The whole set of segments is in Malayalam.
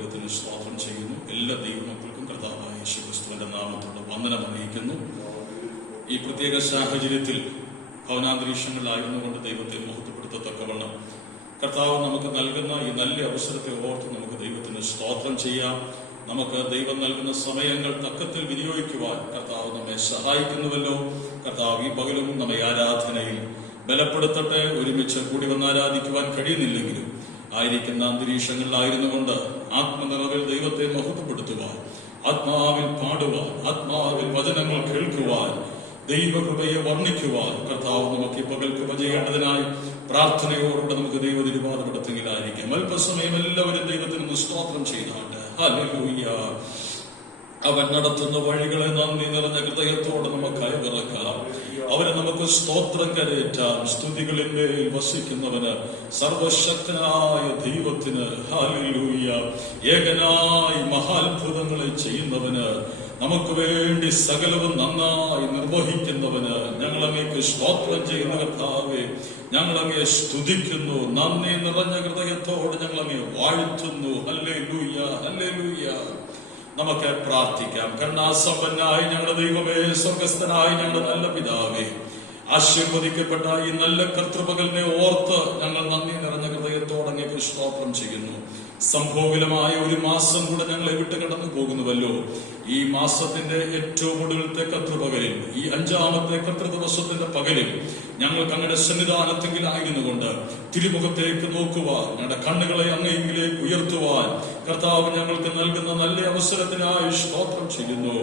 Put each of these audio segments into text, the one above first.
ദൈവത്തിന് സ്തോത്രം ചെയ്യുന്നു. എല്ലാ ദൈവമക്കൾക്കും കർത്താവായ യേശുക്രിസ്തുവിന്റെ നാമത്തോടെ വന്ദനം അറിയിക്കുന്നു. ഈ പ്രത്യേക സാഹചര്യത്തിൽ ഭവനാന്തരീക്ഷങ്ങളിലായിരുന്നുകൊണ്ട് ദൈവത്തെ മഹത്വപ്പെടുത്തത്തക്കവണ്ണം കർത്താവ് നമുക്ക് നൽകുന്ന ഈ നല്ല അവസരത്തെ ഓർത്ത് നമുക്ക് ദൈവത്തിന് സ്തോത്രം ചെയ്യാം. നമുക്ക് ദൈവം നൽകുന്ന സമയങ്ങൾ തക്കത്തിൽ വിനിയോഗിക്കുവാൻ കർത്താവ് നമ്മെ സഹായിക്കുന്നുവല്ലോ. കർത്താവ് ഈ പകലും നമ്മെ ആരാധനയിൽ ബലപ്പെടുത്തട്ടെ. ഒരുമിച്ച് കൂടി വന്ന് ആരാധിക്കുവാൻ കഴിയുന്നില്ലെങ്കിലും ആയിരിക്കുന്ന അന്തരീക്ഷങ്ങളിലായിരുന്നു കൊണ്ട് ആത്മനിറവിൽ ദൈവത്തെ മഹത്വപ്പെടുത്തുവാൻ, ആത്മാവിൽ പാടുവാൻ, ആത്മാവിൽ വചനങ്ങൾ കേൾക്കുവാൻ, ദൈവകൃപയെ വർണ്ണിക്കുവാൻ കർത്താവ് നമുക്ക് ഈ പകൽ കൃപ ചെയ്യേണ്ടതിനായി പ്രാർത്ഥനയോടുകൂടെ നമുക്ക് ദൈവതിരുപാതപ്പെടുത്തെങ്കിലായിരിക്കും. അല്പസമയം എല്ലാവരും ദൈവത്തിന് സ്തോത്രം ചെയ്താണ്ട് ഹല്ലേലൂയ. അവൻ നടത്തുന്ന വഴികളെ നന്ദി നിറഞ്ഞ ഹൃദയത്തോടെ നമുക്ക് അയവിറക്കാം. അവന് നമുക്ക് സ്തോത്രം കരയേറ്റാം. സ്തുതികളിന്മേൽ വസിക്കുന്നവന്, സർവശക്തനായ ദൈവത്തിന് ഹല്ലേലൂയ. ഏകനായി മഹാത്ഭുതങ്ങളെ ചെയ്യുന്നവന്, നമുക്ക് വേണ്ടി സകലവും നന്നായി നിർവഹിക്കുന്നവന് ഞങ്ങളങ്ങേക്ക് സ്തോത്രം ചെയ്യുന്ന കർത്താവേ, ഞങ്ങളങ്ങയെ സ്തുതിക്കുന്നു. നന്ദി നിറഞ്ഞ ഹൃദയത്തോടെ ഞങ്ങളങ്ങയെ വാഴ്ത്തുന്നു. Hallelujah, hallelujah. നമുക്ക് പ്രാർത്ഥിക്കാം. കരുണാസമ്പന്നായി ഞങ്ങളുടെ ദൈവമേ, സ്വർഗസ്ഥനായ ഞങ്ങളുടെ നല്ല പിതാവേ, ആശീർവദിക്കപ്പെട്ട ഈ നല്ല കർത്തൃപകലിനെ ഓർത്ത് ഞങ്ങൾ നന്ദി നിറഞ്ഞ ഹൃദയത്തോടെ അങ്ങേക്ക് സ്തോത്രം ചെയ്യുന്നു. സംഭോഗിലമായ ഒരു മാസം കൂടെ ഞങ്ങളെ വിട്ട് കടന്നു പോകുന്നുവല്ലോ. ഈ മാസത്തിന്റെ ഏറ്റവും ഒടുവിലത്തെ കർത്തൃപകലിൽ, ഈ 5ാമത്തെ കർത്തൃദിവസത്തിന്റെ പകലിൽ ഞങ്ങൾക്ക് അങ്ങയുടെ സന്നിധാനത്തെങ്കിലായിരുന്നു കൊണ്ട് തിരുമുഖത്തേക്ക് നോക്കുവാൻ, ഞങ്ങളുടെ കണ്ണുകളെ അങ്ങയിലേക്ക് ഉയർത്തുവാൻ കർത്താവ് ഞങ്ങൾക്ക് നൽകുന്ന നല്ല അവസരത്തിനായി സ്തോത്രം ചെയ്യുന്നു.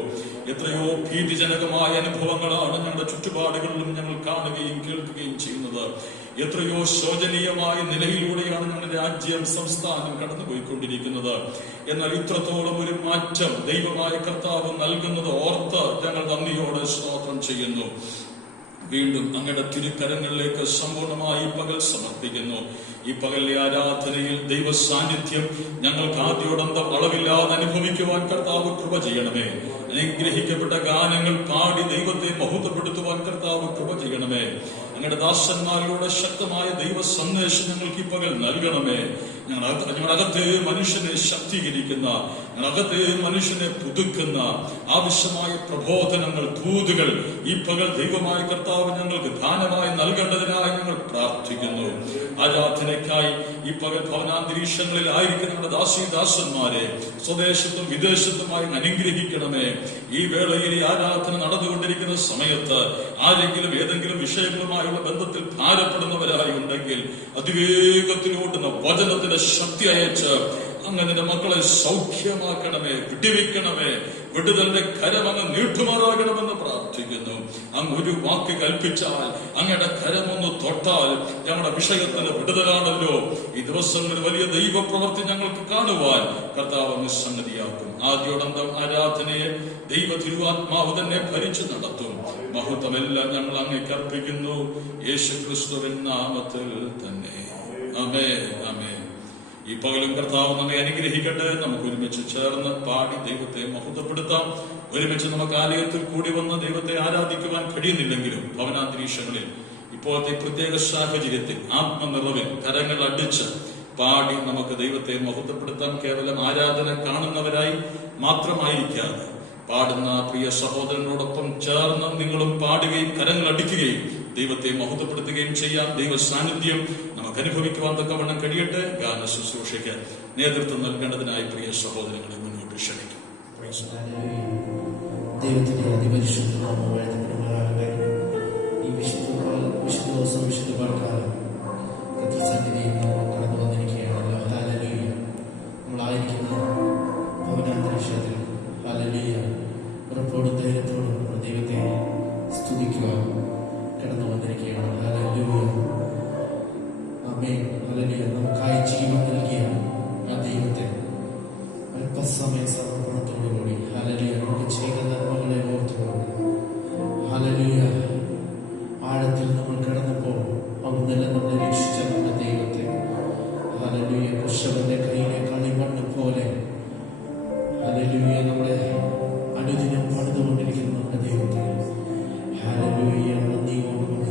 എത്രയോ ഭീതിജനകമായ അനുഭവങ്ങളാണ് ഞങ്ങളുടെ ചുറ്റുപാടുകളിലും ഞങ്ങൾ കാണുകയും കേൾക്കുകയും ചെയ്യുന്നത്. എത്രയോ ശോചനീയമായ നിലയിലൂടെയാണ് ഞങ്ങളുടെ രാജ്യം, സംസ്ഥാനം കടന്നുപോയിക്കൊണ്ടിരിക്കുന്നത്. എന്നാൽ ഇത്രത്തോളം ഒരു മാറ്റം ദൈവമായ കർത്താവ് നൽകുന്നത് ഓർത്ത് ഞങ്ങൾ നന്ദിയോടെ സ്തോത്രം ചെയ്യുന്നു. വീണ്ടും അങ്ങയുടെ തിരുക്കരങ്ങളിലേക്ക് സമ്പൂർണമായി പകൽ സമർപ്പിക്കുന്നു. ഈ പകലിലെ ആരാധനയിൽ ദൈവ സാന്നിധ്യം ഞങ്ങൾക്ക് ആദ്യോടന്തം അളവില്ലാതെ അനുഭവിക്കുവാൻ കർത്താവ് കൃപ ചെയ്യണമേ. അനുഗ്രഹിക്കപ്പെട്ട ഗാനങ്ങൾ പാടി ദൈവത്തെ മഹത്വപ്പെടുത്തുവാൻ കർത്താവ് കൃപ ചെയ്യണമേ. അങ്ങയുടെ ദാസന്മാരിലൂടെ ശക്തമായ ദൈവ സന്ദേശം ഞങ്ങൾക്ക് ഈ പകൽ നൽകണമേ. ഞങ്ങളകത്തെ മനുഷ്യനെ ശക്തീകരിക്കുന്ന, ഞങ്ങളകത്തെ മനുഷ്യനെ പുതുക്കുന്ന ആവശ്യമായ പ്രബോധനങ്ങൾ, ദൂതുകൾ ഈ പകൽ ദൈവമായ കർത്താവ് ഞങ്ങൾക്ക് ദാനമായി നൽകേണ്ടതിനായി ഞങ്ങൾ പ്രാർത്ഥിക്കുന്നു. ആരാധനയ്ക്കായി ഈ പകൽ ഭവനാന്തരീക്ഷങ്ങളിൽ ആയിരിക്കുന്ന നമ്മുടെ ദാസന്മാരെ സ്വദേശത്തും വിദേശത്തുമായി അനുഗ്രഹിക്കണമേ. ഈ വേളയിൽ ഈ ആരാധന നടന്നുകൊണ്ടിരിക്കുന്ന സമയത്ത് ആരെങ്കിലും ഏതെങ്കിലും വിഷയങ്ങളുമായുള്ള ബന്ധത്തിൽ ഭാരപ്പെടുന്നവരായി ഉണ്ടെങ്കിൽ അതിവേഗത്തിലോട്ടുന്ന വചനത്തിന്റെ ശക്തി അയച്ച് അങ്ങനെ മക്കളെ സൗഖ്യമാക്കണമേ, വിടുവിക്കണമേ. വിടുതലിന്റെ കരം അങ്ങ് നീട്ടുമാറാകണമെന്ന് പ്രാർത്ഥിക്കുന്നു. അങ്ങ് ഒരു വാക്ക് കൽപ്പിച്ചാൽ, അങ്ങയുടെ കരമൊന്ന് തൊട്ടാൽ ഞങ്ങളുടെ വിഷയത്തിന് വിടുതലാണല്ലോ. ഈ ദിവസങ്ങളിൽ വലിയ ദൈവപ്രവൃത്തി ഞങ്ങൾക്ക് കാണുവാൻ കർത്താവ് അങ്ങ് സംഗതിയാക്കും. ആദ്യോടന്തം ആരാധനയെ ദൈവ തിരുവാത്മാവ് തന്നെ ഭരിച്ചു നടത്തും. മഹത്വമെല്ലാം ഞങ്ങൾ അങ്ങേക്ക് അർപ്പിക്കുന്നു. യേശുക്രിസ്തുവിൻ നാമത്തിൽ തന്നെ. ആമേൻ, ആമേൻ. ഈ പകലും കർത്താവ് നമ്മെ അനുഗ്രഹിക്കട്ടെ. നമുക്ക് ഒരുമിച്ച് ചേർന്ന് പാടി ദൈവത്തെ മഹത്വപ്പെടുത്താം. ഒരുമിച്ച് നമുക്ക് ആലയത്തിൽ കൂടി വന്ന് ദൈവത്തെ ആരാധിക്കുവാൻ കഴിയുന്നില്ലെങ്കിലും ഭവനാന്തരീക്ഷങ്ങളിൽ ഇപ്പോഴത്തെ പ്രത്യേക സാഹചര്യത്തിൽ ആത്മനിറവിൽ കരങ്ങൾ അടിച്ച് പാടി നമുക്ക് ദൈവത്തെ മഹത്വപ്പെടുത്താം. കേവലം ആരാധന കാണുന്നവരായി മാത്രമായിരിക്കാതെ പാടുന്ന പ്രിയ സഹോദരനോടൊപ്പം ചേർന്ന് നിങ്ങളും പാടുകയും കരങ്ങൾ അടിക്കുകയും ദൈവത്തെ മഹത്വപ്പെടുത്തുകയും ചെയ്യാം. ദൈവ സാന്നിധ്യം നമുക്ക് അനുഭവിക്കുവാൻ തക്കവണ്ണം കഴിയട്ടെ. ഗാന ശുശ്രൂഷയ്ക്ക് നേതൃത്വം നൽകേണ്ടതിനായി പ്രിയ സഹോദരങ്ങളെ മുന്നോട്ട് ക്ഷണിക്കും. ദൈവത്തിന്റെ അതിപരിശുദ്ധ നാമം വാഴ്ത്തപ്പെടുമാറാകട്ടെ. ഈ വിശുദ്ധ ദിവസം, വിശുദ്ധ പാൽക്കാലം കർത്തൃസന്നിധിയിൽ നമ്മൾ കടന്നു വന്നിരിക്കുകയാണല്ലോ. ഹല്ലേലൂയ. നമ്മളായിരിക്കുന്ന ഭവനാന്തരീക്ഷത്തിൽ ഹല്ലേലൂയ ഉറപ്പോടും ധൈര്യത്തോടും നമ്മൾ ദൈവത്തെ സ്തുതിക്കുവാൻ കടന്നു വന്നിരിക്കുകയാണ്. ഹല്ലേലൂയ, ആമേൻ, ഹല്ലേലൂയ. നമുക്കായി ജീവൻ നൽകിയ ആ ദൈവത്തെ അല്പസമയ സമർപ്പണത്തോടുകൂടി ഹല്ലേലൂയ നമുക്ക് ചെയ്ത നന്മകളെ ഓർത്തുകൊണ്ട് ഹല്ലേലൂയ ആഴത്തിൽ നമ്മൾ കിടന്നപ്പോൾ അവിടുന്നെല്ലാം നമ്മളെ രക്ഷിച്ച നമ്മുടെ ദൈവത്തെ ഹല്ലേലൂയ കർഷകന്റെ കയ്യിലെ കളിമണ്ണ് പോലെ ഹല്ലേലൂയ നമ്മളെ അനുദിനം പണിതുകൊണ്ടിരിക്കുന്ന നമ്മുടെ ദൈവത്തെ ഹല്ലേലൂയ നന്ദിയോടുകൂടി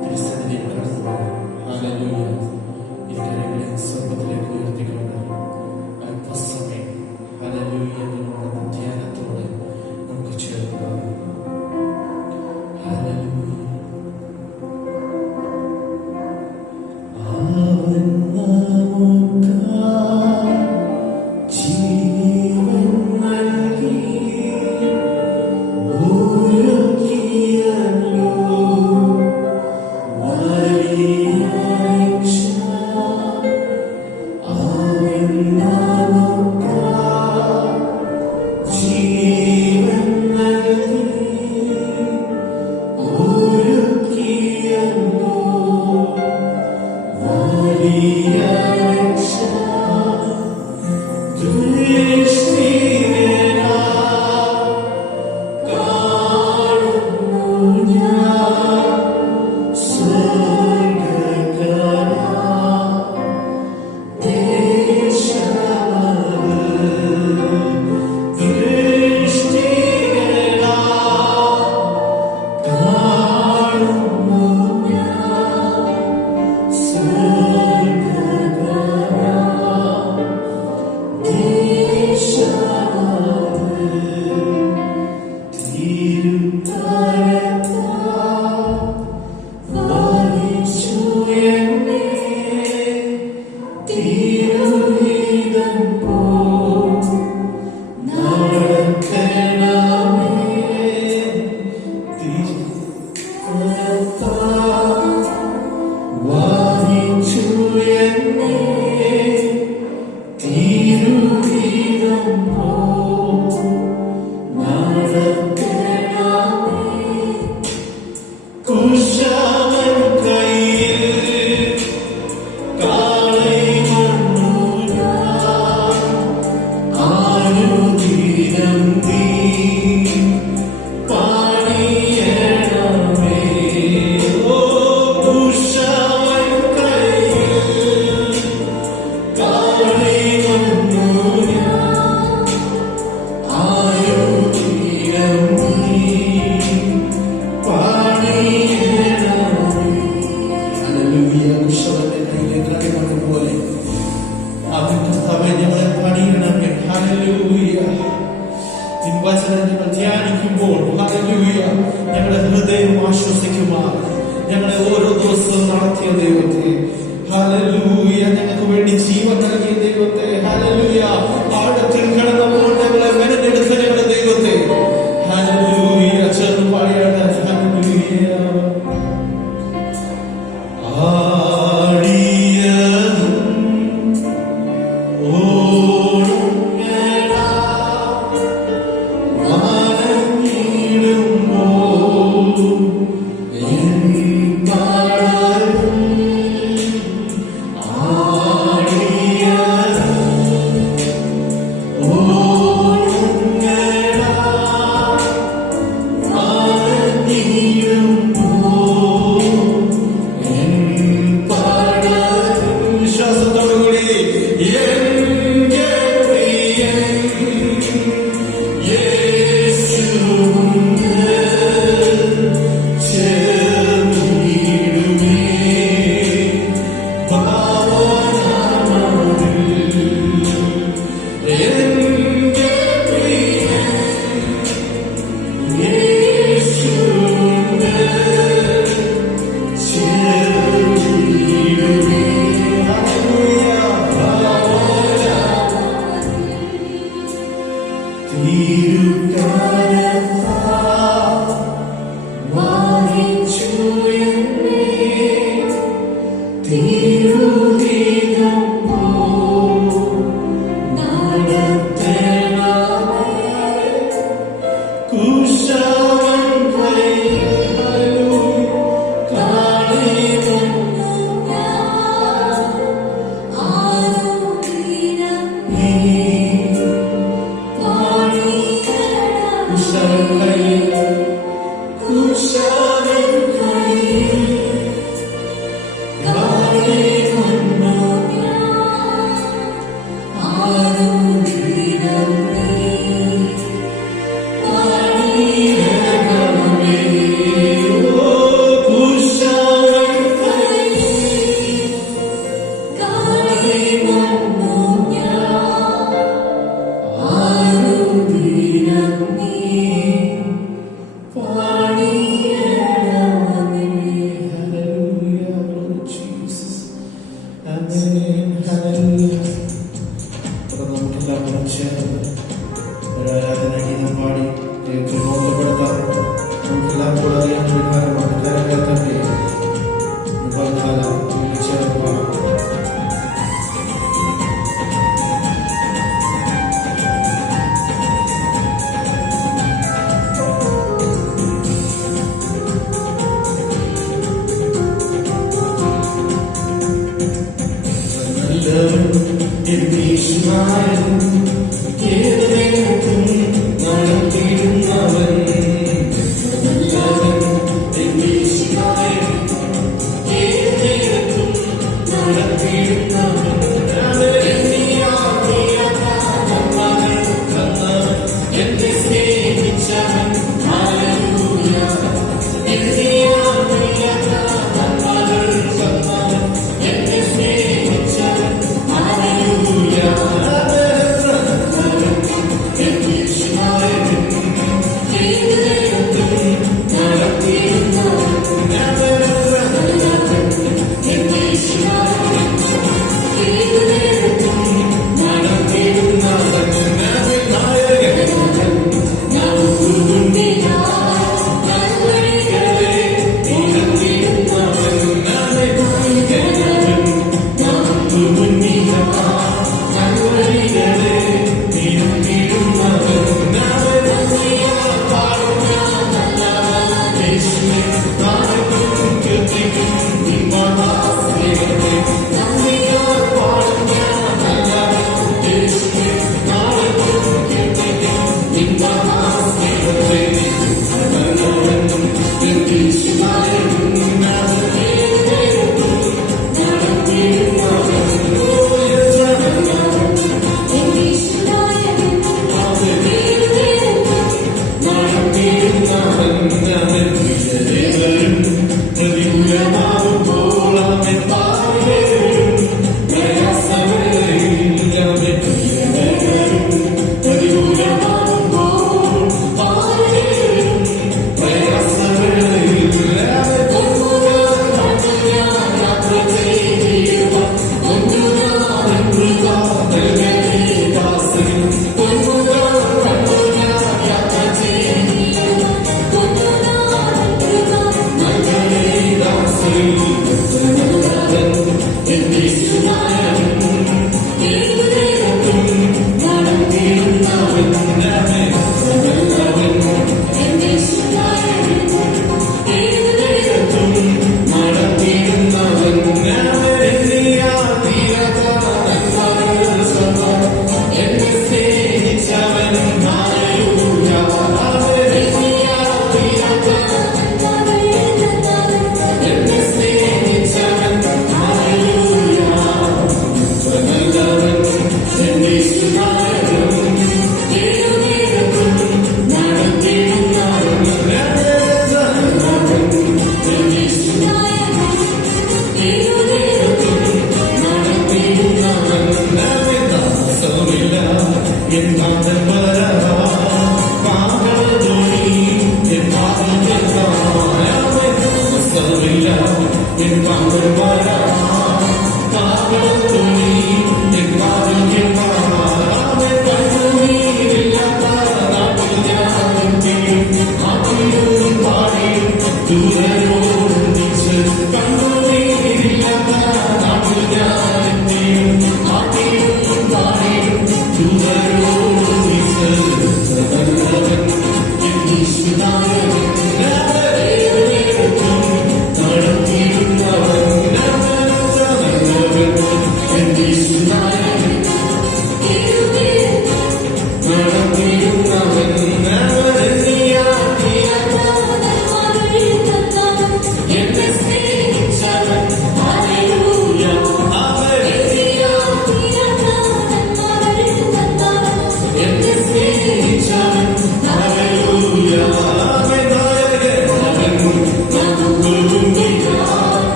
തിരുസന്നിധിയിൽ കടന്നു ഹല്ലേലൂയ ഇക്കാര്യങ്ങളെ സ്വർഗ്ഗത്തിലേക്ക് ഉയർത്തി ധ്യാനിക്കുമ്പോൾ ഞങ്ങളുടെ ഹൃദയം ആശ്വസിക്കുമാർ. ഞങ്ങളെ ഓരോ ദിവസവും നടത്തിയ ദൈവത്തെ, ഹല്ലേലൂയ, ഞങ്ങൾക്ക് വേണ്ടി ജീവൻ നൽകിയ ദൈവത്തെ, ഹല്ലേലൂയ, ആഴത്തിൽ കിടന്നപ്പോൾ ഞങ്ങളെ മെനഞ്ഞെടുത്ത ഞങ്ങളുടെ ദൈവത്തെ, ഹല്ലേലൂയ, ചേർന്ന് പാടിയാണ് ഹല്ലേലൂയ.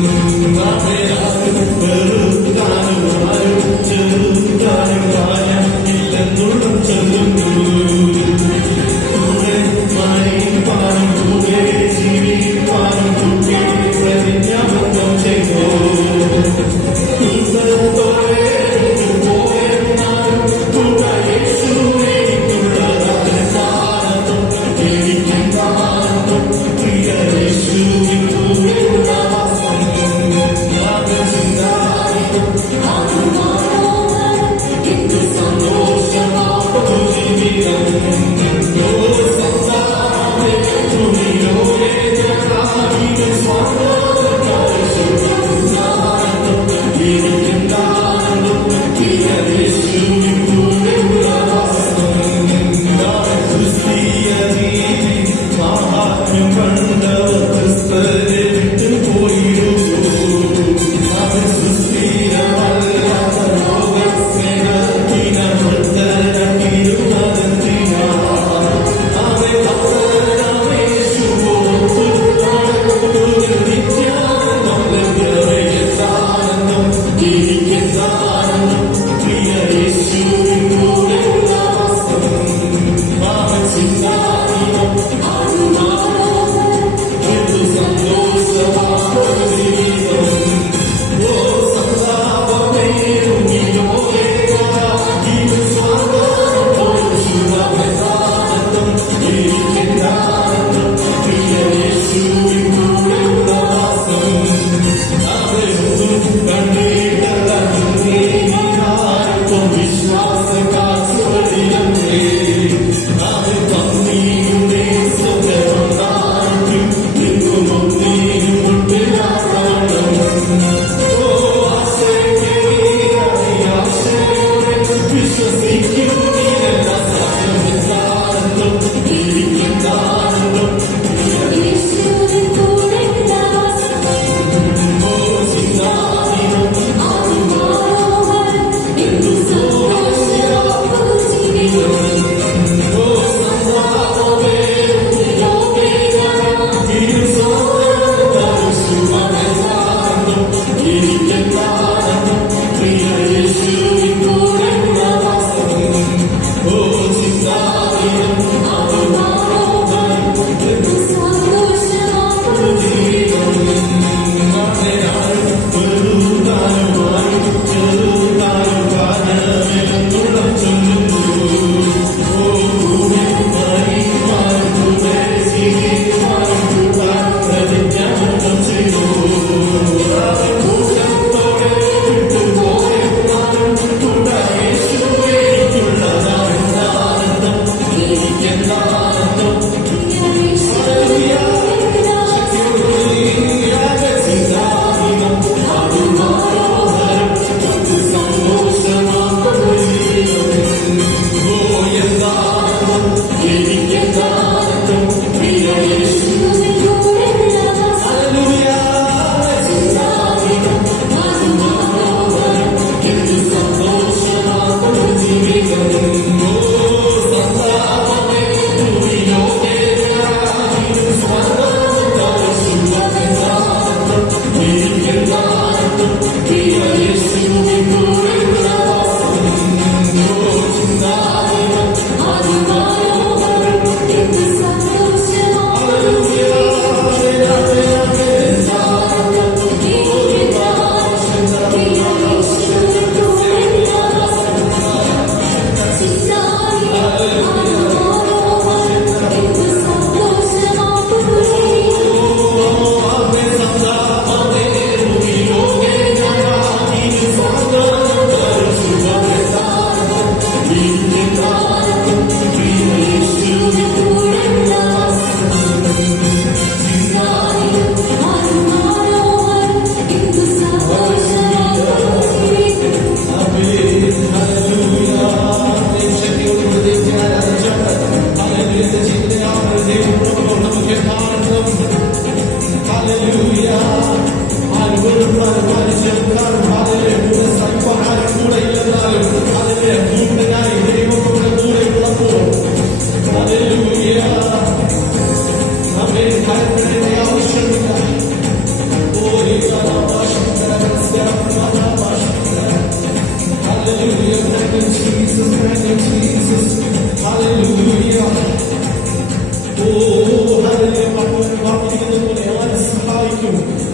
Thank you.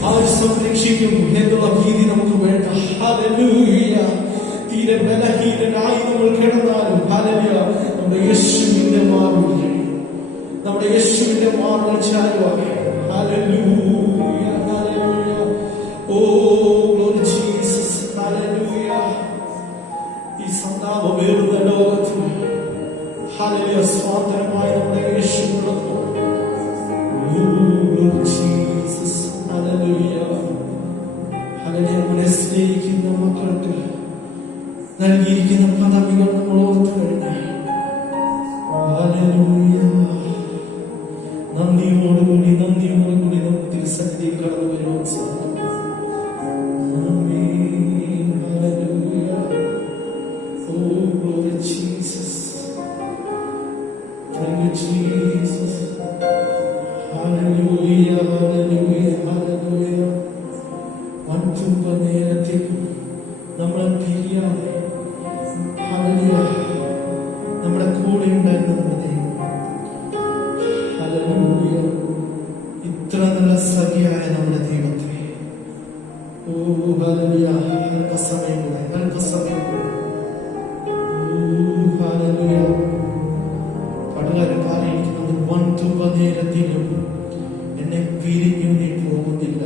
ആര് സംരക്ഷിക്കും എന്നുള്ള ഭീതി നമുക്ക് വേണ്ട. ഹല്ലേലൂയ. തീരെ ബലഹീനനായി നമ്മൾ കിടന്നാലും ഹല്ലേലൂയ നമ്മുടെ യേശുവിന്റെ മാർവിൽ ചാരുവാൻ. ഹല്ലേലൂയ ഹല്ലേലൂയ. Oh glory Jesus. ഹല്ലേലൂയ. ഈ സന്താപമേറുന്ന ലോകത്തിൽ ഹല്ലേലൂയ സ്വാതന്ത്ര്യമായ നമ്മുടെ യേശുവിനുള്ളത്. ജീസസ്. ഹല്ലേലൂയ ഹല്ലേലൂയ. നമ്മളെ സ്നേഹിക്കുന്ന മക്കൾക്ക് നൽകിയിരിക്കുന്ന പദവികൾ നമ്മൾ ഓർത്തു കഴിഞ്ഞാൽ ഹല്ലേലൂയ നന്ദിയോടുകൂടി നമുക്ക് തിരുസന്നിധിയിൽ കടന്നു വരുവാൻ സാധിക്കും. ആമേൻ. ഹല്ലേലൂയ. Oh glory Jesus. Thank you Jesus. ഹല്ലേലൂയ ഹല്ലേലൂയ ഹല്ലേലൂയ. വൻതുമ്പ നേരത്തിൽ നമ്മളെ പിരിയാതെ ഹല്ലേലൂയ നമ്മുടെ കൂടെ ഉണ്ടായിരുന്ന നമ്മുടെ ദൈവം ഹല്ലേലൂയ. ഇത്ര നല്ല സഖിയായ നമ്മുടെ ദൈവത്തെ ഓ ഹല്ലേലൂയ അല്പസമയം കൂടെ ഹല്ലേലൂയ പടകാരൻ പാലിക്കുന്നത് വൻതുമ്പ നേരത്തിലും എന്നെ പിരിഞ്ഞു നീ പോകുന്നില്ല.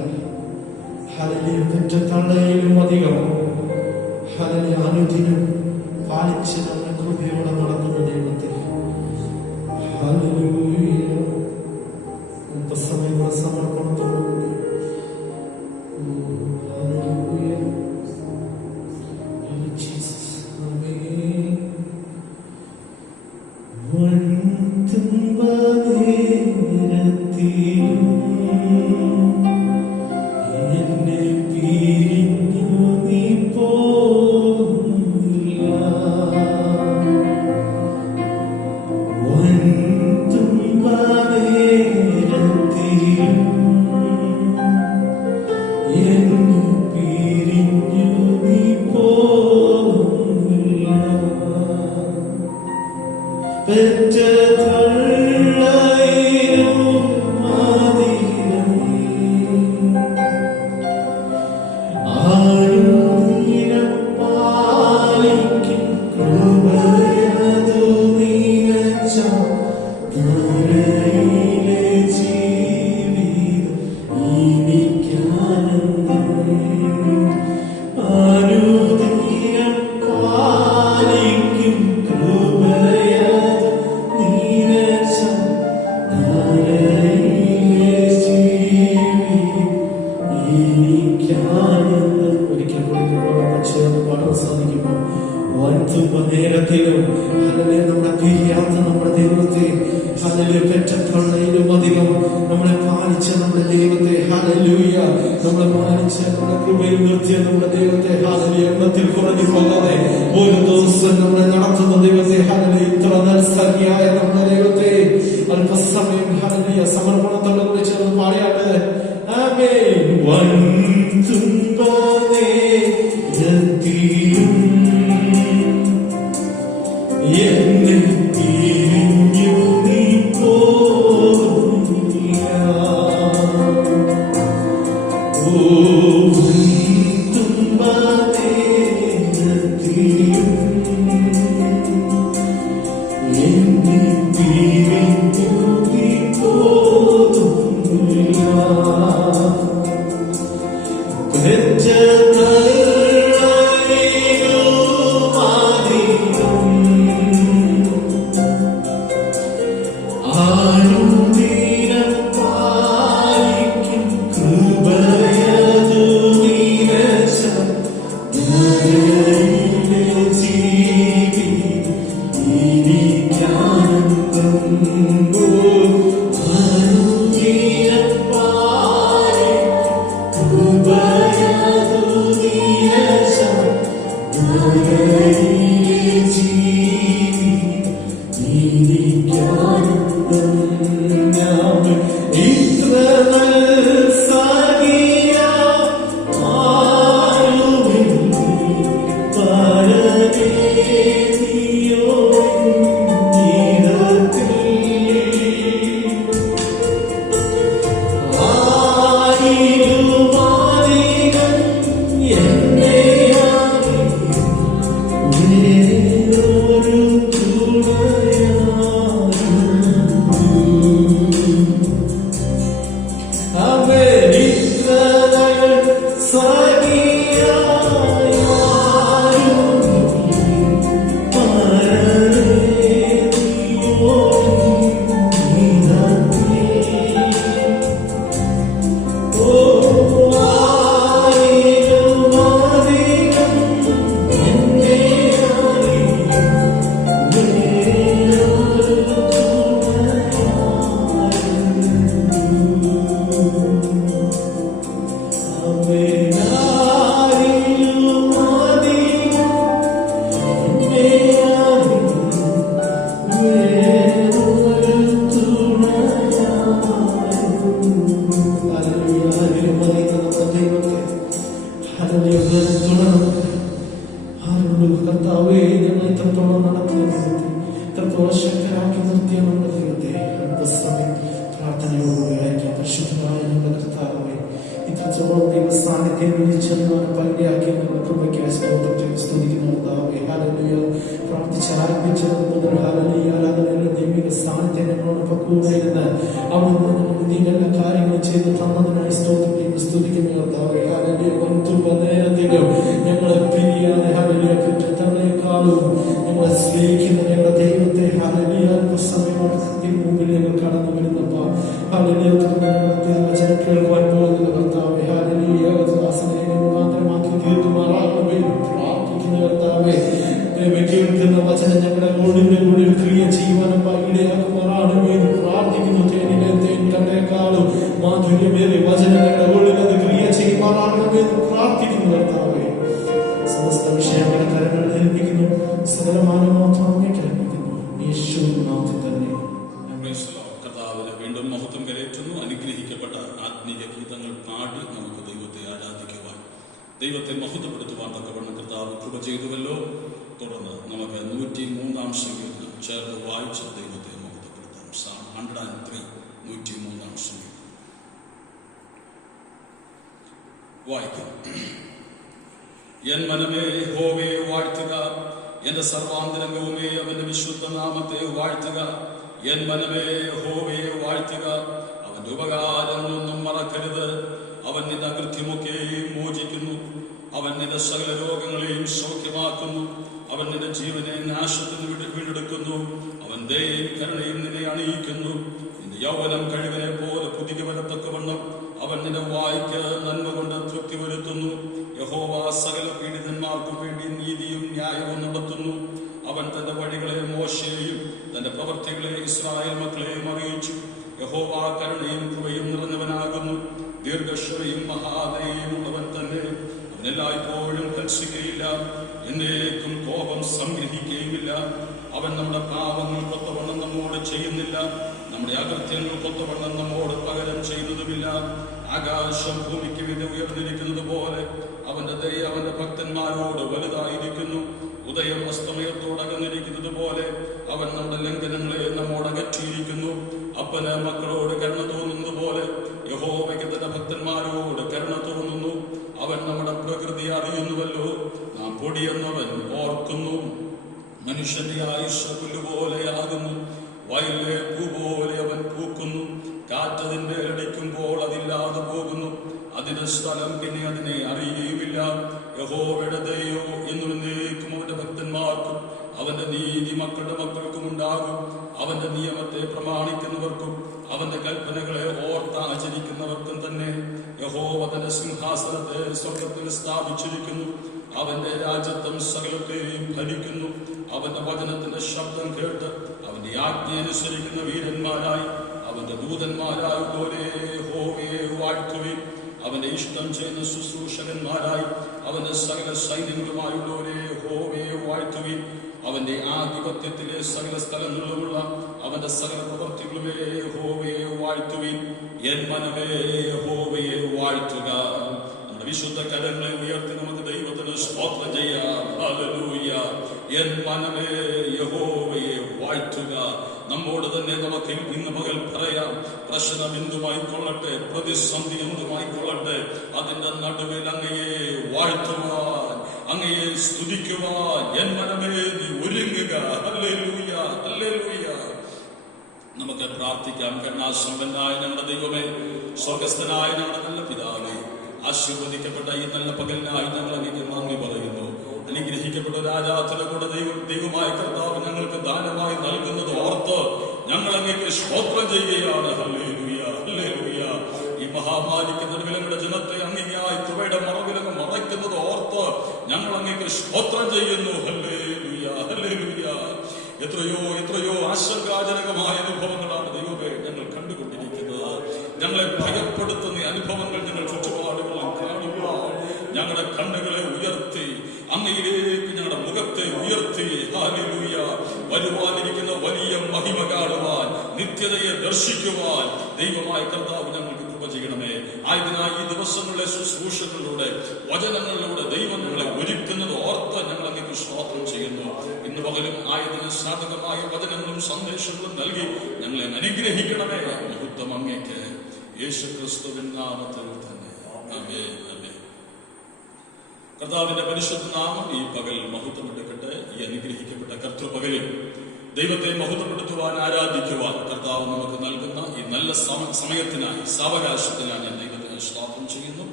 ഹല്ലേലൂയ പെറ്റ തള്ളയിലും അധികം ഹല്ലേലൂയ അനുദിനം പാലിച്ച് നമ്മുടെ കൃപയോടെ നടക്കുന്ന ദൈവത്തെ ഹല്ലേലൂയ സമയങ്ങളുടെ സമർപ്പണത്തോടുകൂടി ഹല്ലേലൂയ ജീസസ്. ആമേൻ. വൻതുമ്പ നേരത്തിലും എന്നെ പിരിഞ്ഞു നീ പോകുന്നില്ല. വൻതുമ്പ നേരത്തിലും എന്നെ പിരിഞ്ഞു നീ പോകുന്നില്ല. പെറ്റ തള്ളയിലും മതിലും ആരുദിനം പാലിക്കും കൃപയതു നിനച്ച ധരയിലെ ജീവിതം എനിക്കാനന്ദം. ആരുദിനം പാലിക്കും കൃപയതു നിനച്ച ധരയിലെ ജീവിതം എനിക്കാനന്ദം. ഒരിക്കൽ കൂടി നമ്മളോടൊപ്പം ചേർന്ന് പാടാൻ സാധിക്കുമ്പോൾ വൻതുമ്പ നേരത്തിലും ഹല്ലേലൂയ നമ്മുടെ പിരിയാത്ത നമ്മുടെ ദൈവത്തെ ഹല്ലേലൂയ പെറ്റ തള്ളയിലും അധികം നമ്മളെ പാലിച്ച നമ്മുടെ ദൈവത്തെ ഹല്ലേലൂയ നമ്മളെ പാലിച്ച നമ്മുടെ കൃപയിൽ നിർത്തിയ നമ്മുടെ ദൈവത്തെ ഹല്ലേലൂയ എണ്ണത്തിൽ കുറഞ്ഞു പോകാതെ ഒരു ദിവസം നമ്മളെ നടത്തുന്ന ദൈവത്തെ ഹല്ലേലൂയ ഇത്ര നൽസഖിയായ നമ്മുടെ ദൈവത്തെ അല്പസമയം ഹല്ലേലൂയ സമർപ്പണത്തോടെ കൂടി ചേർന്ന് പാടിയാട്ട്. ആമേൻ. വൻതുമ്പ നേരത്തിലും എന്നെ പിരിഞ്ഞു നീ പോകുന്നില്ല. ഓ വൻതുമ്പ നേരത്തിലും എന്നെ പിരിഞ്ഞു നീ പോകുന്നില്ല. പെറ്റ തള്ളയിലും അധികം ആരുദിനം പാലിക്കും കൃപയതു നിനച്ച ധരയിലെ ജീവിതം എനിക്കാനന്ദം. ആരുദിനം പാലിക്കും കൃപയതു നിനച്ച ധരയിലെ ജീവിതം എനിക്കാനന്ദം. ഇത്ര നൽസഖിയ ആരുമില്ല പരനേ നീയോ നിരത്തിൽ ആയിരം ദൈവത്തെ മഹത്വപ്പെടുത്തുവാൻ തക്കവണ്ണം കർത്താവ് കൃപ ചെയ്തുവല്ലോ. തുടർന്ന് നമുക്ക് 103-ാം സങ്കീർത്തനം ചേർന്ന് വായിച്ച് ദൈവത്തെ മഹത്വപ്പെടുത്താം. Psalm 103, 103-ാം സങ്കീർത്തനം വായിക്കാം. എൻ മനമേ യഹോവയെ വാഴ്ത്തുക, എന്റെ സർവാന്തരംഗവുമേ അവന്റെ വിശുദ്ധ നാമത്തെ വാഴ്ത്തുക. എൻ മനമേ യഹോവയെ വാഴ്ത്തുക, അവന്റെ ഉപകാരങ്ങളൊന്നും മറക്കരുത്. അവൻ നിന്റെ അകൃത്യമൊക്കെയും മോചിക്കുന്നു, അവൻ നിന്റെ സകല രോഗങ്ങളെയും സൗഖ്യമാക്കുന്നു. അവൻ നിന്റെ ജീവനെ നാശത്തിൽ നിന്ന് വീണ്ടെടുക്കുന്നു. അവൻ ദയയും കരുണയും നിന്നെ അണിയിക്കുന്നു. നിന്റെ യൗവനം കഴുകനെ പോലെ പുതിയ വരത്തക്കവണ്ണം അവൻ നിന്റെ വായ്ക്ക് നന്മ കൊണ്ട് തൃപ്തി വരുത്തുന്നു. യഹോവ സകല പീഡിതന്മാർക്കും വേണ്ടി നീതിയും ന്യായവും നടത്തുന്നു. അവൻ തന്റെ വഴികളെ മോശയെയും തന്റെ പ്രവൃത്തികളെ ഇസ്രായേൽ മക്കളെയും അറിയിച്ചു. യഹോവ കരുണയും കൃപയും നിറഞ്ഞവനാകുന്നു, ദീർഘക്ഷമയും മഹാദയയും ഉള്ളവൻ തന്നെ. അവൻ എല്ലായ്പ്പോഴും ഭത്സിക്കയില്ല, എന്നേക്കും കോപം സംഗ്രഹിക്കുകയുമില്ല. അവൻ നമ്മുടെ പാപങ്ങൾ കൊത്തവണ്ണം നമ്മോട് ചെയ്യുന്നില്ല, നമ്മുടെ അകൃത്യങ്ങൾ കൊത്തവണ്ണം നമ്മോട് പകരം ചെയ്യുന്നതുമില്ല. ആകാശം ഭൂമിക്ക് മീതെ ഉയർന്നിരിക്കുന്നത് പോലെ അവന്റെ ദയ അവന്റെ ഭക്തന്മാരോട് വലുതായിരിക്കുന്നു. ഉദയം അസ്തമയത്തോട് അകന്നിരിക്കുന്നത് പോലെ അവൻ നമ്മുടെ ലംഘനങ്ങളെ നമ്മോട് അകറ്റിയിരിക്കുന്നു. അപ്പന് മക്കളോട് കരുണ തോന്നുന്നത് പോലെ യഹോവയ്ക്ക് തന്റെ ഭക്തന്മാരോട് കരുണ തോന്നുന്നു. അവൻ നമ്മുടെ പ്രകൃതി അറിയുന്നുവല്ലോ, നാം പൊടിയെന്നവൻ ഓർക്കുന്നു. മനുഷ്യന്റെ ആയുഷ് പുല്ലുപോലെയാകുന്നു, വയലിലെ പൂ പോലെ അവൻ പൂക്കുന്നു. കാറ്റതിന്റെ അടിക്കുമ്പോൾ അതില്ലാതെ പോകുന്നു, അതിന്റെ സ്ഥലം പിന്നെ അതിനെ അറിയുകയുമില്ല. യഹോവയുടെ ദയോ എന്നും എന്നേക്കും അവന്റെ ഭക്തന്മാർക്കും അവന്റെ നീതി മക്കളുടെ മക്കൾക്കും ഉണ്ടാകും. അവന്റെ നിയമത്തെ പ്രമാണിക്കുന്നവർക്കും അവന്റെ കൽപ്പനകളെ ഓർത്താചരിക്കുന്നവർക്കും തന്നെ. യഹോവ തന്റെ സിംഹാസനത്തെ സ്വർഗത്തിൽ സ്ഥാപിച്ചിരിക്കുന്നു, അവന്റെ രാജ്യത്വം സകലത്തെയും ഭരിക്കുന്നു. അവന്റെ വചനത്തിന്റെ ശബ്ദം കേട്ട് അവന്റെ ആജ്ഞ അനുസരിക്കുന്ന വീരന്മാരായി അവന്റെ ദൂതന്മാരായുള്ളവരെ യഹോവയെ വാഴ്ത്തുവിൻ. അവന്റെ ഇഷ്ടം ചെയ്യുന്ന ശുശ്രൂഷകന്മാരായി അവന്റെ സകല സൈന്യങ്ങളുമായുള്ളവരെ യഹോവയെ വാഴ്ത്തുവിൻ. അവന്റെ ആധിപത്യത്തിലെ സകല സ്ഥലങ്ങളിലുമുള്ള അവന്റെ സകല പ്രവൃത്തികളുമേ യഹോവയെ വാഴ്ത്തുവിൻ. എൻ മനമേ യഹോവയെ വാഴ്ത്തുക. നമ്മുടെ വിശുദ്ധ കരങ്ങളെ ഉയർത്തി നമുക്ക് ദൈവത്തിന് സ്തോത്രം ചെയ്യാം. ഹല്ലേലൂയ. എൻ മനമേ യഹോവയെ വാഴ്ത്തുക. നമ്മോട് തന്നെ നമുക്ക് ഇന്ന് പകൽ പറയാം, പ്രശ്നം എന്തുമായിക്കൊള്ളട്ടെ, പ്രതിസന്ധി എന്തുമായിക്കൊള്ളട്ടെ, അതിന്റെ നടുവിൽ അങ്ങയെ വാഴ്ത്തുവാൻ, അങ്ങയെ സ്തുതിക്കുവാൻ എൻ മനമേ നീ ഒരുങ്ങുക. Hallelujah, hallelujah. നമുക്ക് പ്രാർത്ഥിക്കാം. കരുണാസമ്പന്നനായ ഞങ്ങളുടെ ദൈവമേ, സ്വർഗസ്ഥനായ ഞങ്ങളുടെ നല്ല പിതാവേ, ആശീർവദിക്കപ്പെട്ട ഈ നല്ല പകലിനായി ഞങ്ങൾ അങ്ങേക്ക് നന്ദി പറയുന്നു. അനുഗ്രഹിക്കപ്പെട്ട ഒരു ആരാധന കൂടെ ദൈവമായ കർത്താവ് ഞങ്ങൾക്ക് ദാനമായി നൽകുന്നത് ഓർത്ത് ഞങ്ങൾ അങ്ങേക്ക് സ്തോത്രം ചെയ്യുകയാണ്. Hallelujah, hallelujah. ഈ മഹാമാരിക്ക് നടുവിലങ്ങളുടെ ജനത്തെ അങ്ങനെയായി കൃപയുടെ മറവിലങ്ങ് മറയ്ക്കുന്നത് ഓർത്ത് ഞങ്ങൾ അങ്ങേക്ക് സ്തോത്രം ചെയ്യുന്നു. Hallelujah, hallelujah. എത്രയോ എത്രയോ ആശങ്കാജനകമായ അനുഭവങ്ങളാണ് ദൈവമേ ഞങ്ങൾ കണ്ടുകൊണ്ടിരിക്കുന്നത്. ഞങ്ങളെ ഭയപ്പെടുത്തുന്ന അനുഭവങ്ങൾ ഞങ്ങൾ ചുറ്റുപാടുകളിൽ കാണുമ്പോൾ ഞങ്ങളുടെ കണ്ണുകളെ ഉയർത്തി അങ്ങയിലേക്ക് ഞങ്ങളുടെ മുഖത്തെ ഉയർത്തി ഹല്ലേലൂയ വരുവാനിരിക്കുന്ന വലിയ മഹിമ കാണുവാൻ, നിത്യതയെ ദർശിക്കുവാൻ ദൈവമായ കർത്താവ് ഞങ്ങൾക്ക് കൃപ ചെയ്യണമേ. ആയതിനായി ഈ ദിവസങ്ങളിലെ ശുശ്രൂഷകളിലൂടെ വചനങ്ങളിലൂടെ ദൈവം ഞങ്ങളെ ഒരുക്കുന്നത് ഓർത്ത് ഞങ്ങൾ അങ്ങേക്ക് സ്തോത്രം ചെയ്യുന്നു. ഇന്ന് പകലും ആയതിന് സാധകമായ വചനങ്ങളും സന്ദേശങ്ങളും നൽകി ഞങ്ങളെ അനുഗ്രഹിക്കണമേ. മഹത്വം അങ്ങേക്ക് യേശുക്രിസ്തുവിൻ നാമത്തിൽ തന്നെ. ആമേൻ, ആമേൻ. കർത്താവിന്റെ പരിശുദ്ധ നാമം ഈ പകൽ മഹത്വമെടുക്കട്ടെ. ഈ അനുഗ്രഹിക്കപ്പെട്ട കർത്തൃപകലിൽ ദൈവത്തെ മഹത്വപ്പെടുത്തുവാൻ, ആരാധിക്കുവാൻ കർത്താവ് നമുക്ക് നൽകുന്ന ഈ നല്ല സമയത്തിനായി, സാവകാശത്തിനായി ഞാൻ ദൈവത്തിന് സ്തോത്രം ചെയ്യുന്നു.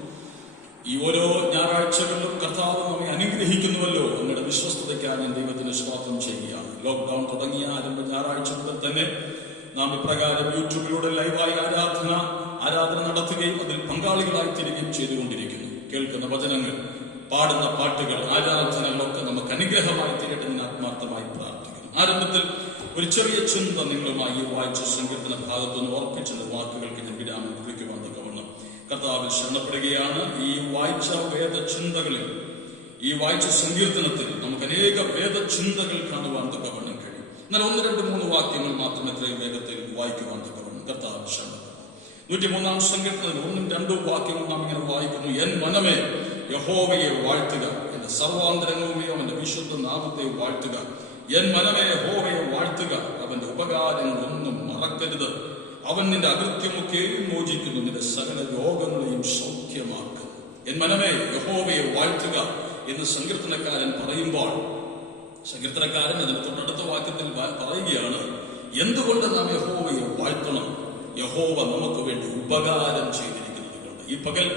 ഈ ഓരോ ഞായറാഴ്ചകളിലും കർത്താവ് നമ്മെ അനുഗ്രഹിക്കുന്നുവല്ലോ. നിങ്ങളുടെ വിശ്വസ്തതയ്ക്കാണ് ഞാൻ ദൈവത്തിന് സ്തോത്രം ചെയ്യുകയാണ്. ലോക്ക്ഡൌൺ തുടങ്ങിയ ആരംഭ ഞായറാഴ്ച മുതൽ തന്നെ നാം ഇപ്രകാരം യൂട്യൂബിലൂടെ ലൈവായി ആരാധന നടത്തുകയും അതിൽ പങ്കാളികളായി തീരുകയും ചെയ്തുകൊണ്ടിരിക്കുന്നു. കേൾക്കുന്ന വചനങ്ങൾ, പാടുന്ന പാട്ടുകൾ, ആരാധനകളൊക്കെ നമുക്ക് അനുഗ്രഹമായി തീരട്ടെ എന്ന് ആത്മാർത്ഥമായി പ്രാർത്ഥിക്കുന്നു. ആരംഭത്തിൽ ഒരു ചെറിയ ചിന്ത നിങ്ങളുമായി വായിച്ച സങ്കീർത്തന ഭാഗത്തുനിന്ന് ഓർപ്പിച്ചത് വാക്കുകൾക്ക് ഞാൻ വിരാമം കുറിക്കുവാൻ തക്കവണ്ണം കർത്താവിൽ ശരണപ്പെടുകയാണ്. ഈ വായിച്ച വേദചിന്തകളിൽ, ഈ വായിച്ച സങ്കീർത്തനത്തിൽ നമുക്ക് അനേക വേദചിന്തകൾ കാണുവാൻ തക്കവണ്ണം കഴിയും. എന്നാൽ 1, 2, 3 വാക്യങ്ങൾ മാത്രം എത്രയും വേഗത്തിൽ വായിക്കുവാൻ തക്കവണ്ണം കർത്താവിൽ ശരണപ്പെട്ടു. 103-ാം സങ്കീർത്തനത്തിൽ 1, 2 വാക്യങ്ങൾ നാം ഇങ്ങനെ വായിക്കുന്നു. എൻ മനമേ യഹോവയെ വാഴ്ത്തുക, എന്റെ സർവാന്തരങ്ങളുമേ അവന്റെ വിശുദ്ധ നാമത്തെ വാഴ്ത്തുക. എൻ മനമേ യഹോവയെ വാഴ്ത്തുക, അവന്റെ ഉപകാരങ്ങൾ ഒന്നും മറക്കരുത്. അവൻ നിന്റെ അകൃത്യമൊക്കെയും മോചിക്കുന്നു, നിന്റെ സകല രോഗങ്ങളെയും സൗഖ്യമാക്കുന്നു. എൻ മനമേ യഹോവയെ വാഴ്ത്തുക എന്ന് സങ്കീർത്തനക്കാരൻ പറയുമ്പോൾ, സങ്കീർത്തനക്കാരൻ അതിന് തൊട്ടടുത്ത വാക്യത്തിൽ പറയുകയാണ്, എന്തുകൊണ്ട് നാം യഹോവയെ വാഴ്ത്തണം? യഹോവ നമുക്ക് വേണ്ടി ഉപകാരം ചെയ്തിരിക്കുന്നത് കൊണ്ട്. ഈ പകൽ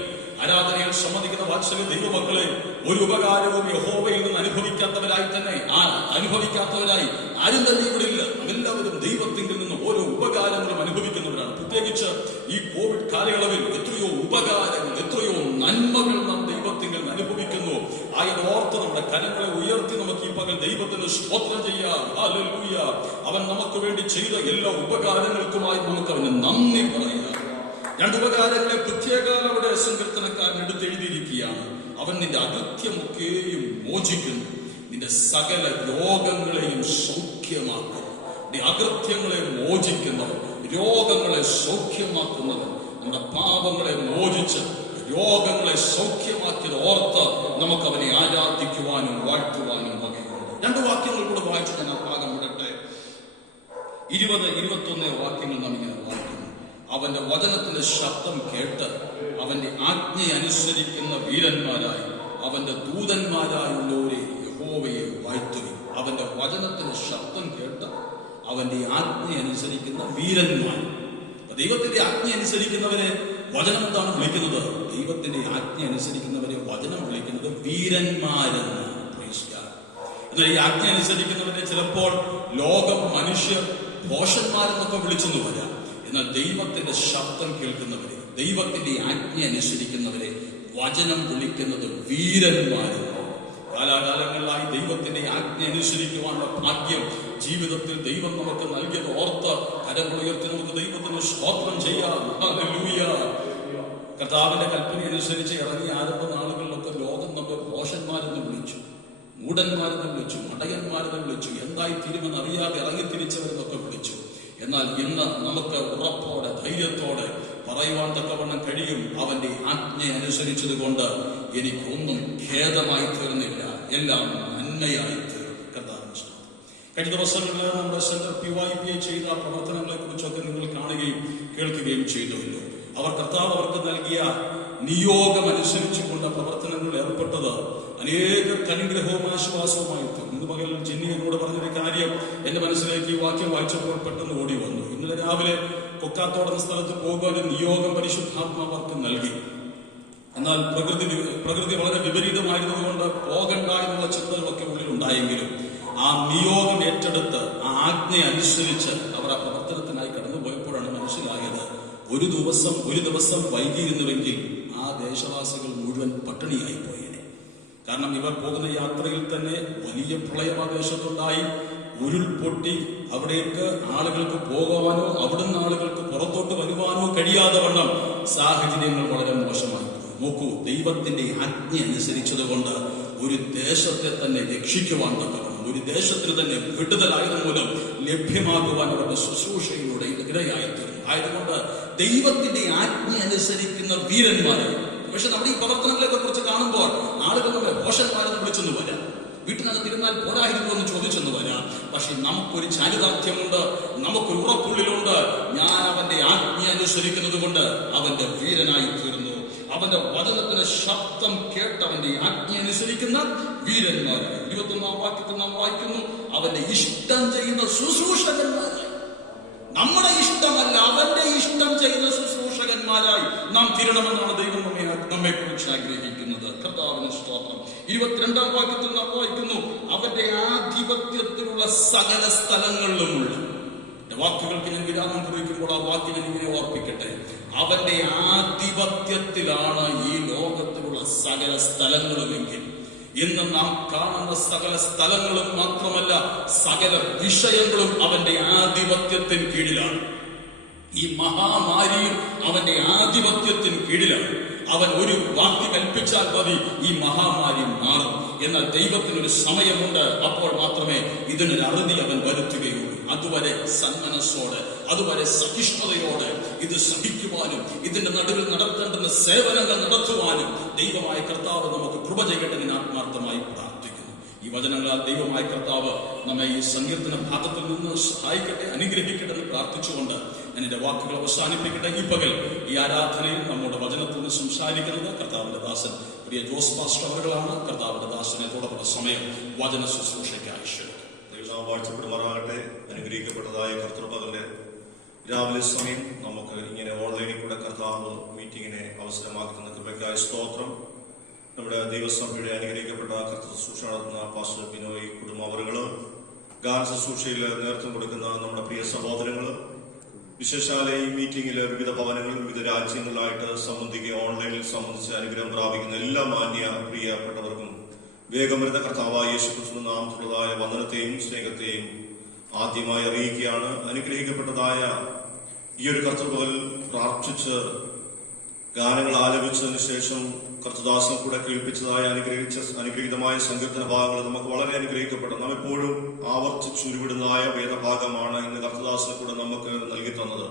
ആരാധനയിൽ സംബന്ധിക്കുന്ന വാത്സല്യ ദൈവമക്കളെ, ഒരു ഉപകാരവും യഹോവയിൽ നിന്ന് അനുഭവിക്കാത്തവരായി ആരും തന്നെ ഇവിടെ ഇല്ല. എല്ലാവരും ദൈവത്തിങ്കിൽ നിന്ന് ഓരോ ഉപകാരങ്ങളും അനുഭവിക്കുന്നവരാണ്. പ്രത്യേകിച്ച് ഈ കോവിഡ് കാലയളവിൽ എത്രയോ ഉപകാരങ്ങൾ, എത്രയോ നന്മകൾ നാം ദൈവത്തിങ്കിൽ നിന്ന് അനുഭവിക്കുന്നു. ആയതോർത്ത് നമ്മുടെ കരങ്ങളെ ഉയർത്തി നമുക്ക് ഈ പകൽ ദൈവത്തിന് സ്തോത്രം ചെയ്യാം. ഹല്ലേലൂയ. അവൻ നമുക്ക് വേണ്ടി ചെയ്ത എല്ലാ ഉപകാരങ്ങൾക്കുമായി നമുക്ക് അവന് നന്ദി പറയാം. 2 ഉപകാരങ്ങളെ പ്രത്യേകം അവിടെ സങ്കീർത്തനക്കാരൻ എടുത്തെഴുതിയിരിക്കുകയാണ്. അവൻ നിന്റെ അകൃത്യമൊക്കെയും മോചിക്കുന്നു, നിന്റെ സകല രോഗങ്ങളെയും സൗഖ്യമാക്കുന്നു. നിന്റെ അകൃത്യങ്ങളെ മോചിക്കുന്നവൻ, രോഗങ്ങളെ സൗഖ്യമാക്കുന്നവൻ, നമ്മുടെ പാപങ്ങളെ മോചിച്ച് രോഗങ്ങളെ സൗഖ്യമാക്കിയത് ഓർത്ത് നമുക്ക് അവനെ ആരാധിക്കുവാനും വാഴ്ത്തുവാനും വകയുണ്ട്. 2 വാക്യങ്ങൾ കൂടെ വായിച്ചു ഞാൻ ആ ഭാഗം വിടട്ടെ. 20, 21 വാക്യങ്ങൾ നാം ഇങ്ങനെ വായിക്കുന്നു. അവന്റെ വചനത്തിന്റെ ശബ്ദം കേട്ട് അവന്റെ ആജ്ഞയനുസരിക്കുന്ന വീരന്മാരായി അവന്റെ ദൂതന്മാരായുള്ളവരെ യഹോവയെ വാഴ്ത്തുകയും. അവന്റെ വചനത്തിന്റെ ശബ്ദം കേട്ട് അവന്റെ ആജ്ഞയനുസരിക്കുന്ന വീരന്മാർ. ദൈവത്തിന്റെ ആജ്ഞ അനുസരിക്കുന്നവരെ വചനം എന്താണ് വിളിക്കുന്നത്? ദൈവത്തിന്റെ ആജ്ഞ അനുസരിക്കുന്നവരെ വചനം വിളിക്കുന്നത് വീരന്മാരെന്ന്. എന്നാൽ ഈ ആജ്ഞ അനുസരിക്കുന്നവരെ ചിലപ്പോൾ ലോകം, മനുഷ്യർ ഭോഷന്മാരെന്നൊക്കെ വിളിച്ചെന്ന് വരാം. എന്നാൽ ദൈവത്തിന്റെ ശബ്ദം കേൾക്കുന്നവരെ, ദൈവത്തിന്റെ ആജ്ഞ അനുസരിക്കുന്നവരെ വചനം വിളിക്കുന്നത് വീരന്മാരെന്ന്. കാലാകാലങ്ങളിലായി ദൈവത്തിന്റെ ആജ്ഞ അനുസരിക്കുവാനുള്ള ഭാഗ്യം ജീവിതത്തിൽ ദൈവം നമുക്ക് നൽകിയത് ഓർത്ത് കരമുയർത്തി നമുക്ക് ദൈവത്തിന് സ്തോത്രം ചെയ്യാം. ഹല്ലേലൂയ. കർത്താവിന്റെ കൽപ്പന അനുസരിച്ച് ഇറങ്ങിയ ആരംഭ നാളുകളിലൊക്കെ ലോകം നമ്മെ ഭോഷന്മാരെന്ന് വിളിച്ചു, മൂടന്മാരെന്ന് വിളിച്ചു, മടയന്മാരെന്ന് വിളിച്ചു, എന്തായി തീരുമെന്ന് അറിയാതെ ഇറങ്ങിത്തിരിച്ചവരെന്നൊക്കെ വിളിച്ചു. എന്നാൽ ഇന്ന് നമുക്ക് ഉറപ്പോടെ, ധൈര്യത്തോടെ പറയുവാൻ തക്കവണ്ണം കഴിയും, അവന്റെ ആജ്ഞ അനുസരിച്ചത് കൊണ്ട് എനിക്കൊന്നും ഖേദമായി തീർന്നില്ല, എല്ലാം നന്മയായി തീർന്നു. കർത്താവിന് സ്തോത്രം. കഴിഞ്ഞ ദിവസങ്ങളിൽ നമ്മുടെ സെന്റർ PYPA ചെയ്ത പ്രവർത്തനങ്ങളെ കുറിച്ചൊക്കെ നിങ്ങൾ കാണുകയും കേൾക്കുകയും ചെയ്തുവല്ലോ. അവർ കർത്താവ് അവർക്ക് നൽകിയ നിയോഗം അനുസരിച്ചുകൊണ്ട് പ്രവർത്തനങ്ങളിൽ ഏർപ്പെട്ടത് അനേകർക്ക് അനുഗ്രഹവും ആശ്വാസവുമായി തീർന്നു. ഇന്ന് പകൽ ജിന്നി എന്നോട് പറഞ്ഞൊരു കാര്യം എന്റെ മനസ്സിലേക്ക് ഈ വാക്യം വായിച്ചപ്പോൾ പെട്ടെന്ന് ഓടി വന്നു. ഇന്നലെ രാവിലെ കൊക്കാത്തോടെന്ന സ്ഥലത്ത് പോകുവാൻ നിയോഗം പരിശുദ്ധാത്മാവർക്ക് നൽകി. എന്നാൽ പ്രകൃതി വളരെ വിപരീതമായിരുന്നതുകൊണ്ട് പോകണ്ട എന്നുള്ള ചിന്തകളൊക്കെ ഉള്ളിലുണ്ടായെങ്കിലും ആ നിയോഗം ഏറ്റെടുത്ത് ആ ആജ്ഞ അനുസരിച്ച് അവർ ആ പ്രവർത്തനത്തിനായി കടന്നുപോയപ്പോഴാണ് മനസ്സിലായത് ഒരു ദിവസം വൈകിയിരുന്നുവെങ്കിൽ ആ ദേശവാസികൾ മുഴുവൻ പട്ടിണിയായി പോയേനെ. കാരണം ഇവർ പോകുന്ന യാത്രയിൽ തന്നെ വലിയ പ്രളയം ആ ദേശത്തുണ്ടായി. ഉരുൾപൊട്ടി അവിടേക്ക് ആളുകൾക്ക് പോകാനോ അവിടുന്ന് ആളുകൾക്ക് പുറത്തോട്ട് വരുവാനോ കഴിയാതെ വണ്ണം സാഹചര്യങ്ങൾ വളരെ മോശമായി. നോക്കൂ, ദൈവത്തിന്റെ ആജ്ഞ അനുസരിച്ചതുകൊണ്ട് ഒരു ദേശത്തെ തന്നെ രക്ഷിക്കുവാൻ തക്കവണ്ണം, ഒരു ദേശത്തിന് തന്നെ വിടുതലായത് മൂലം ലഭ്യമാകുവാൻ അവരുടെ ശുശ്രൂഷയിലൂടെ ഇടയായിത്തീർന്നു. ആയതുകൊണ്ട് ദൈവത്തിന്റെ ആജ്ഞ അനുസരിക്കുന്ന വീരന്മാരായി. പക്ഷെ നമ്മുടെ ഈ പ്രവർത്തനങ്ങളെ കുറിച്ച് കാണുമ്പോൾ ആളുകൾ നമ്മളെ ഭോഷന്മാരെന്ന് വിളിച്ചെന്ന് വരാം, വീട്ടിനകത്തിരുന്നാൽ പോരായിരുന്നു എന്ന് ചോദിച്ചെന്ന് വരാം. പക്ഷെ നമുക്കൊരു ചാരിതാർത്ഥ്യമുണ്ട്, നമുക്കൊരു ഉറപ്പുള്ളിലുണ്ട്. ഞാൻ അവന്റെ ആജ്ഞ അനുസരിക്കുന്നത് കൊണ്ട് അവന്റെ വീരനായി തീർന്നു. അവന്റെ വചനത്തിന്റെ ശബ്ദം കേട്ട് അവന്റെ ആജ്ഞ അനുസരിക്കുന്ന വീരന്മാരായി. 21-ാം വാക്യത്തിൽ നാം വായിക്കുന്നു, അവന്റെ ഇഷ്ടം ചെയ്യുന്ന ശുശ്രൂഷകന്മാരായി. നമ്മുടെ ഇഷ്ടമല്ല, അവന്റെ ഇഷ്ടം ചെയ്യുന്ന ശുശ്രൂഷകന്മാരായി നാം തീരണമെന്നാണ് ദൈവം നമ്മെ കുറിച്ച് ആഗ്രഹിക്കുന്നത്. കർത്താവിന് സ്തോത്രം. 22-ാം വാക്യത്തിൽ നാം വായിക്കുന്നു, അവന്റെ ആധിപത്യത്തിലുള്ള സകല സ്ഥലങ്ങളിലുമുള്ള. വാക്കുകൾക്ക് ഞാൻ വിരാമം കുറിക്കുമ്പോൾ ആ വാക്യം ഞാൻ ഇങ്ങനെ ഓർപ്പിക്കട്ടെ. അവന്റെ ആധിപത്യത്തിലാണ് ഈ ലോകത്തിലുള്ള സകല സ്ഥലങ്ങളുമെങ്കിൽ ഇന്ന് നാം കാണുന്ന സകല സ്ഥലങ്ങളും മാത്രമല്ല, സകല വിഷയങ്ങളും അവന്റെ ആധിപത്യത്തിന് കീഴിലാണ്. ഈ മഹാമാരിയും അവന്റെ ആധിപത്യത്തിന് കീഴിലാണ്. അവൻ ഒരു വാക്ക് കൽപ്പിച്ചാൽ മതി, ഈ മഹാമാരി മാറും. എന്നാൽ ദൈവത്തിനൊരു സമയമുണ്ട്, അപ്പോൾ മാത്രമേ ഇതിനൊരു അറുതി അവൻ വരുത്തുകയുള്ളൂ. അതുവരെ സന്മനസ്സോടെ, അതുവരെ സഹിഷ്ണുതയോടെ ഇത് സഹിക്കുവാനും ഇതിന്റെ നടുവിൽ നടത്തേണ്ടുന്ന സേവനങ്ങൾ നടത്തുവാനും ദൈവമായ കർത്താവ് നമുക്ക് കൃപ ചെയ്യട്ടെ എന്ന് ആത്മാർത്ഥമായി പ്രാർത്ഥിക്കുന്നു. ഈ വചനങ്ങളാൽ ദൈവമായ കർത്താവ് നമ്മെ ഈ സങ്കീർത്തന ഭാഗത്തിൽ നിന്ന് സഹായിക്കട്ടെ, അനുഗ്രഹിക്കട്ടെ എന്ന് പ്രാർത്ഥിച്ചുകൊണ്ട് ഞാൻ എന്റെ വാക്കുകൾ അവസാനിപ്പിക്കട്ടെ. ഈ പകൽ ഈ ആരാധനയിൽ നമ്മുടെ വചനത്തിൽ നിന്ന് സംസാരിക്കുന്നത് കർത്താവിന്റെ ദാസൻ പ്രിയ ജോസ് പാസ്റ്റർ അവരുകളാണ്. കർത്താവിന്റെ ദാസനെ തുടർന്നുള്ള സമയം വചന ശുശ്രൂഷയ്ക്കായി ക്ഷണിക്കുന്നു. വാഴ്ചപ്പെടുമാറാകട്ടെ. അനുഗ്രഹിക്കപ്പെട്ടതായ കർത്തൃപകലിന്റെ രാവിലെ സമയം നമുക്ക് ഇങ്ങനെ ഓൺലൈനിൽ കൂടെ കർത്താവ് മീറ്റിങ്ങിനെ അവസരമാക്കി തന്ന കൃപയ്ക്കായ സ്തോത്രം. നമ്മുടെ ദൈവസഭയുടെ അനുഗ്രഹിക്കപ്പെട്ട കർത്തൃ ശുശ്രൂഷ നടത്തുന്ന പാസ്റ്റർ ബിനോയ് കുടുംബാവറുകള്, ഗാന ശുശ്രൂഷയിൽ നേതൃത്വം കൊടുക്കുന്ന നമ്മുടെ പ്രിയ സഹോദരങ്ങള്, വിശേഷാല ഈ മീറ്റിംഗില് വിവിധ ഭവനങ്ങളിൽ വിവിധ രാജ്യങ്ങളിലായിട്ട് സംബന്ധിക്കുക, ഓൺലൈനിൽ സംബന്ധിച്ച് അനുഗ്രഹം പ്രാപിക്കുന്ന എല്ലാ മാന്യ പ്രിയപ്പെട്ടവർക്കും വേഗം വരുന്ന കർത്താവായ യേശുക്രിസ്തുവിന്റെ നാമത്തിലുള്ളതായ വന്ദനത്തെയും സ്നേഹത്തെയും ആദ്യമായി അറിയിക്കുകയാണ്. അനുഗ്രഹിക്കപ്പെട്ടതായ ഈ ഒരു കർത്തൃപകൽ ഗാനങ്ങൾ ആലപിച്ചതിന് ശേഷം കർത്തദാസൻ കൂടെ കേൾപ്പിച്ചതായ അനുഗ്രഹീതമായ സങ്കീർത്തന ഭാഗങ്ങൾ നമുക്ക് വളരെ അനുഗ്രഹിക്കപ്പെടും. നാം എപ്പോഴും ആവർത്തിച്ചുരുവിടുന്നതായ വേദഭാഗമാണ് ഇന്ന് കർത്തദാസനെ കൂടെ നമുക്ക് നൽകി തന്നത്.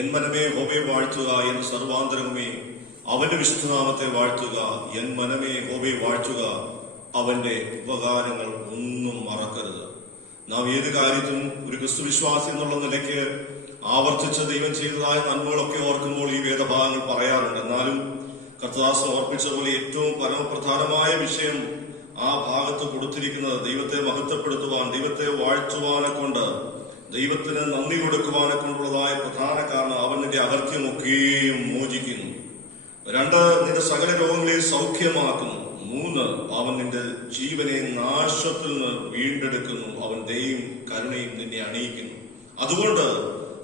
എൻ മനമേ ഹോബയെ വാഴ്ത്തുക, എൻ സർവാന്തരമേ അവന്റെ വിശുദ്ധനാമത്തെ വാഴ്ത്തുക. എൻ മനമേ ഹോബയെ വാഴ്ത്തുക, അവന്റെ ഉപകാരങ്ങൾ ഒന്നും മറക്കരുത്. നാം ഏത് കാര്യത്തിനും ഒരു ക്രിസ്തുവിശ്വാസി എന്നുള്ള നിലയ്ക്ക് ആവർത്തിച്ച് ദൈവം ചെയ്തതായ നന്മകളൊക്കെ ഓർക്കുമ്പോൾ ഈ വേദഭാഗങ്ങൾ പറയാറുണ്ട്. എന്നാലും കർത്തദാസൻ ഓർപ്പിച്ചതുപോലെ ഏറ്റവും പരമപ്രധാനമായ വിഷയം ആ ഭാഗത്ത് കൊടുത്തിരിക്കുന്നത് ദൈവത്തെ മഹത്വപ്പെടുത്തുവാൻ, ദൈവത്തെ വാഴ്ത്തുവാനെ കൊണ്ട്, ദൈവത്തിന് നന്ദി കൊടുക്കുവാനെ കൊണ്ടുള്ളതായ പ്രധാന കാരണം അവൻ നിന്റെ അകർത്യമൊക്കെയും മോചിക്കുന്നു. 2, നിന്റെ സകല രോഗങ്ങളെ സൗഖ്യമാക്കുന്നു. 3, അവൻ നിന്റെ ജീവനെ നാശത്തിൽ നിന്ന് വീണ്ടെടുക്കുന്നു. അവൻ ദയയും കരുണയും നിന്നെ അണിയിക്കുന്നു. അതുകൊണ്ട്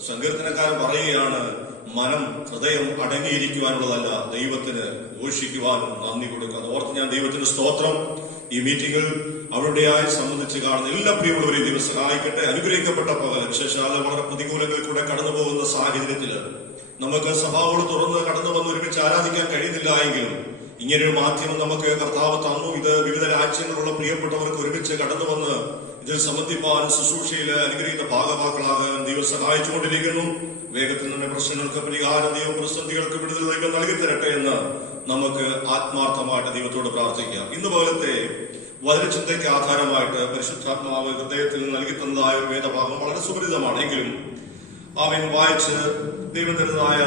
സങ്കീർത്തനക്കാരൻ പറയുകയാണ്, മനം ഹൃദയം അടങ്ങിയിരിക്കുവാനുള്ളതല്ല, ദൈവത്തിന് ഘോഷിക്കുവാനും നന്ദി കൊടുക്കുക. ഓർത്ത് ഞാൻ ദൈവത്തിന് സ്തോത്രം. ഈ മീറ്റിംഗിൽ അവരുടെയായി സംബന്ധിച്ച് കാണുന്ന എല്ലാ പ്രിയമുള്ളവരെയും ദൈവം സഹായിക്കട്ടെ. അനുഗ്രഹിക്കപ്പെട്ട പകൽ വിശേഷാല വളരെ പ്രതികൂലങ്ങളിൽ കൂടെ കടന്നു പോകുന്ന സാഹചര്യത്തില് നമുക്ക് സഭകളോട് തുറന്ന് കടന്നു വന്ന് ഒരുമിച്ച് ആരാധിക്കാൻ കഴിയുന്നില്ല എങ്കിലും ഇങ്ങനൊരു മാധ്യമം നമുക്ക് കർത്താവ് തന്നു. ഇത് വിവിധ രാജ്യങ്ങളിലുള്ള പ്രിയപ്പെട്ടവർക്ക് ഒരുമിച്ച് കടന്നു വന്ന് ഇതിൽ സംബന്ധിപ്പാൻ ശുശ്രൂഷയില് അനുഗ്രഹീത ഭാഗമാക്കളാകാൻ ദൈവം സഹായിച്ചുകൊണ്ടിരിക്കുന്നു. വേഗത്തിൽ തന്നെ പ്രശ്നങ്ങൾക്ക് പരിഹാരം, ദൈവം പ്രതിസന്ധികൾക്ക് വിടുതൽ ദൈവം നൽകി തരട്ടെ എന്ന് നമുക്ക് ആത്മാർത്ഥമായിട്ട് ദൈവത്തോട് പ്രാർത്ഥിക്കാം. ഇന്ന് പോലത്തെ വചനചിന്തയ്ക്ക് ആധാരമായിട്ട് പരിശുദ്ധാത്മാവ് ഹൃദയത്തിൽ നൽകി തന്നതായ ഒരു വേദഭാഗം വളരെ സുപരിതമാണെങ്കിലും അവൻ വായിച്ച് ദൈവം തരുന്നതായ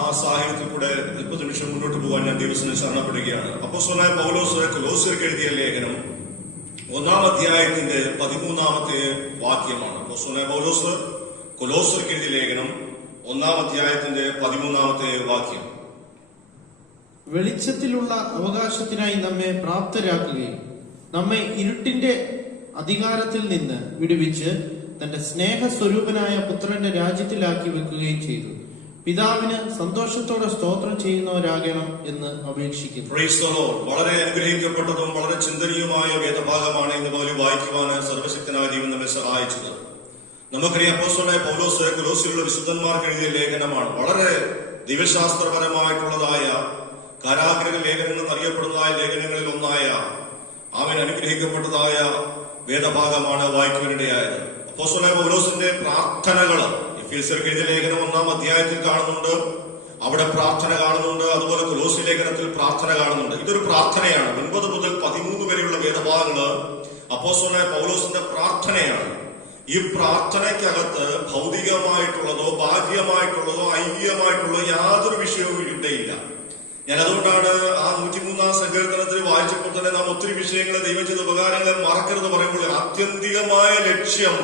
ആ സാഹചര്യത്തിൽ കൂടെ 30 നിമിഷം മുന്നോട്ട് പോകാൻ ഞാൻ ദൈവത്തിന് ശരണപ്പെടുകയാണ്. അപ്പോസ്തലനായ പൗലോസ് കൊലോസ്യർക്ക് എഴുതിയ ലേഖനം 1-ാം അധ്യായത്തിന്റെ 13-ാമത്തെ വാക്യമാണ്. അപ്പോസ്തലനായ പൗലോസ് കൊലോസ്യർക്ക് എഴുതിയ ലേഖനം 1-ാം അധ്യായത്തിന്റെ 13-ാമത്തെ വാക്യം. വെളിച്ചത്തിലുള്ള അവകാശത്തിനായി നമ്മെ പ്രാപ്തരാക്കുകയും നമ്മെ ഇരുട്ടിന്റെ അധികാരത്തിൽ നിന്ന് വിടുവിച്ച് തന്റെ സ്നേഹസ്വരൂപനായ പുത്രന്റെ രാജ്യത്തിലാക്കി വെക്കുകയും ചെയ്തു. പിതാവിന് സന്തോഷത്തോടെ സ്തോത്രം ചെയ്യുന്നവരാകണം എന്ന് അപേക്ഷിക്കുന്നു. Praise the Lord. വളരെ അനുഗ്രഹിക്കപ്പെട്ടതും വളരെ ചിന്തനീയമായ വേദഭാഗമാണ് ഇന്ന് മുതൽ വായിക്കുവാൻ സർവശക്തനായ ദൈവം നമ്മെ സഹായിച്ചത്. നമുക്കറിയാം അപ്പോസ്തലനായ പൗലോസ് കൊലോസ്യയിലുള്ള വിശുദ്ധന്മാർക്ക് എഴുതിയ ലേഖനമാണ്. വളരെ ദൈവശാസ്ത്രപരമായിട്ടുള്ളതായ കാരാഗ്രഹ ലേഖനങ്ങൾ എന്നറിയപ്പെടുന്നതായ ലേഖനങ്ങളിൽ ഒന്നായ അവൻ അനുഗ്രഹിക്കപ്പെട്ടതായ വേദഭാഗമാണ് വായിക്കുവാനിടയായത്. അപ്പോസ്തലനായ പൗലോസിന്റെ പ്രാർത്ഥനകൾ എഫേസ്യർക്ക് എഴുതിയ ലേഖനം 1-ാം അധ്യായത്തിൽ കാണുന്നുണ്ട്. അവിടെ പ്രാർത്ഥന കാണുന്നുണ്ട്. അതുപോലെ കൊലോസ്യ ലേഖനത്തിൽ പ്രാർത്ഥന കാണുന്നുണ്ട്. ഇതൊരു പ്രാർത്ഥനയാണ്. 9 മുതൽ 13 വരെയുള്ള വേദഭാഗങ്ങള് അപ്പോസ്തലനായ പൗലോസിന്റെ പ്രാർത്ഥനയാണ്. ഈ പ്രാർത്ഥനയ്ക്കകത്ത് ഭൗതികമായിട്ടുള്ളതോ ബാഹ്യമായിട്ടുള്ളതോ ഐഹികമായിട്ടുള്ളതോ യാതൊരു വിഷയവും ഇവിടെയില്ല. ഞാൻ അതുകൊണ്ടാണ് ആ 103-ാം സങ്കീർത്തനത്തിൽ വായിച്ചപ്പോൾ തന്നെ നാം ഒത്തിരി വിഷയങ്ങളെ ദൈവം ചെയ്ത ഉപകാരങ്ങളെ മറക്കരുത് പറയുമ്പോൾ ആത്യന്തികമായ ലക്ഷ്യം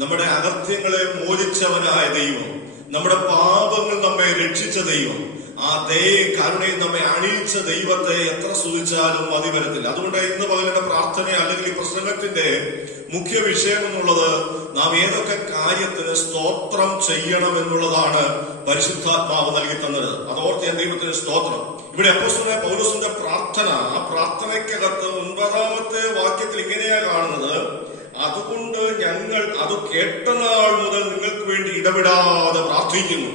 നമ്മുടെ അകൃത്യങ്ങളെ മോചിച്ചവനായ ദൈവം, നമ്മുടെ പാപങ്ങൾ നമ്മെ രക്ഷിച്ച ദൈവം, ആ ദയയും കരുണയും നമ്മെ അണിയിച്ച ദൈവത്തെ എത്ര സ്തുതിച്ചാലും മതി വരത്തില്ല. അതുകൊണ്ട് ഇന്ന് പകലിന്റെ പ്രാർത്ഥന അല്ലെങ്കിൽ ഈ പ്രസംഗത്തിന്റെ മുഖ്യ വിഷയം എന്നുള്ളത് നാം ഏതൊക്കെ കാര്യത്തിന് സ്തോത്രം ചെയ്യണം എന്നുള്ളതാണ് പരിശുദ്ധാത്മാവ് നൽകി തന്നത്. അതോർത്ത് ഞാൻ ദൈവത്തിന് സ്തോത്രം. ഇവിടെ അപ്പോസ്തലനായ പൗലോസിന്റെ പ്രാർത്ഥന, ആ പ്രാർത്ഥനയ്ക്കകത്ത് 9-ാമത്തെ വാക്യത്തിൽ ഇങ്ങനെയാ കാണുന്നത്: അതുകൊണ്ട് ഞങ്ങൾ അത് കേട്ട നാൾ മുതൽ നിങ്ങൾക്ക് വേണ്ടി ഇടപെടാതെ പ്രാർത്ഥിക്കുന്നു.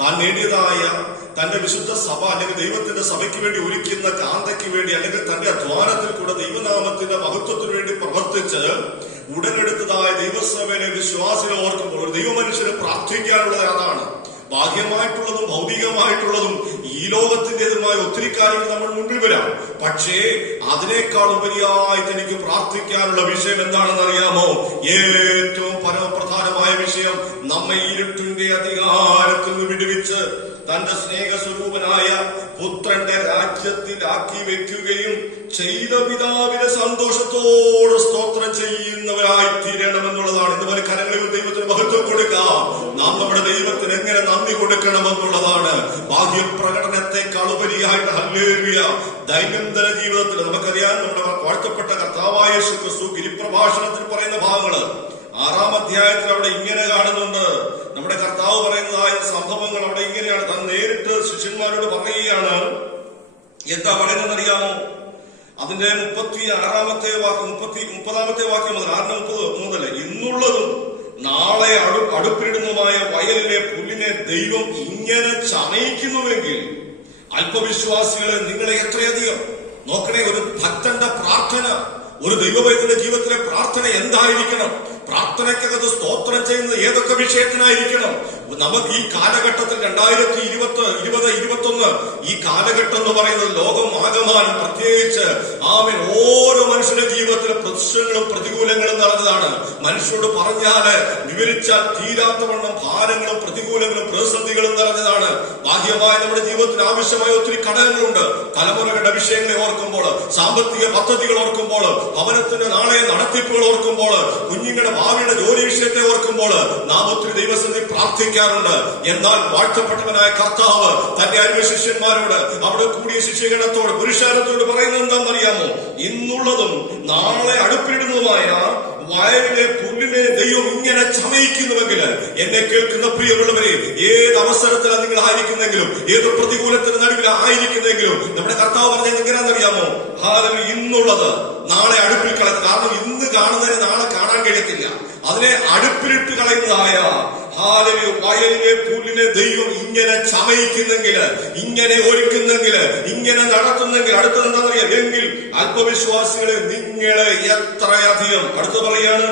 താൻ നേടിയതായ തന്റെ വിശുദ്ധ സഭ അല്ലെങ്കിൽ ദൈവത്തിന്റെ സഭയ്ക്ക് വേണ്ടി ഒരുക്കുന്ന കാന്തയ്ക്ക് വേണ്ടി അല്ലെങ്കിൽ തന്റെ അധ്വാനത്തിൽ കൂടെ ദൈവനാമത്തിന്റെ മഹത്വത്തിന് വേണ്ടി പ്രവർത്തിച്ച് ഉടലെടുത്തതായ ദൈവസഭയിലെ വിശ്വാസികളെ ഓർക്കുമ്പോൾ ഒരു ദൈവമനുഷ്യന് പ്രാർത്ഥിക്കാനുള്ളത് അതാണ്. ബാഹ്യമായിട്ടുള്ളതും ഭൗതികമായിട്ടുള്ളതും ഈ ലോകത്തിന്റേതുമായ ഒത്തിരി കാര്യങ്ങൾ നമ്മൾ മുൻപിൽ വരാം. പക്ഷേ അതിനേക്കാൾ ഉപരിയായിട്ട് എനിക്ക് പ്രാർത്ഥിക്കാനുള്ള വിഷയം എന്താണെന്ന് അറിയാമോ? ഏറ്റവും പരമപ്രധാനമായ വിഷയം നമ്മെ ഇരുട്ടിന്റെ അധികാരത്തിൽ നിന്ന് വിടുവിച്ച് തന്റെ സ്നേഹസ്വരൂപനായ പുത്രന്റെ രാജ്യത്തിലാക്കി വെക്കുകയും ചെയ്ത പിതാവിനെ സന്തോഷത്തോടെ സ്തോത്രം ചെയ്യുന്നവരായി തീരണമെന്നുള്ളതാണ്. ഇതുപോലെ കരങ്ങളിൽ ദൈവത്തിന് മഹത്വം കൊടുക്കാം. നാം നമ്മുടെ ദൈവത്തിന് എങ്ങനെ നന്ദി കൊടുക്കണമെന്നുള്ളതാണ്. ബാഹ്യപ്രകടനത്തെക്കാൾ ഉപരിയായിട്ട് ഹല്ലേലൂയ ദൈനംദിന ജീവിതത്തിൽ നമുക്കറിയാം. നമ്മുടെ വാഴ്ത്തപ്പെട്ട കർത്താവായ യേശു ക്രിസ്തു ഗിരിപ്രഭാഷണത്തിൽ പറയുന്ന ഭാഗങ്ങള് 6-ാം അധ്യായത്തിൽ അവിടെ ഇങ്ങനെ കാണുന്നുണ്ട്. നമ്മുടെ കർത്താവ് പറയുന്നതായ സംഭവങ്ങൾ അവിടെ ഇങ്ങനെയാണ്. താൻ നേരിട്ട് ശിഷ്യന്മാരോട് പറയുകയാണ്. എന്താ പറയുന്നതെന്നറിയാമോ? അതിന്റെ 36-ാമത്തെ വാക്യം 30-ാമത്തെ വാക്യം മുതൽ 6-30 മുതൽ ഇന്നുള്ളതും നാളെ അടുപ്പിടുന്നതുമായ വയലിലെ പുല്ലിനെ ദൈവം ഇങ്ങനെ ചമയിക്കുന്നുവെങ്കിൽ അല്പവിശ്വാസികളെ നിങ്ങളെ എത്രയധികം. നോക്കണേ, ഒരു ഭക്തന്റെ പ്രാർത്ഥന, ഒരു ദൈവവൈദ്യന്റെ ജീവിതത്തിലെ പ്രാർത്ഥന എന്തായിരിക്കണം? പ്രാർത്ഥനയ്ക്കകത്ത് സ്തോത്രം ചെയ്യുന്നത് ഏതൊക്കെ വിഷയത്തിനായിരിക്കണം? നമുക്ക് ഈ കാലഘട്ടത്തിൽ 2020-21 ഈ കാലഘട്ടം എന്ന് പറയുന്നത് ലോകം ആകമാനം പ്രത്യേകിച്ച് ഓരോ മനുഷ്യന്റെ ജീവിതത്തിലെ പ്രശ്നങ്ങളും പ്രതികൂലങ്ങളും നിറഞ്ഞതാണ്. മനുഷ്യരോട് പറഞ്ഞാല് വിവരിച്ചാൽ തീരാത്തവണ്ണം ഭാരങ്ങളും പ്രതികൂലങ്ങളും പ്രതിസന്ധികളും നിറഞ്ഞതാണ്. ബാഹ്യമായ നമ്മുടെ ജീവിതത്തിന് ആവശ്യമായ ഒത്തിരി ഘടകങ്ങളുണ്ട്. തലമുറകളുടെ വിഷയങ്ങളെ ഓർക്കുമ്പോൾ, സാമ്പത്തിക പദ്ധതികൾ ഓർക്കുമ്പോൾ, ഭവനത്തിന്റെ നാളെ നടത്തിപ്പുകൾ ഓർക്കുമ്പോൾ, കുഞ്ഞുങ്ങളുടെ ഭാവിയുടെ ജോലി വിഷയത്തെ ഓർക്കുമ്പോൾ നാം ഒത്തിരി ദൈവസന്നിധി പ്രാർത്ഥിക്കാറുണ്ട്. എന്നാൽ വാഴ്ത്തപ്പെട്ടവനായ കർത്താവ് തന്റെ അരുമ ശിഷ്യന്മാരോട്, അവിടെ കൂടിയ ശിഷ്യഗണത്തോട്, പുരുഷാരത്തോട് പറയുന്നത് എന്താണെന്നറിയാമോ? ഇന്നുള്ളതും നാളെ അടുപ്പിടുന്നതുമായ വയലിലെ പുല്ലിനെ ദൈവം ഇങ്ങനെ ചമയിക്കുന്നുവെങ്കിൽ, എന്നെ കേൾക്കുന്ന പ്രിയമുള്ളവരെ, ഏത് അവസരത്തിലാണ് നിങ്ങൾ ആയിരിക്കുന്നെങ്കിലും, ഏത് പ്രതികൂലത്തിന് നടുവിൽ ആയിരിക്കുന്നെങ്കിലും, നമ്മുടെ കർത്താവ് പറഞ്ഞത് എങ്ങനെയാണെന്നറിയാമോ? ഇന്നുള്ളത് നാളെ അടുപ്പിൽ കളയും. കാരണം ഇന്ന് കാണുന്നതിന് നാളെ കാണാൻ കഴിയത്തില്ല. അതിനെ അടുപ്പിലിട്ട് കളയുന്നതായ വയലിലെ പുല്ലിനെ ദൈവം ഇങ്ങനെ ചമയിക്കുന്നെങ്കിൽ, ഇങ്ങനെ ഒരുക്കുന്നെങ്കിൽ, ഇങ്ങനെ നടത്തുന്നെങ്കിൽ, അടുത്തത് എന്താണെന്നറിയാം? എങ്കിൽ അല്പവിശ്വാസികളെ നിങ്ങളെ എത്രയധികം. അടുത്ത് പറയാണ്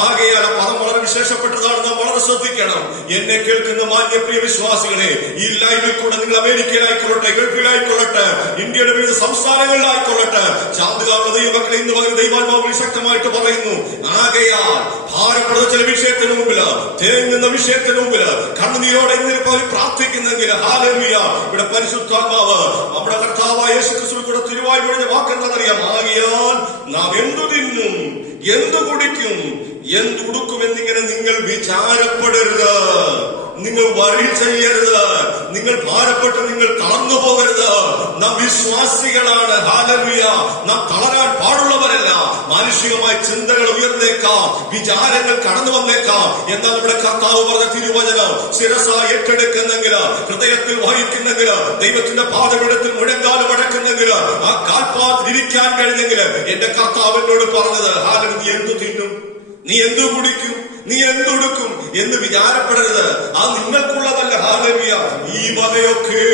ആകയാൽ പദം വളരെ വിശേഷപ്പെട്ടതാണ്. നാം വളരെ ശ്രദ്ധിക്കണം. എന്നെ കേൾക്കുന്ന മാന്യപ്രിയ വിശ്വാസികളെ, ഈ ലൈവിൽ കൂടെ നിങ്ങൾ അമേരിക്കയിലായിക്കൊള്ളട്ടെ, ഗൾഫിലായിക്കൊള്ളട്ടെ, ഇന്ത്യയുടെ വിവിധ സംസ്ഥാനങ്ങളിലായിക്കൊള്ളട്ടെ, ശാന്തികാവുന്ന ദൈവമക്കളെ ഇന്ന് പകരം ദൈവാത്മാവിൽ ശക്തമായിട്ട് പറയുന്നു. ആകയാൽ ഭാരപ്പെടുന്ന ചില വിഷയത്തിന് മുമ്പില്, തേങ്ങുന്ന വിഷയത്തിന് മുമ്പില് കണ്ണുനീരോടെ ഇന്നിന് പകരം പ്രാർത്ഥിക്കുന്നെങ്കിൽ, ഹല്ലേലൂയ, ഇവിടെ പരിശുദ്ധാത്മാവ് നമ്മുടെ കർത്താവായ യേശു ക്രിസ്തുവിൽ കൂടെ തിരുവായി ഒഴിഞ്ഞ വാക്കെന്താണെന്നറിയാം? ആകയാൽ നാം എന്തു തിന്നും, എന്തു കുടിക്കും, എന്തുടുക്കുമെന്നിങ്ങനെ നിങ്ങൾ വിചാരപ്പെടരുത്. നിങ്ങൾ വഴി ചെയ്യരുത്, നിങ്ങൾ ഭാരപ്പെട്ട് നിങ്ങൾ തളർന്നു പോകരുത്. നാം വിശ്വാസികളാണ്. ഹല്ലേലൂയ. നാം തളരാൻ പാടുള്ളവരല്ല. മാനുഷികമായ ചിന്തകൾ ഉയർന്നേക്കാം, വിചാരങ്ങൾ കടന്നു വന്നേക്കാം. എന്നാൽ നമ്മുടെ കർത്താവ് പറഞ്ഞ തിരുവചനം ശിരസായി ഏറ്റെടുക്കുന്നെങ്കിൽ, ഹൃദയത്തിൽ വഹിക്കുന്നെങ്കിൽ, ദൈവത്തിന്റെ പാദപീഠത്തിൽ മുഴങ്കാലം അടക്കുന്നെങ്കിൽ, ആ കാൽപാദത്തിൽ ഇരിക്കാൻ കഴിഞ്ഞെങ്കിൽ, എന്റെ കർത്താവ് എന്നോട് പറഞ്ഞത്, ഹല്ലേലൂയ, നീ എന്തു തിന്നും, നീ എന്തു കുടിക്കും, നീ എന്തൊടുക്കും എന്ന് വിചാരപ്പെടരുത്. അത് നിങ്ങൾക്കുള്ളതല്ല. ഹല്ലേലൂയ. ഈ വകയൊക്കെ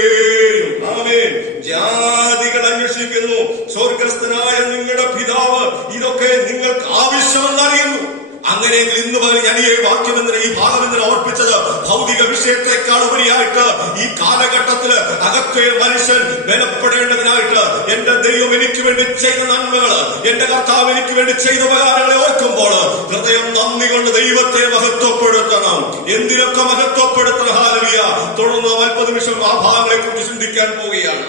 ആമേൻ ജാതികൾ അന്വേഷിക്കുന്നു, സ്വർഗസ്ഥനായ നിങ്ങളുടെ പിതാവ് ഇതൊക്കെ നിങ്ങൾക്ക് ആവശ്യമെന്നറിയുന്നു. അങ്ങനെയെങ്കിൽ ഇന്ന് പകരം ഞാൻ ഈ വാക്യം ഈ ഭാഗം എന്തിനാ ഓർപ്പിച്ചത്? ഭൗതിക വിഷയത്തെക്കാൾ ഉപരിയായിട്ട് ഈ കാലഘട്ടത്തില് അകത്തെ മനുഷ്യൻ ബലപ്പെടേണ്ടതിനായിട്ട് എന്റെ ദൈവം എനിക്ക് വേണ്ടി ചെയ്ത നന്മകള്, എന്റെ കർത്താവ് എനിക്ക് വേണ്ടി ചെയ്ത ഉപകാരങ്ങളെ ഓർക്കുമ്പോൾ ഹൃദയം നന്ദി കൊണ്ട് ദൈവത്തെ മഹത്വപ്പെടുത്തണം. എന്തിനൊക്കെ മഹത്വപ്പെടുത്തണം? ഹല്ലേലൂയ. തുടർന്ന് 40 നിമിഷം ആ ഭാഗങ്ങളെ കുറിച്ച് ചിന്തിക്കാൻ പോവുകയാണ്.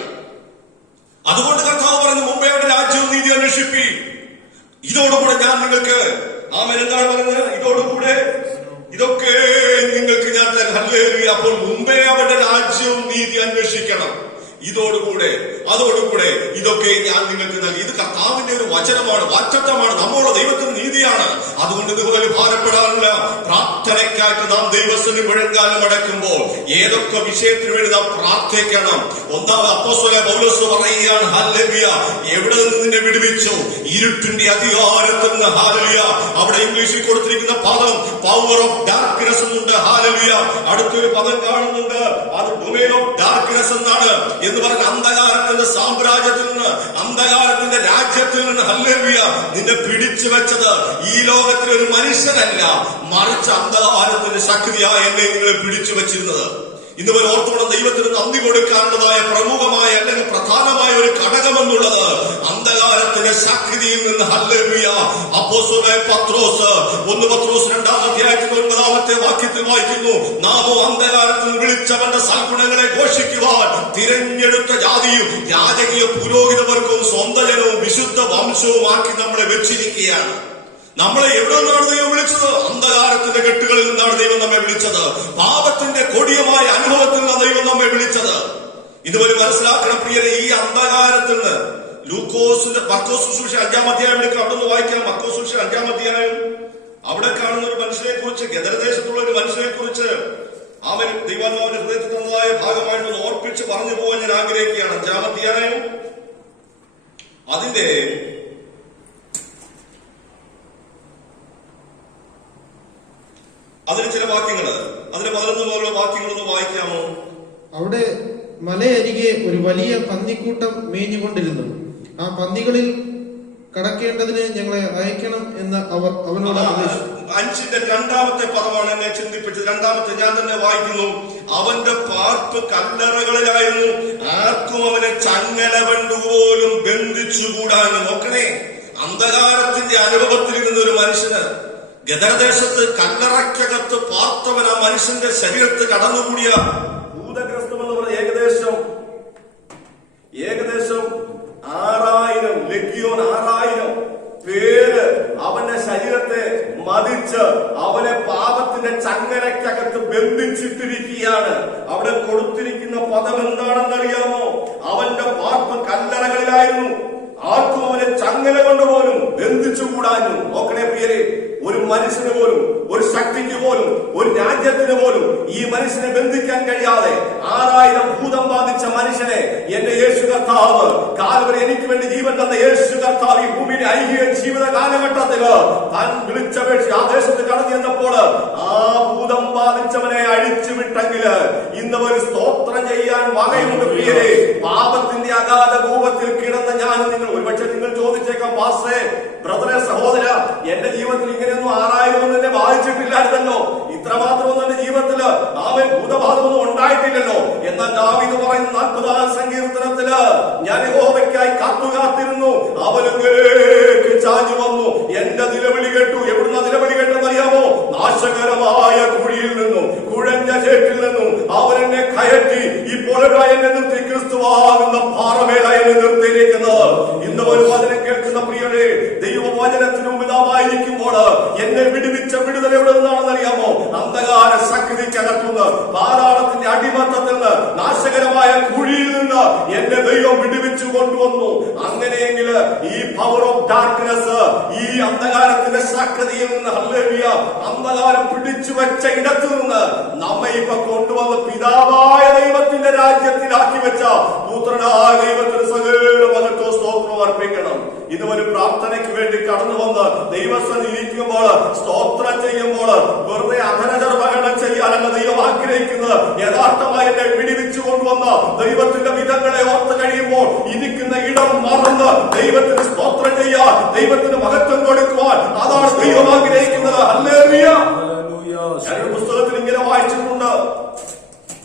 അതുകൊണ്ട് കർത്താവ് പറയുന്നു, മുമ്പേ അവരുടെ രാജ്യവും നീതി അന്വേഷിപ്പി, ഇതോടുകൂടെ ഞാൻ നിങ്ങൾക്ക് ആമേൻ എന്താണ് പറഞ്ഞത്? ഇതോടുകൂടെ ഇതൊക്കെ നിങ്ങൾക്ക് ഞാൻ തരാം. ഹല്ലേലൂയ. അപ്പോൾ മുമ്പേ അവരുടെ രാജ്യവും നീതി അന്വേഷിക്കണം, ഇതോടുകൂടെ അതോടുകൂടെ ഇതൊക്കെ ഞാൻ നിങ്ങൾക്ക് നൽകി. ഇത് കർത്താവിന്റെ ഒരു വചനമാണ്, വാഗ്ദത്തമാണ്, നമ്മളുടെ ദൈവത്തിന്റെ നീതിയാണ്. അതുകൊണ്ട് ഇതുപോലെ ഭാരപ്പെടാറില്ല. പ്രാർത്ഥനയ്ക്കായിട്ട് നാം ദൈവത്തിന് മുഴങ്കാലം അടക്കുമ്പോൾ ഏതൊക്കെ വിഷയത്തിന് വേണ്ടി നാം പ്രാർത്ഥിക്കണം? ഒന്നാമത് അപ്പോസ്തലനായ പൗലോസ് പറയുകയാണ്, ഹല്ലേലൂയ, എവിടെ നിന്ന് നിന്നെ വിടുവിച്ചു? ഇരുട്ടിന്റെ അധികാരത്തിൽ നിന്ന്. ഹല്ലേലൂയ. അവിടെ ഇംഗ്ലീഷിൽ കൊടുത്തിരിക്കുന്ന പദം പവർ ഓഫ് ഡാർക്ക്നെസ് എന്നുണ്ട്. ഹല്ലേലൂയ. അടുത്തൊരു പദം കാണുന്നുണ്ട്, അത് ഡൊമൈൻ ഓഫ് ഡാർക്ക്നെസ് എന്നാണ്. എന്ന് പറഞ്ഞ അന്ധകാരത്തിന്റെ സാമ്രാജ്യത്തിൽ നിന്ന്, അന്ധകാരത്തിന്റെ രാജ്യത്തിൽ നിന്ന്, ഹല്ലേലൂയ, നിന്നെ പിടിച്ചു വെച്ചത് ഈ ലോകത്തിലെ ഒരു മനുഷ്യനല്ല, മറിച്ച് അന്ധകാരത്തിന്റെ ശക്തിയായ എന്നെ നിങ്ങളെ പിടിച്ചു വെച്ചിരുന്നത്. ഇന്ന് പോലെ ഓർത്തോടെ ദൈവത്തിന് നന്ദി കൊടുക്കാനുള്ളതായ പ്രമുഖമായ അല്ലെങ്കിൽ പ്രധാനമായ ഒരു ഘടകമെന്നുള്ളത് അന്ധകാരത്തിന്റെ ശക്തിയിൽ നിന്ന്. ഹല്ലേലൂയ. അപ്പോസ്തലനായ പത്രോസ് 1 പത്രോസ് 2-ാം അധ്യായത്തിൽ 9-ാമത്തെ വാക്യത്തിൽ വായിക്കുന്നു, നാമോ അന്ധകാരത്തിൽ വിളിച്ചവന്റെ സൽഗുണങ്ങളെ ഘോഷിക്കുവാൻ തിരഞ്ഞെടുത്ത ജാതിയും രാജകീയ പുരോഹിതവർക്കും സ്വന്തം ജനവും വിശുദ്ധ വംശവും ആക്കി നമ്മളെ വെച്ചിരിക്കുകയാണ്. നമ്മളെ എവിടെ നിന്നാണ് ദൈവം വിളിച്ചത്? അന്ധകാരത്തിന്റെ കെട്ടുകളിൽ നിന്നാണ് ദൈവം നമ്മെ വിളിച്ചത്. പാപത്തിന്റെ കൊടിയമായ അനുഭവത്തിൽ നിന്നാണ് ദൈവം നമ്മെ വിളിച്ചത്. ഇതുപോലെ മനസ്സിലാക്കണം പ്രിയരെ, ഈ അന്ധകാരത്തിൽ നിന്ന് മർക്കോസ് സുവിശേഷം 5-ാം അധ്യായം അവിടെ നിന്ന് വായിക്കാം. മർക്കോസ് സുവിശേഷം 5-ാം അധ്യായം, അവിടെ കാണുന്ന ഒരു മനുഷ്യനെ കുറിച്ച്, ഗദരദേശത്തുള്ള ഒരു മനുഷ്യനെ കുറിച്ച് അവൻ ദൈവാത്മാവിന്റെ ഹൃദയത്തിൽ തന്നതായ ഭാഗമായിട്ട് ഓർപ്പിച്ച് പറഞ്ഞു പോകാൻ ഞാൻ ആഗ്രഹിക്കുകയാണ്. 5-ാം അധ്യായം അതിന്റെ ചില വാക്യങ്ങള്, അതിന് 11 മുതലുള്ള വാക്യങ്ങളൊന്ന് വായിക്കാമോ? അവിടെ മലയരികെ ഒരു വലിയ പന്നിക്കൂട്ടം മേഞ്ഞുകൊണ്ടിരുന്നു. ആ പന്നികളിൽ കടക്കേണ്ടതിന് ഞങ്ങളെ അയക്കണം എന്ന് അവർ അവനോട് അപേക്ഷിച്ചു. 5-ന്റെ 2-ാമത്തെ പദമാണ് എന്നെ ചിന്തിപ്പിച്ചത്. 2-ാമത്തെ ഞാൻ തന്നെ വായിക്കുന്നു. അവന്റെ പാർപ്പ് കല്ലറകളിലായിരുന്നു, ആർക്കും അവനെ ചങ്ങല കൊണ്ടുപോലും ബന്ധിച്ചുകൂടാനും. നോക്കണേ, അന്ധകാരത്തിന്റെ അനുഭവത്തിൽ ഇരുന്നൊരു മനുഷ്യന് ഗദരദേശത്ത് കല്ലറയ്ക്കകത്ത് പാർത്തവൻ ആ മനുഷ്യന്റെ ശരീരത്ത് കടന്നുകൂടിയ ഭൂതഗ്രസ്തം എന്ന് പറഞ്ഞ ഏകദേശം 6000 ലഗ്യോൻ 6000 പേര് അവന്റെ ശരീരത്തെ മതിച്ച് അവനെ പാപത്തിന്റെ ചങ്ങലയ്ക്കകത്ത് ബന്ധിച്ചിട്ടിരിക്കുകയാണ്. അവിടെ കൊടുത്തിരിക്കുന്ന പദം എന്താണെന്നറിയാമോ? അവന്റെ പാർപ്പ് കല്ലറകളിലായിരുന്നു, ആർക്കും അവനെ ചങ്ങല കൊണ്ടുപോലും ബന്ധിച്ചുകൂടാനും. നോക്കണേ പ്രിയരെ, ഒരു മനുഷ്യന് പോലും, ഒരു ശക്തിക്ക് പോലും, ഒരു രാജ്യത്തിന് പോലും ഈ മനുഷ്യനെ ബന്ധിക്കാൻ കഴിയാതെ 6000 ഭൂതം ബാധിച്ച മനുഷ്യനെ എന്റെ യേശു കർത്താവ് കാൽവരി എനിക്ക് വേണ്ടി ജീവൻ തന്ന യേശു കർത്താവ് ഈ ഭൂമിയുടെ ഐഹിക ജീവിത കാലഘട്ടത്തില് താൻ വിളിച്ചപേക്ഷിച്ച് ആ ദേശത്ത് കടന്നു ചെന്നപ്പോൾ ആ ഭൂതം ബാധിച്ചവനെ അഴിച്ചു വിട്ടെങ്കില് ഇന്ന് ഒരു സ്തോത്രം ചെയ്യാൻ വകയുണ്ട് പ്രിയരെ. പാപത്തിന്റെ അഗാധ കൂപത്തിൽ കിടന്ന ഞാൻ നിങ്ങൾ ഒരുപക്ഷെ നിങ്ങൾ ചോദിച്ചേക്കാം, പാസ്റ്റേ, ബ്രദറെ, സഹോദര, എന്റെ ജീവിതത്തിൽ ഇങ്ങനെയൊന്നും 6000 എന്നെ ബാധിച്ചിട്ടില്ലായിരുന്നല്ലോ, ഇത്രമാത്രമൊന്നും എന്റെ ജീവിതത്തില് അവൻ ഭൂതബാധമൊന്നും ഉണ്ടായിട്ടില്ലല്ലോ. എന്നാൽ ദാവീദ് പറയുന്ന 40-ാം സങ്കീർത്തനത്തില് ഞാൻ യഹോവയ്ക്കായി കാത്തിരുന്നു, അവനിലേക്ക് ചാഞ്ഞു വന്നു, എന്റെ നിലവിളി കേട്ടു. എവിടുന്ന നിലവിളി കേട്ടെന്നറിയാമോ? നാശകരമായ കുഴിയിൽ നിന്നും, കുഴഞ്ഞ ചേറ്റിൽ നിന്നും അവൻ എന്നെ കയറ്റി. ഇപ്പോൾ എന്നെ നിർത്തി ക്രിസ്തുവാകുന്ന പാറമേല എന്നെ നിർത്തിയിരിക്കുന്നത്. ഇന്ന് ഒരു വചനം കേൾക്കുന്ന പ്രിയരെ, ദൈവവചനത്തിന് മുമ്പിലായിരിക്കുമ്പോൾ എന്നെ വിടുവിച്ച വിടുതൽ എവിടെ നിന്നാണെന്ന് അറിയാമോ? അന്ധകാര ശക്തിക്കകത്തുനിന്ന്, കൊണ്ടുവന്നു. അങ്ങനെയെങ്കിൽ ഈ പവർ ഓഫ് ഡാർക്ക്നെസ്, ഈ അന്ധകാരത്തിന്റെ ശക്തിയിൽ നിന്ന്, ഹല്ലേലൂയ, അന്ധകാരം പിടിച്ചു വെച്ച ഇടത്തു നിന്ന് നമ്മെ ഇപ്പൊ കൊണ്ടുവന്ന് പിതാവായ ദൈവത്തിന്റെ രാജ്യത്തിലാക്കി വെച്ച പുത്രനായ ദൈവത്തിന് സകല മഹത്വവും സ്തോത്രവും അർപ്പിക്കണം. ഇതുവരെ പ്രാർത്ഥനയ്ക്ക് വേണ്ടി കടന്നു വന്ന് ദൈവസന്നിധി ഇരിക്കുമ്പോൾ, സ്തോത്രം ചെയ്യുമ്പോൾ വെറുതെ അധരചർമ്മകരണം ചെയ്യാനല്ല ദൈവം ആഗ്രഹിക്കുന്നത്. യഥാർത്ഥമായി എന്നെ വിടിവിച്ചു കൊണ്ടുവന്ന ദൈവത്തിന്റെ വിധങ്ങളെ ഓർത്ത് കഴിയുമ്പോൾ ഇരിക്കുന്ന ഇടം മറന്ന് ദൈവത്തിന് സ്തോത്രം ചെയ്യാൻ, ദൈവത്തിന് മഹത്വം കൊടുക്കുവാൻ, അതാണ് ദൈവം ആഗ്രഹിക്കുന്നത്. ഹല്ലേലൂയ. ഞാനൊരു പുസ്തകത്തിൽ ഇങ്ങനെ വായിച്ചിട്ടുണ്ട്,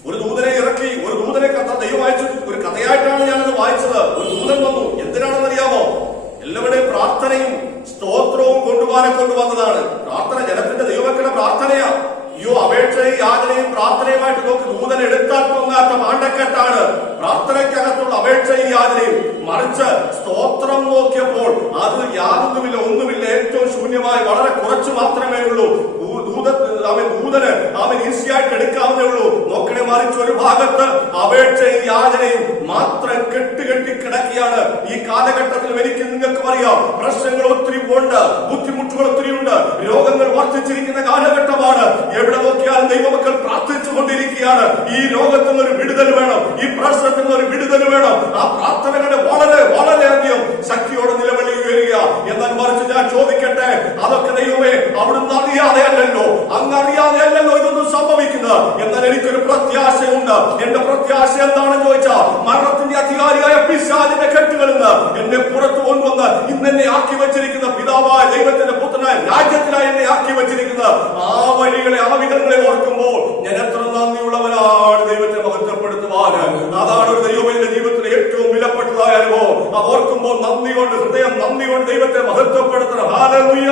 ഒരു ദൂതനെ ഇറക്കി, ഒരു ദൂതനെ കഥ ദൈവം വായിച്ചു. ഒരു കഥയായിട്ടാണ് ഞാനത് വായിച്ചത്. ഒരു ദൂതൻ വന്നു. എന്തിനാണെന്നറിയാമോ? എല്ലാവരുടെയും പ്രാർത്ഥനയും സ്തോത്രവും കൊണ്ടുവന്നതാണ്. പ്രാർത്ഥന ജനത്തിന്റെ ദൈവമക്കളുടെ പ്രാർത്ഥനയാ. അയ്യോ, അപേക്ഷയും യാചനയും പ്രാർത്ഥനയുമായിട്ട് നോക്ക്, ദൂതൻ എടുത്താൽ പൊങ്ങാത്ത മാണ്ടക്കെട്ടാണ് പ്രാർത്ഥനയ്ക്കകത്തുള്ള അപേക്ഷയും യാചനയും. മറിച്ച് സ്തോത്രം നോക്കിയപ്പോൾ അത് യാതൊന്നുമില്ല, ഒന്നുമില്ല, ഏറ്റവും ശൂന്യമായി വളരെ കുറച്ചു മാത്രമേ ഉള്ളൂ. ദൂതന് അവൻ ഈസിയായിട്ട് എടുക്കാവുന്നേ ഉള്ളൂ. നോക്കണേ, മറിച്ച് ഒരു ഭാഗത്ത് അപേക്ഷയും യാചനയും മാത്രം കെട്ടുകെട്ടി കിടക്കുകയാണ്. ഈ കാലഘട്ടത്തിൽ എനിക്ക് നിങ്ങൾക്കും അറിയാം, പ്രശ്നങ്ങൾ ഒത്തിരി ഉണ്ട്, ബുദ്ധിമുട്ടുകൾ ഒത്തിരി ഉണ്ട്, രോഗങ്ങൾ വർദ്ധിച്ചിരിക്കുന്ന കാലഘട്ടമാണ്. എവിടെ നോക്കിയാലും ദൈവമക്കൾ പ്രാർത്ഥിച്ചു കൊണ്ടിരിക്കുകയാണ്. ഈ രോഗത്തിൽ നിന്ന് ഒരു വിടുതൽ വേണം, ഈ പ്രശ്നത്തിൽ നിന്ന് ഒരു വിടുതൽ വേണം. ആ പ്രാർത്ഥനകളുടെ വളരെ വളരെയധികം ശക്തിയോടെ നിലവിളി ഉയരുക. എന്നാൽ മറിച്ച് ഞാൻ ചോദിക്കട്ടെ, അതൊക്കെ ദൈവമേ അവിടുന്ന് അറിയാതെയല്ലോ, അങ്ങറിയാതെയല്ലോ ഇതൊന്നും സംഭവിക്കുന്നത്. എന്നാൽ എനിക്കൊരു പ്രത്യാശയുണ്ട്. എന്റെ പ്രത്യാശ എന്താണെന്ന് ചോദിച്ചാൽ, മരണത്തിന്റെ അധികാരിയായ പിശാചിന്റെ കെട്ടുകളിൽ നിന്ന് എന്നെ പുറത്തു കൊണ്ടുവന്ന് ഇന്നെന്നെ ആക്കി വെച്ചിരിക്കുന്ന പിതാവായ ദൈവത്തിന്റെ പുത്രനായ രാജ്യത്തിനായി എന്നെ ആക്കി വെച്ചിരിക്കുന്ന ആ വഴികളെ, ആ വിധങ്ങളെ ഓർക്കുമ്പോൾ ഞാൻ എത്ര നന്ദിയുള്ളവനാണ് ദൈവത്തെ മഹത്വപ്പെടുത്തുവാൻ. അതാണ് ഒരു ദൈവത്തിന്റെ ജീവിതത്തിലെ ഏറ്റവും വിലപ്പെട്ടതായ അനുഭവം. അത് ഓർക്കുമ്പോൾ നന്ദി കൊണ്ട്, ഹൃദയം നന്ദി കൊണ്ട് ദൈവത്തെ മഹത്വപ്പെടുത്തണം. ഹല്ലേലൂയ.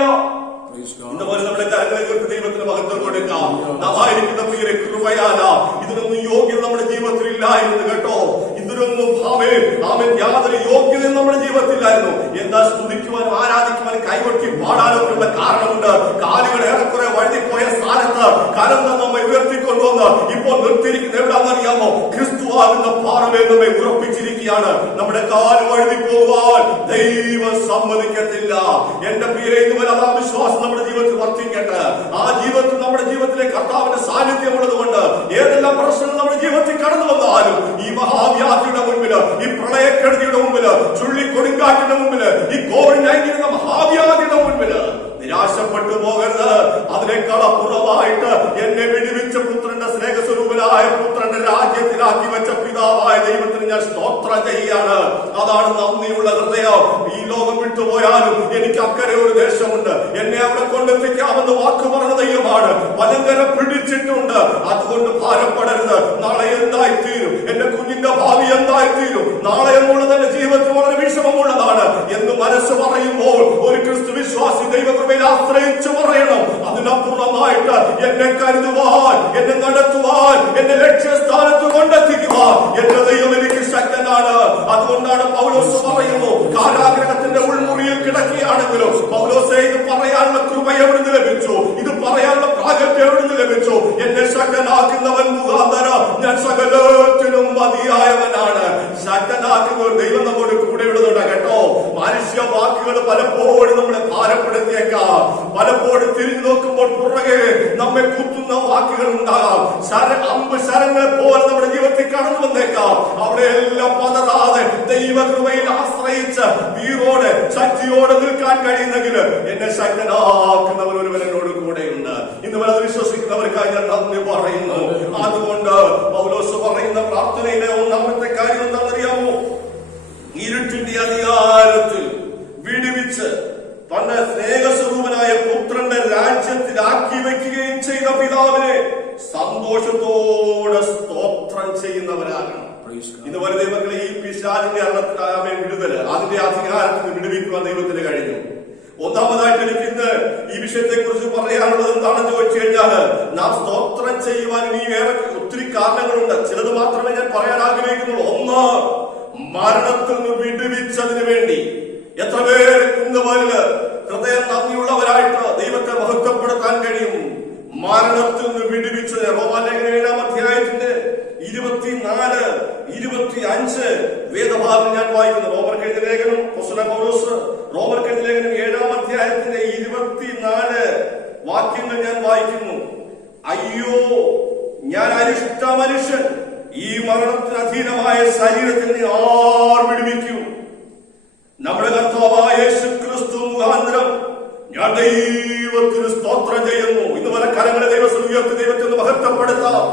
ഇതുപോലെ നമ്മുടെ കരങ്ങളിലേക്ക് ദൈവത്തിന് മഹത്വം കൊടുക്കാം. നാം ആയിരിക്കുന്ന പ്രിയരെ കൃപയാല ഇതിനൊന്നും യോഗ്യത നമ്മുടെ ജീവിതത്തിൽ ഇല്ലായിരുന്നു കേട്ടോ. ഇതിനൊന്നും യാതൊരു യോഗ്യതയും നമ്മുടെ ജീവിതത്തിലായിരുന്നു. എന്താ സ്തുതിക്കുവാനും ആരാധിക്കുവാനും കൈകൊട്ടി പാടാനൊക്കെയുള്ള കാരണമുണ്ട്. കാലുകൾ ഏറെക്കുറെ വഴുതിപ്പോയ സ്ഥാനത്ത് കരന്ത നമ്മെ ഉയർത്തിക്കൊണ്ടുവന്ന് ഇപ്പോൾ നിർത്തിയിരിക്കുന്ന എവിടാന്നറിയാമോ? ക്രിസ്തുവാകുന്ന പാറമേൽ നമ്മെ ഉറപ്പിച്ചിരിക്കുകയാണ്. നമ്മുടെ കാല് വഴുതി പോകാൻ ദൈവം സമ്മതിക്കത്തില്ല. എന്റെ പ്രിയരെ, ഇതുവരെ അതാ വിശ്വാസം നമ്മുടെ ജീവിതത്തിൽ വർദ്ധിക്കട്ടെ. ആ ജീവിതത്തിൽ നമ്മുടെ ജീവിതത്തിലെ കർത്താവിന്റെ സാന്നിധ്യമുള്ളത് കൊണ്ട് ഏതെല്ലാം പ്രശ്നങ്ങൾ നമ്മുടെ ജീവിതത്തിൽ കടന്നു വന്നാലും, ഈ മഹാവ്യാധിയുടെ മുൻപില്, ഈ പ്രളയക്കെടുതിയുടെ മുമ്പില്, ചുള്ളിക്കൊടുങ്കാറ്റിന്റെ മുമ്പില്, ഈ കോവിഡ്-19 എന്ന മഹാവ്യാധിയുടെ മുൻപില് നിരാശപ്പെട്ടു പോകരുത്. അതിനേക്കാൾ അപ്പുറമായിട്ട് എന്നെ വിടുവിച്ച പുത്രന്റെ സ്നേഹസ്വരൂപനായ പുത്രന്റെ രാജ്യത്തിലാക്കി വെച്ച പിതാവായ ദൈവത്തിന് ഞാൻ സ്തോത്രം ചെയ്യാണ്. അതാണ് നന്ദിയുള്ള ഹൃദയം. ഈ ലോകം വിട്ടുപോയാലും എനിക്ക് അക്കരെ ഒരു ദേശമുണ്ട്, എന്നെ അവിടെ കൊണ്ടെത്തിക്കാമെന്ന് വാക്ക് പറഞ്ഞ ദൈവമാണ്. വലങ്കരം പിടിച്ചിട്ടുണ്ട്. അതുകൊണ്ട് ഭാരപ്പെടരുത്. നാളെ എന്തായിത്തീരും, എന്റെ കുഞ്ഞിന്റെ ഭാവി എന്തായിത്തീരും, നാളെ എന്നുള്ളത് എന്റെ ജീവിതത്തിൽ വളരെ വിഷമമുള്ളതാണ് എന്ന് മനസ്സ് പറയുമ്പോൾ ഒരു ക്രിസ്തു വിശ്വാസി ദൈവകൃപയിൽ ആശ്രയിച്ചു പറയണം. അതിനപ്പുറമായിട്ട് എന്നെ കരുതുവാൻ, എന്നെ നടത്തുവാൻ, എന്റെ ലക്ഷ്യസ്ഥാനത്ത് കൊണ്ടെത്തിക്കുവാൻ എന്റെ ദൈവം എനിക്ക് ശക്തനാണ്. അതുകൊണ്ടാണ് പൗലോസ് പറയുന്നു, കാരാഗ്രഹത്തിന്റെ ഉൾമുറിയിൽ കിടക്കുകയാണെങ്കിലും പൗലോസേ, ഇത് പറയാനുള്ള കൃപ എവിടുന്ന് ലഭിച്ചു, ഇത് പറയാനുള്ള പ്രാഗൽഭ്യം എവിടുന്ന് ലഭിച്ചു? എന്നെ ശക്തനാക്കുന്നവൻ മുഖാന്തരം ഞാൻ സകലത്തിനും മതിയായവനാണ്. ശക്തനാക്കുന്ന ഒരു ദൈവം നമ്മോട് കൂടെ ഉള്ളതുണ്ട് കേട്ടോ. മനുഷ്യ വാക്കുകൾ പലപ്പോഴും നമ്മളെ ഭാരപ്പെടുത്തിയേക്കാം. പലപ്പോഴും തിരിഞ്ഞു നോക്കുമ്പോൾ പുറകെ നമ്മെ കുത്തുന്ന വാക്കുകൾ ഉണ്ടാകാം. അമ്പ് ശരങ്ങളെ പോലെ നമ്മുടെ ജീവിതത്തിൽ കടന്നു വന്നേക്കാം. അവിടെയെല്ലാം പതറാതെ ദൈവകൃപയിൽ ആശ്രയിച്ച് വീറോടെ ശക്തിയോടെ നിൽക്കാൻ കഴിയുന്നെങ്കിൽ എന്നെ ശക്തനാക്കുന്നവൻ ഒരുവൻ എന്നോട് കൂടെയുണ്ട്. ഇന്ന് വരെ വിശ്വസിക്കുന്നവർക്കായി ഞാൻ നന്ദി പറയുന്നു. അതുകൊണ്ട് പൗലോസ് പറയുന്ന പ്രാർത്ഥനയിലെ ഒന്നാമത്തെ കാര്യം എന്താണെന്നറിയാമോ? ഇരുട്ടിന്റെ അധികാരത്തിൽ വിടുവിച്ച് തന്റെ സ്നേഹസ്വരൂപനായ പുത്രന്റെ രാജ്യത്തിലാക്കി വെക്കുകയും ചെയ്ത പിതാവിനെ സന്തോഷത്തോടെ സ്തോത്രം ചെയ്യുന്നവരാകണം. ഇതുപോലെ ദൈവങ്ങളെ ഈ പിശാചിന്റെ വിടുതല്, അതിന്റെ അധികാരത്തിന് വിടുവിക്കുവാൻ ദൈവത്തിന് കഴിഞ്ഞു. ഒന്നാമതായിട്ട് എനിക്ക് ഇന്ന് ഈ വിഷയത്തെ കുറിച്ച് പറയാനുള്ളത് എന്താണെന്ന് ചോദിച്ചു കഴിഞ്ഞാല്, നാം സ്തോത്രം ചെയ്യുവാൻ ഇനി വേറെ ഒത്തിരി കാരണങ്ങളുണ്ട്. ചിലത് മാത്രമേ ഞാൻ പറയാൻ ആഗ്രഹിക്കുന്നുള്ളൂ. ഒന്ന്, മരണത്തിൽ നിന്ന് വിടുവിച്ചതിന് വേണ്ടി എത്ര പേര് ഇന്നുപോലെ ഹൃദയം നന്ദിയുള്ളവരായിട്ട് ദൈവത്തെ മഹത്വപ്പെടുത്താൻ കഴിയും. മരണത്തിൽ നിന്ന് വിടുവിച്ചത് റോമാലേഖനം 7-ാം അധ്യായത്തിന്റെ 24-25 വേദഭാഗം ഞാൻ വായിക്കുന്നു. റോമർക്ക് എഴുതിയ ലേഖനം അപ്പോസ്തലനായ പൗലോസ് റോമർക്കെഴുതിയ ലേഖനം 7-ാം അധ്യായത്തിന്റെ 24 വാക്യങ്ങൾ ഞാൻ വായിക്കുന്നു. അയ്യോ, ഞാൻ അരിഷ്ട മനുഷ്യൻ, ഈ മരണത്തിന് അധീനമായ ശരീരത്തിൽ നിന്ന് ആർ വിടുവിക്കും? നമ്മുടെ കർത്താവായ യേശു ക്രിസ്തു മുഖാന്തരം ഞാൻ ദൈവത്തിന് സ്തോത്രം ചെയ്യുന്നു. ഇന്ന് പല കരങ്ങളെ ദൈവത്തിൽ ഉയർത്തി ദൈവത്തിന് മഹത്വപ്പെടുത്താം.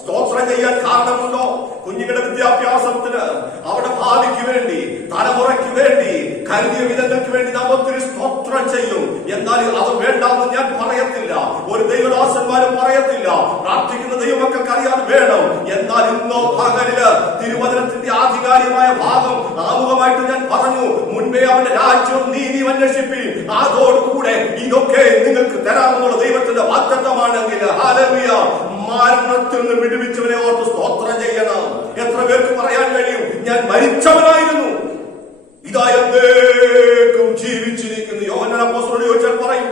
സ്തോത്രം ചെയ്യാൻ കാരണമുണ്ടോ? കുഞ്ഞുങ്ങളുടെ വിദ്യാഭ്യാസത്തിന്, അവരുടെ ഭാവിക്ക് വേണ്ടി, തലമുറയ്ക്ക് വേണ്ടി, കരുതിയ വിധങ്ങൾക്ക് വേണ്ടി നാം ഒത്തിരി സ്തോത്രം ചെയ്യും. എന്നാൽ അത് വേണ്ടാന്ന് ഞാൻ പറയത്തില്ല, ഒരു ദൈവദാസന്മാരും പറയത്തില്ല. പ്രാർത്ഥിക്കുന്ന ദൈവമക്കൾക്ക് അറിയാൻ വേണം. എന്നാൽ ഇന്നോ പകലില് തിരുവചനത്തിന്റെ ആധികാരികമായ ഭാഗം ആമുഖമായിട്ട് ഞാൻ പറഞ്ഞു. മുൻപേ അവന്റെ രാജ്യവും നീതിയും അന്വേഷിപ്പിൻ, അതോടുകൂടെ ഇതൊക്കെ നിങ്ങൾക്ക് തരാമെന്നുള്ള ദൈവത്തിന്റെ വാഗ്ദത്തമാണെങ്കിൽ ഹല്ലേലൂയ. മരണത്തിൽ നിന്ന് വിടുവിച്ചവനെ ഓർത്ത് സ്തോത്രം ചെയ്യണം. എത്ര പേർക്ക് പറയാൻ കഴിയും, ഞാൻ മരിച്ചവനായിരുന്നു, ഇതാ എന്നേക്കും ജീവിച്ചിരിക്കുന്നു? യോഹന്നാൻ അപ്പോസ്തലനോട് ചോദിച്ചാൽ പറയും,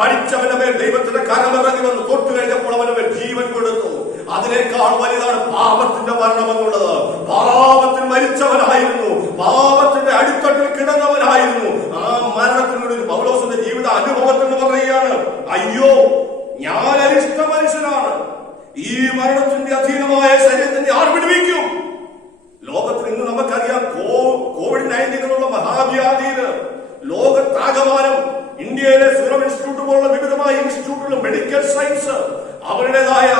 മരിച്ചവന്റെ മേൽ ദൈവത്തിന്റെ കരമിറങ്ങി വന്ന് തൊട്ടു കഴിഞ്ഞപ്പോൾ അവന്റെ മേൽ ജീവൻ കൊടുത്തു. അതിനേക്കാൾ വലുതാണ് പാപത്തിന്റെ മരണം എന്നുള്ളത്. പാപത്തിൽ മരിച്ചവനായിരുന്നു, പാപത്തിന്റെ അടിത്തട്ടിൽ കിടന്നവനായിരുന്നു. ആ മരണത്തിനോട് പൗലോസിന്റെ ജീവിത അനുഭവത്തിൽ നിന്ന് പറയുകയാണ്, അയ്യോ, ഞാൻ അരിഷ്ട മനുഷ്യനാണ്, ഈ മരണത്തിന്റെ അധീനമായ ശരീരത്തിന്റെ ആർ വിടുവിക്കും? ലോകത്തിൽ ഇന്ന് നമുക്കറിയാം, COVID-19 എന്നുള്ള മഹാവ്യാധിയില് ലോകത്താകമാനം ഇന്ത്യയിലെ സീറം ഇൻസ്റ്റിറ്റ്യൂട്ട് പോലുള്ള വിവിധമായ ഇൻസ്റ്റിറ്റ്യൂട്ടുകൾ, മെഡിക്കൽ സയൻസ് അവരുടേതായ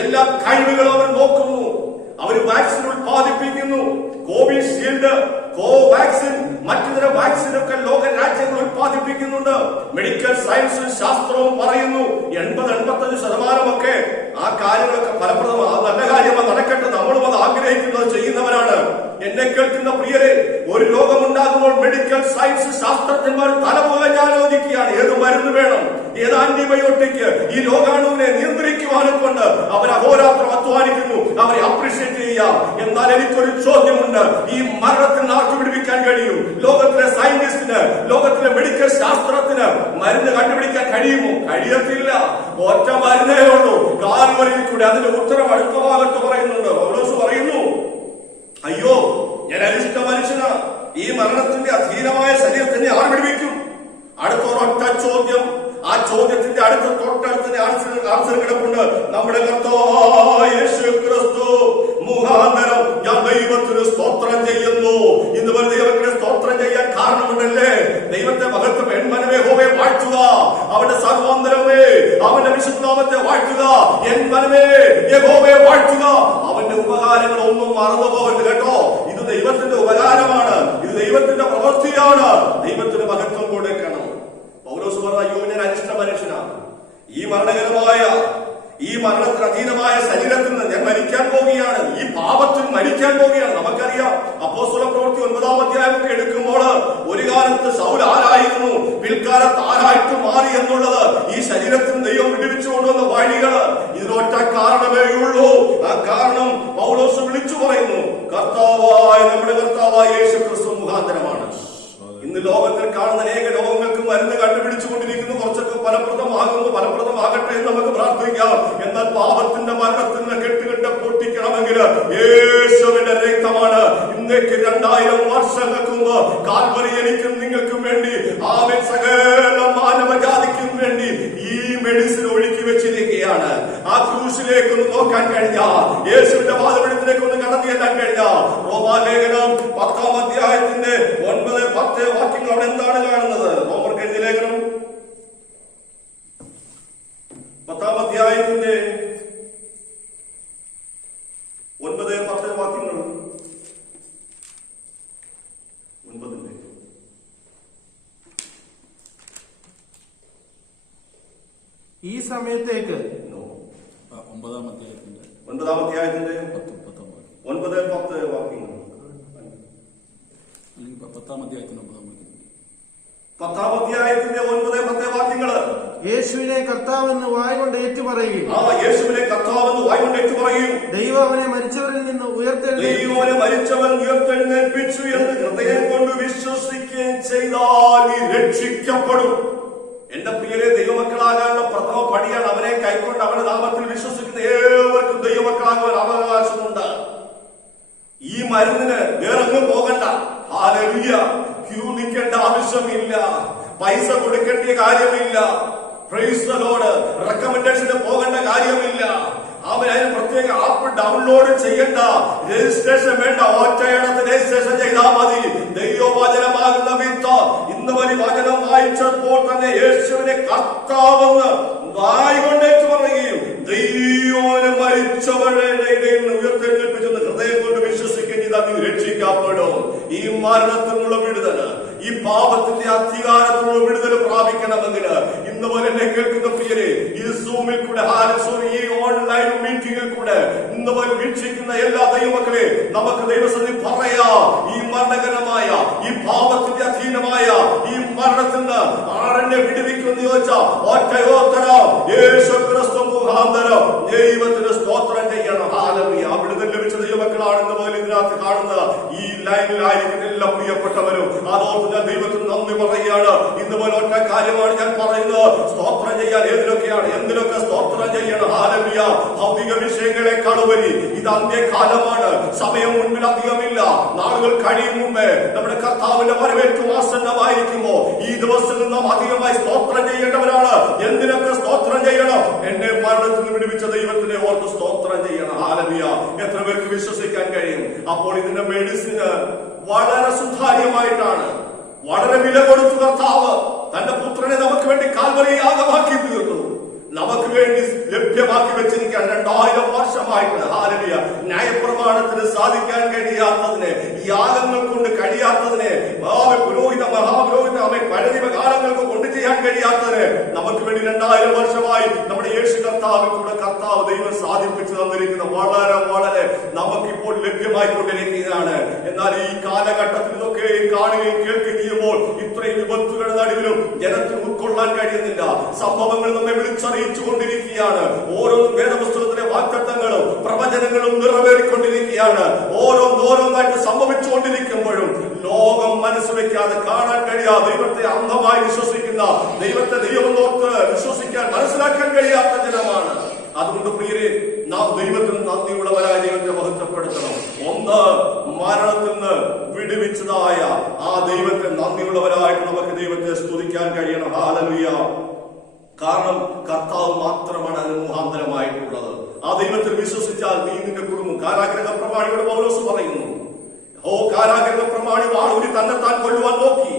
എല്ലാ കഴിവുകളും അവർ നോക്കുന്നു. അവർ വാക്സിൻ ഉത്പാദിപ്പിക്കുന്നു. കോവിഷീൽഡ്, കോവാക്സിൻ, മറ്റു വാക്സിനൊക്കെ ലോക രാജ്യങ്ങൾ ഉത്പാദിപ്പിക്കുന്നുണ്ട്. മെഡിക്കൽ സയൻസും ശാസ്ത്രവും പറയുന്നു 80-85% ആ കാര്യങ്ങളൊക്കെ ഫലപ്രദമാണ്. അത് നല്ല കാര്യമാണ്, നടക്കട്ടെ. നമ്മളും അത് ആഗ്രഹിക്കുന്നത്, ചെയ്യുന്നവരാണ്. എന്നെ കേൾക്കുന്ന പ്രിയരെ, ഒരു രോഗമുണ്ടാകുമ്പോൾ മെഡിക്കൽ സയൻസ് ശാസ്ത്രജ്ഞന്മാർ തലമുറ ആലോചിക്കുകയാണ്, ഏത് മരുന്ന് വേണം, ഏത് ആന്റിബയോട്ടിക് ഈ രോഗാണുവിനെ നിയന്ത്രിക്കുവാനെ കൊണ്ട് അവർ അഹോരാത്രം അധ്വാനിക്കുന്നു. അവരെ അപ്രീഷിയേറ്റ് ചെയ്യാം. എന്നാൽ എനിക്കൊരു ചോദ്യമുണ്ട്, ഈ മരണത്തിൽ ആർക്ക് വിടുവിക്കാൻ കഴിയും? ലോകത്തിലെ സയന്റിസ്റ്റിന്, ലോകത്തിലെ മെഡിക്കൽ ശാസ്ത്രത്തിന് മരുന്ന് കണ്ടുപിടിക്കാൻ കഴിയുമോ? കഴിയത്തില്ല. ഒറ്റ മരുന്നേ ഉള്ളൂ, കാൽവരിയിൽ കൂടെ. അതിന്റെ ഉത്തരം അടുത്ത ഭാഗത്ത് പറയുന്നുണ്ട്. പൗലോസ് പറയുന്നു, അയ്യോ, ഞാൻ അരിഷ്ട മനുഷ്യനാ, ഈ മരണത്തിന്റെ അധീനമായ ശരീരത്തിനെ ആർ വിടുവിക്കും? അടുത്ത ഒരൊറ്റ ചോദ്യം. ആ ചോദ്യത്തിന്റെ തൊട്ടടുത്ത ആൻസർ കിടപ്പുണ്ട്. നമ്മുടെ കർത്താവായ യേശു ക്രിസ്തു മുഖാന്തരം ഞാൻ ദൈവത്തിന് സ്തോത്രം ചെയ്യുന്നു. ഇന്ന് വരെ ദൈവത്തിന് സ്തോത്രം ചെയ്യാൻ കാരണമുണ്ടല്ലേ? ദൈവത്തെ മഹത്വം എൻമനമേ യഹോവയെ വാഴ്ത്തുക, അവന്റെ സർവാന്തരമേ അവന്റെ വിശുദ്ധനാമത്തെ വാഴ്ത്തുക. എൻമനമേ യഹോവയെ വാഴ്ത്തുക. അവന്റെ ഉപകാരങ്ങൾ ഒന്നും മറന്നു പോകരുത് കേട്ടോ. ഇത് ദൈവത്തിന്റെ ഉപകാരമാണ്, ഇത് ദൈവത്തിന്റെ പ്രവൃത്തിയാണ്. ദൈവത്തിന് മഹത്വം കൊടുക്കണം. പൗലോസ് പറഞ്ഞു, അയ്യോ, ഞാൻ അരിഷ്ട മനുഷ്യനാണ്, ഈ മരണകരമായ, ഈ മരണത്തിന് അധീനമായ ശരീരത്തിൽ നിന്ന് ഞാൻ മരിക്കാൻ പോവുകയാണ്, ഈ പാപത്തിൽ മരിക്കാൻ പോവുകയാണ്. നമുക്കറിയാം, അപ്പോസ്തല പ്രവൃത്തി 9-ാം അധ്യായമൊക്കെ എടുക്കുമ്പോൾ ഒരു കാലത്ത് ശൗൽ ആരായിരുന്നു, പിൽക്കാലത്ത് ആരായിട്ട് മാറി എന്നുള്ളത് ഈ ശരീരത്തിൽ ദൈവം വിടുവിച്ചു കൊണ്ടുവന്ന വഴികള് ഇതിനൊറ്റ കാരണമേ ഉള്ളൂ. ആ കാരണം പൗലോസ് വിളിച്ചു പറയുന്നു, കർത്താവായ നമ്മുടെ കർത്താവായ യേശു ക്രിസ്തു മുഖാന്തരമാണ്. ഇന്ന് ലോകത്തിൽ കാണുന്ന അനേക രോഗങ്ങൾക്ക് മരുന്ന് കണ്ടുപിടിച്ചുകൊണ്ടിരിക്കുന്നു. കുറച്ചൊക്കെ ഫലപ്രദമാകട്ടെ എന്ന് നമുക്ക് പ്രാർത്ഥിക്കാം. എന്നാൽ പാപത്തിന്റെ മരണത്തിന് കെട്ടുകെട്ട പൊട്ടിക്കണമെങ്കിൽ യേശുവിന്റെ രക്തമാണ്. ഇന്നേക്ക് 2000 വർഷങ്ങൾക്ക് മുമ്പ് കാൽവരി എനിക്കും നിങ്ങൾക്കും വേണ്ടി, ആമേൻ, സകല മാനവജാതിക്കും വേണ്ടി ഈ മെഡിസിൻ ഒഴുക്കി വെച്ചിരിക്കുകയാണ്. ആ ക്രൂശിലേക്ക് ഒന്ന് നോക്കാൻ കഴിഞ്ഞാൽ, യേശുവിന്റെ പാദപീഠത്തിലേക്ക് ഒന്ന് കടന്നു ചെല്ലാൻ കഴിഞ്ഞാൽ, റോമാലേഖനം 10-ാം അധ്യായത്തിന്റെ 9-10 വാക്യങ്ങൾ അവിടെ എന്താണ് കാണുന്നത്? റോമർക്കെഴുതിയ ലേഖനം 10-ാം അധ്യായത്തിന്റെ 9-10 വാക്യങ്ങൾ. 9-ന്റെ ഈ സമയത്തേക്ക് 9-ാം അധ്യായത്തിന്റെ 9-ാം അധ്യായത്തിന്റെ 9-10 വാക്യങ്ങൾ. 10-ാം അധ്യായത്തിന് 10-ാം അധ്യായത്തിന്റെ 9-10 വാക്യങ്ങള്. യേശുവിനെ കർത്താവെന്ന് വായ്കൊണ്ട് ഏറ്റുപറയുകയും, യേശുവിനെ കർത്താവെന്ന് വായ്കൊണ്ട് ഏറ്റുപറയുകയും, ദൈവം അവനെ മരിച്ചവരിൽ നിന്ന് ഉയർത്തെഴുന്നേൽപ്പിച്ചു എന്ന് ഹൃദയം കൊണ്ട് വിശ്വസിക്കുകയും ചെയ്താൽ നീ രക്ഷിക്കപ്പെടും. എന്റെ പ്രിയരെ, ദൈവമക്കളാകാനുള്ള പ്രഥമ പടിയാണ് അവനെ കൈക്കൊണ്ട് അവന്റെ നാമത്തിൽ വിശ്വസിക്കുന്ന ഏവർക്കും ദൈവമക്കളാകാൻ അവകാശമുണ്ട്. ഈ മരുന്നിന് വേറെങ്ങും പോകണ്ട. ഹല്ലേലൂയ. ക്യൂ നിൽക്കേണ്ട ആവശ്യമില്ല, പൈസ കൊടുക്കേണ്ട കാര്യമില്ല, പ്രൈസ് ദി ലോർഡ്, റെക്കമെൻഡേഷന് പോകേണ്ട കാര്യമില്ല, അതിന് പ്രത്യേക ആപ്പ് ഡൗൺലോഡ് ചെയ്യണ്ട, രജിസ്ട്രേഷൻ വേണ്ട, ഒറ്റയിടത്ത് രജിസ്ട്രേഷൻ ചെയ്താൽ മതി. ദൈവവചനമാകുന്ന വിത്ത് ഇന്ന് വലിയ വചനം വായിച്ചപ്പോൾ തന്നെ യേശുവിനെ കർത്താവെന്ന് വായ്കൊണ്ടേറ്റ് പറയുകയും ദൈവം മരിച്ചവരുടെ ഇടയിൽ നിന്ന് ഉയർത്തെഴുന്നേൽപ്പിച്ചെന്ന് ഹൃദയം കൊണ്ട് വിശ്വസിക്കുകയും ചെയ്താൽ നീ രക്ഷിക്കപ്പെടും. ഈ മരണത്തിനുള്ള വിടുതൽ, ഈ പാപത്തിന്റെ അധികാരത്തിനുള്ള വിടുതൽ പ്രാപിക്കണമെങ്കിൽ ഇന്ന് പോലെ എന്നെ കേൾക്കുന്ന പ്രിയരെ, ഈ സൂമിൽ കൂടെ ഈ ഓൺലൈൻ മീറ്റിംഗിൽ കൂടെ ഇന്ന് പോലെ വീക്ഷിക്കുന്ന എല്ലാ ദൈവമക്കളെ നമുക്ക് ദൈവസന്നിധി പറയാം, ഈ മരണകരമായ, ഈ പാപത്തിന്റെ അധീനമായ ഈ മരണത്തിൽ നിന്ന് ആരെന്നെ വിടുവിക്കുമെന്ന് ചോദിച്ചാൽ ഒറ്റയോത്തരം യേശു ക്രിസ്തു മുഖാന്തരം ദൈവത്തിന് സ്തോത്രം ചെയ്യണം. ഹല്ലേലൂയ. ആ വിടുതൽ ലഭിച്ച ദൈവമക്കളാണെന്ന് പോലെ ഇതിനകത്ത് കാണുന്ന ഈ ലൈനിലായിരിക്കുന്ന എല്ലാ പ്രിയപ്പെട്ടവരും അതോർത്ത് ഞാൻ ദൈവത്തിന് നന്ദി പറയുകയാണ്. ഇന്ന് പോലെ ഒറ്റ കാര്യമാണ് ഞാൻ പറയുന്നത്, സ്തോത്രം ചെയ്യാൻ ഏതിലൊക്കെയാണ്, എന്തിനൊക്കെ സ്തോത്രം ചെയ്യണം. ഹല്ലേലൂയ. ഭൗതിക വിഷയങ്ങളെക്കാൾ ഉപരി ഇത് അന്ത്യകാലമാണ്, സമയം മുൻപിൽ അധികമില്ല, നാളുകൾ കഴിയും മുമ്പേ നമ്മുടെ കർത്താവിന്റെ വരവേറ്റു ആസന്നമായിരിക്കുമ്പോ ഈ ദിവസത്തിൽ നാം അധികമായി സ്തോത്രം ചെയ്യേണ്ടവരാണ്. എന്തിനൊക്കെ സ്തോത്രം ചെയ്യണം? എന്നെ മരണത്തിൽ നിന്ന് വിടുവിച്ച ദൈവത്തിനെ ഓർത്ത് സ്തോത്രം ചെയ്യണം. ഹല്ലേലൂയ. എത്ര പേർക്ക് വിശ്വസിക്കാൻ കഴിയും? അപ്പോൾ ഇതിന്റെ മെഡിസിന് വളരെ സുതാര്യമായിട്ടാണ്, വളരെ വില കൊടുത്തു കർത്താവ് തന്റെ പുത്രനെ നമുക്ക് വേണ്ടി കാൽവരി യാഗമാക്കി തീർന്നു, നമുക്ക് വേണ്ടി ലഭ്യമാക്കി വെച്ചിരിക്കാൻ 2000 വർഷമായിട്ട്. ഹല്ലേലൂയ. ന്യായപ്രമാണത്തിന് സാധിക്കാൻ കഴിയാത്തതിനെ, യാഗങ്ങൾ കൊണ്ട് കഴിയാത്തതിനെ, പുരോഹിത മഹാപുരോഹിത പഴനികാലങ്ങൾക്ക് കൊണ്ട് ചെയ്യാൻ കഴിയാത്തതിനെ നമുക്ക് വേണ്ടി 2000 വർഷമായി നമ്മുടെ യേശു കർത്താവിൽ കൂടെ കർത്താവ് ദൈവം സാധിപ്പിച്ചു തന്നിരിക്കുന്ന വളരെ വളരെ നമുക്കിപ്പോൾ ലഭ്യമായിക്കൊണ്ടിരിക്കുകയാണ്. എന്നാൽ ഈ കാലഘട്ടത്തിൽ ഇതൊക്കെ കാണുകയും കേൾക്കുകയും ചെയ്യുമ്പോൾ ഇത്രയും വിപത്തുകളുടെ നടുവിലും ജനത്തിന് ഉൾക്കൊള്ളാൻ കഴിയുന്നില്ല. സംഭവങ്ങൾ നമ്മെ വിളിച്ചറിയിച്ചു കൊണ്ടിരിക്കുകയാണ്. ഓരോന്നും വേദപുസ്തകത്തിലെ വാഗ്ദത്തങ്ങളും പ്രവചനങ്ങളും നിറവേറിക്കൊണ്ടിരിക്കുകയാണ്. ഓരോന്നായിട്ട് സംഭവിച്ചുകൊണ്ടിരിക്കുമ്പോഴും ലോകം മനസ്സ് വെക്കാതെ, കാണാൻ കഴിയാതെ, ദൈവത്തെ അന്ധമായി വിശ്വസിക്കുന്ന, ദൈവത്തെ ദൈവമെന്നോർത്ത് വിശ്വസിക്കാൻ മനസ്സിലാക്കാൻ കഴിയാത്ത ജനമാണ്. അതുകൊണ്ട് പ്രിയരെ, നാം ദൈവത്തിന് നന്ദിയുള്ളവരായ ദൈവത്തെ മഹത്വപ്പെടുത്തണം. ഒന്ന്, മരണത്തിൽ നിന്ന് വിടുവിച്ചതായ ആ ദൈവത്തെ നന്ദിയുള്ളവരായിട്ട് നമുക്ക് ദൈവത്തെ സ്തുതിക്കാൻ കഴിയണം. ഹല്ലേലൂയ. കാരണം കർത്താവ് മാത്രമാണ് അതിന് മുഖാന്തരമായിട്ടുള്ളത്. ആ ദൈവത്തിൽ വിശ്വസിച്ചാൽ നീ നിന്റെ കുടുംബം. കാരാഗ്രഹ പ്രമാണിയുടെ പൗലോസ് പറയുന്നു, കാരാഗ്രഹ പ്രമാണി വാളൂരി തന്നെത്താൻ കൊല്ലുവാൻ നോക്കി,